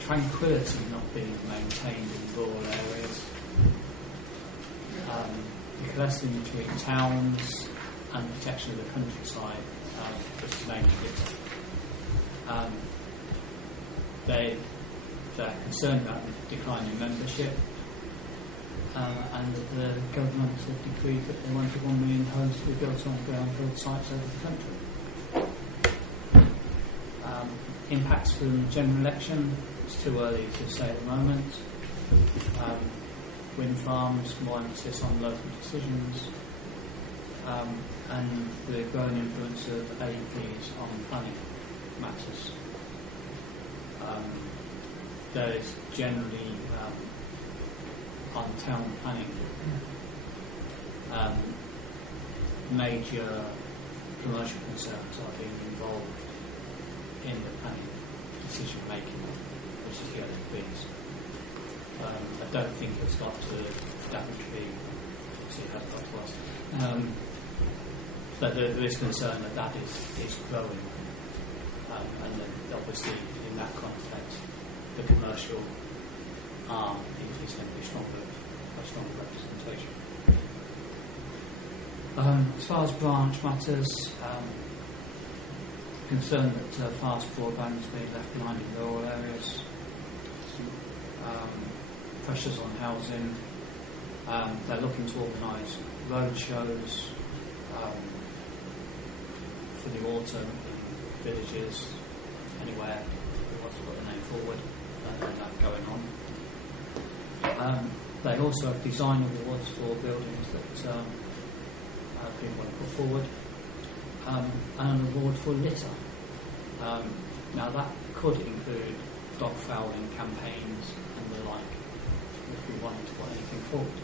tranquility not being maintained in rural areas, equality between towns and protection of the countryside, which is mainly litter. They're concerned about the decline in membership, and that the government have decreed that they wanted 1 million homes to be built on brownfield sites over the country. Impacts from the general election, it's too early to say at the moment. Wind farms, more emphasis on local decisions, and the growing influence of AEPs on planning matters. There is generally on town planning major commercial concerns are being involved in the planning decision making, which is the LFBs. I don't think it's got to Daventry, obviously it has got to us. But there is concern that is growing, and then obviously in that context the commercial arm is going to be a stronger representation. As far as branch matters, concerned that fast broadband is being left behind in rural areas, pressures on housing. They're looking to organise road shows, for the autumn in villages, anywhere who wants to put their name forward, and that going on. They also have design awards for buildings that people want to put forward, and an award for litter. Now that could include dog fouling campaigns and the like, if we wanted to put anything forward.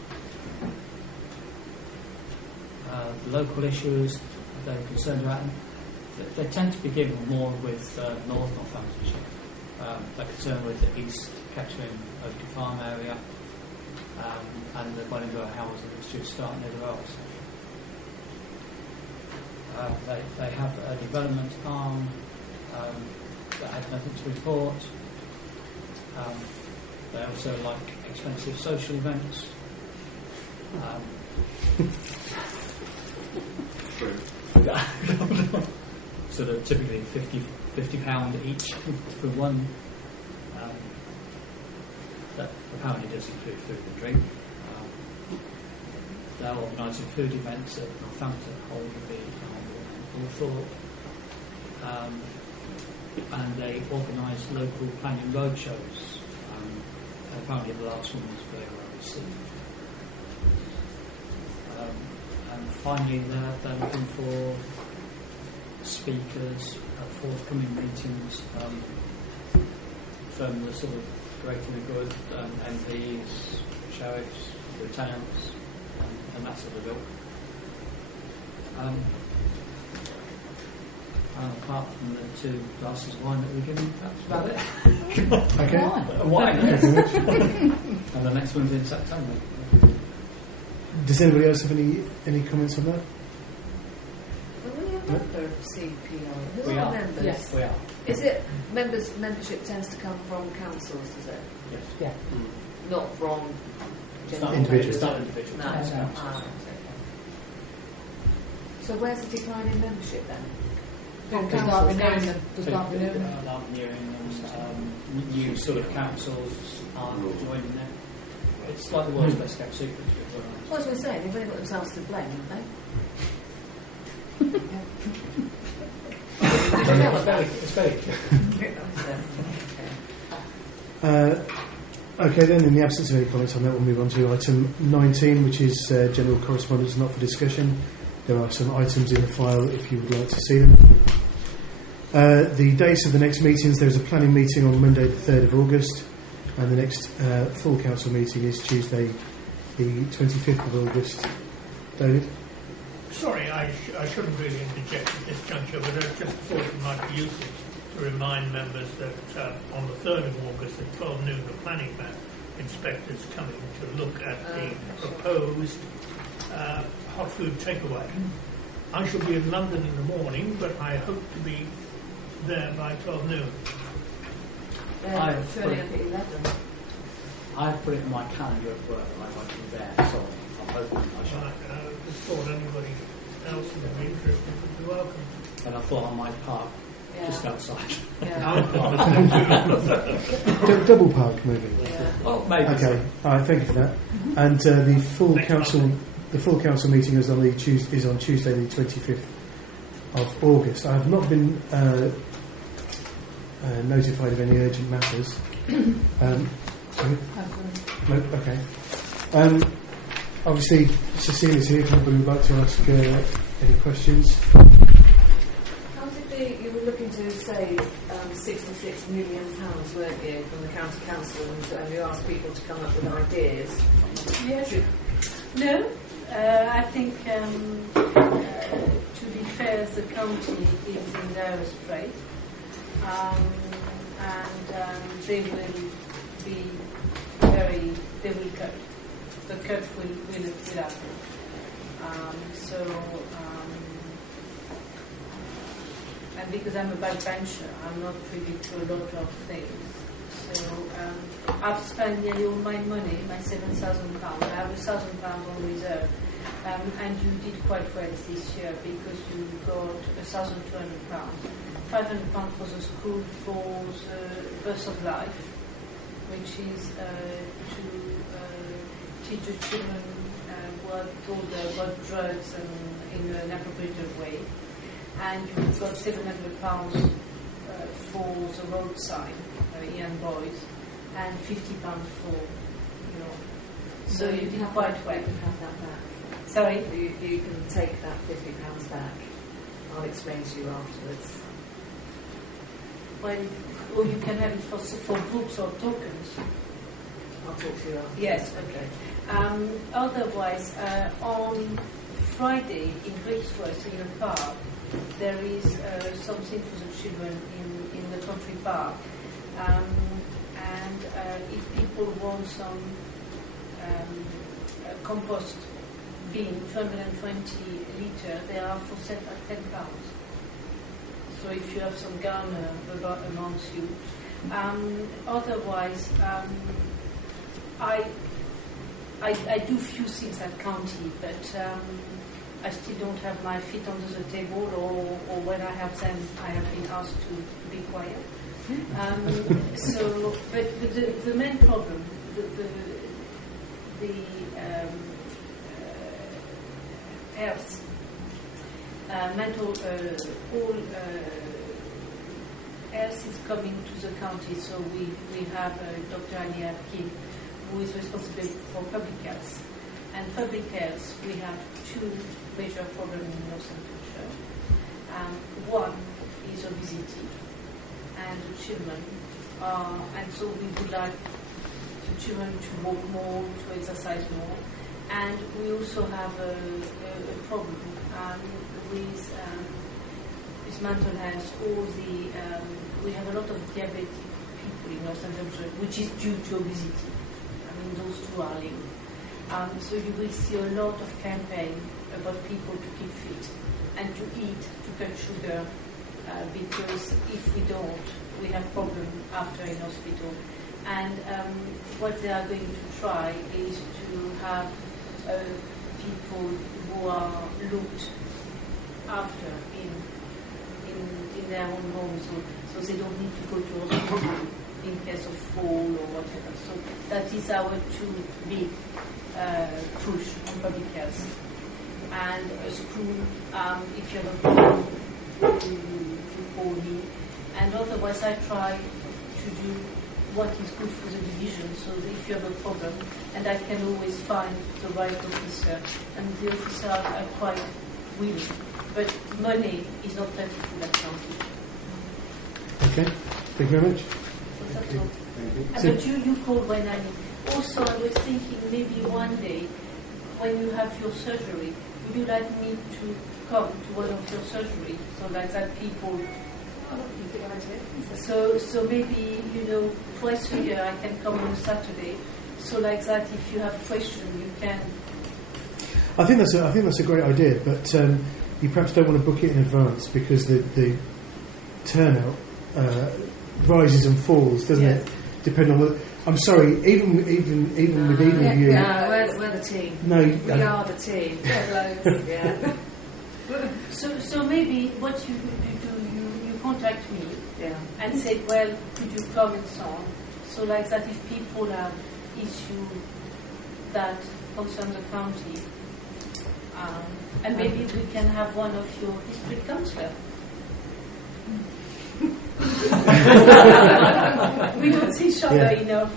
The local issues they're concerned about, they tend to begin more with North Northamptonshire. They're concerned with the East Kettering Oakley Farm area, and the Wellingborough houses that's due to start near the railway station. They have a development arm that had nothing to report. They also like expensive social events. True. Sort of typically £50 each for one. That apparently does include food and drink. They're organising food events at Northampton, Holderby, and Hawthorpe. And they organise local planning roadshows. Apparently the last one was very well received. And finally they're looking for speakers at forthcoming meetings from the sort of greater the good, MPs, sheriffs, lieutenants, and that sort of ilk. And apart from the 2 glasses of wine that we're given, that's about it. Okay. Wine. And the next one's in September. Does anybody else have any comments on that? Are we a member of CPR? We are. Members? Yes, we are. Is it membership tends to come from councils, does it? Yes. Yeah. Not from It's not individuals. It's not individuals. No. It's No. councils. So where's the decline in membership then? Does not renewing them. Does not renewing them. Not renewing them. New sort of councils aren't joining them. It's like the world's best kept secret. Well, as we say, they've only got themselves to blame, haven't they? It's very Okay, then, in the absence of any comments on that, we'll move on to item 19, which is general correspondence not for discussion. There are some items in the file if you would like to see them. The dates of the next meetings: there's a planning meeting on Monday the 3rd of August, and the next full council meeting is Tuesday the 25th of August. David? Sorry, I shouldn't really interject at this juncture, but I just thought it might be useful to remind members that on the 3rd of August at 12 noon, the planning inspector's coming to look at the proposed hot food takeaway. I shall be in London in the morning, but I hope to be there by 12 noon. I've put it in my calendar at work and I won't be there, so I'm hoping I shall. I just thought anybody else who would be interested would be welcome. And I thought I might park just outside. Double park, maybe. Oh, maybe. Okay, all right, thank you for that. And the full council meeting is on Tuesday the 25th of August. I have not been notified of any urgent matters. Sorry? No? Okay. Obviously, Cecilia's here. If anybody would like to ask any questions. How did you were looking to save £66 million, weren't you, from the county council, and you asked people to come up with ideas? Yes. No, I think to be fair, the county is in dire strait, and they will cut. The cut will happen. And because I'm a backbencher, I'm not privy to a lot of things. So I've spent nearly all my money, my £7,000. I have £1,000 on reserve. And you did quite well this year because you got £1,200. £500 for the school for the Bus of Life, which is to teach the children were told about drugs and in an appropriate way, and you've got £700 for the road sign, young boys, and £50 for, So you did quite well. You can have that back. Sorry? You can take that £50 back. I'll explain to you afterwards. Well, or you can have it for books or tokens. I'll talk to you after. Yes, okay. Otherwise, on Friday in Brixworth in a park, there is something for the children in the country park. And if people want some compost bin, 220 litre, they are for set at £10. So if you have some gardener amongst you. Otherwise, I do few things at county, but I still don't have my feet under the table, or when I have them, I have been asked to be quiet. But the main problem, the health, mental, all health is coming to the county. So we have Dr. Ali Abkin, who is responsible for public health. And public health, we have two major problems in Northamptonshire. One is obesity, and the children and so we would like the children to walk more, to exercise more. And we also have a problem with mental health. We have a lot of diabetic people in Northamptonshire, which is due to obesity. Those two are linked. So you will see a lot of campaign about people to keep fit and to eat, to cut sugar, because if we don't, we have problem after in hospital. And what they are going to try is to have people who are looked after in their own homes, so they don't need to go to hospital in case of fall or whatever. So that is our two big push on public health. And a school, if you have a problem, you call me. And otherwise I try to do what is good for the division, so that if you have a problem, and I can always find the right officer, and the officers are quite willing. But money is not plentiful at county. Okay, thank you very much. But you called when I need. Also, I was thinking maybe one day, when you have your surgery, would you like me to come to one of your surgeries, so like that people. So maybe twice a year I can come on Saturday. So like that, if you have questions, you can. I think that's a great idea, but you perhaps don't want to book it in advance because the turnout rises and falls, doesn't it? Depending on what. I'm sorry, even with either of you. No, we're the team. No, we are the team. Yeah. So maybe what you do, you contact me and say, well, could you come and so on. So like that, if people have issues that concern the county, and maybe we can have one of your district councillors. We don't see each other enough.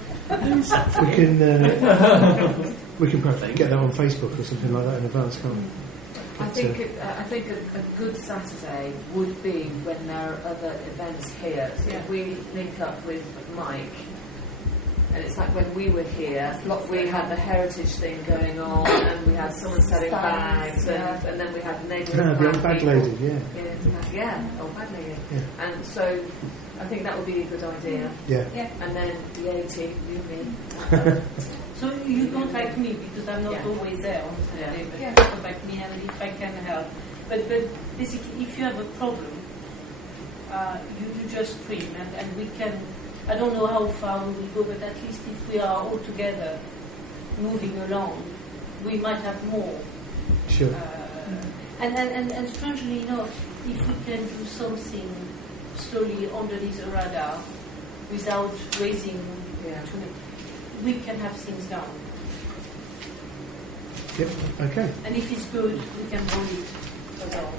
We can perhaps get that on Facebook or something like that in advance, can't we? I think a good Saturday would be when there are other events here. So if we link up with Mike, and it's like when we were here, we had the heritage thing going on, and we had someone selling bags, and then we had neighbourhood the old bag lady, old bag lady. And so I think that would be a good idea. Yeah. And then the 18th, me. So you contact me because I'm not always there on Saturday, but you contact me and if I can help. But basically, if you have a problem, you just scream and we can. I don't know how far we will go, but at least if we are all together moving along, we might have more. Sure. And strangely enough, if we can do something slowly underneath the radar without raising, we can have things down. Yep. Okay. And if it's good, we can hold it as well.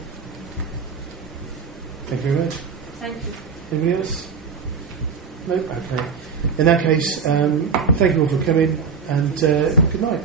Thank you very much. Thank you. Anybody else? No. Okay. In that case, thank you all for coming, and good night.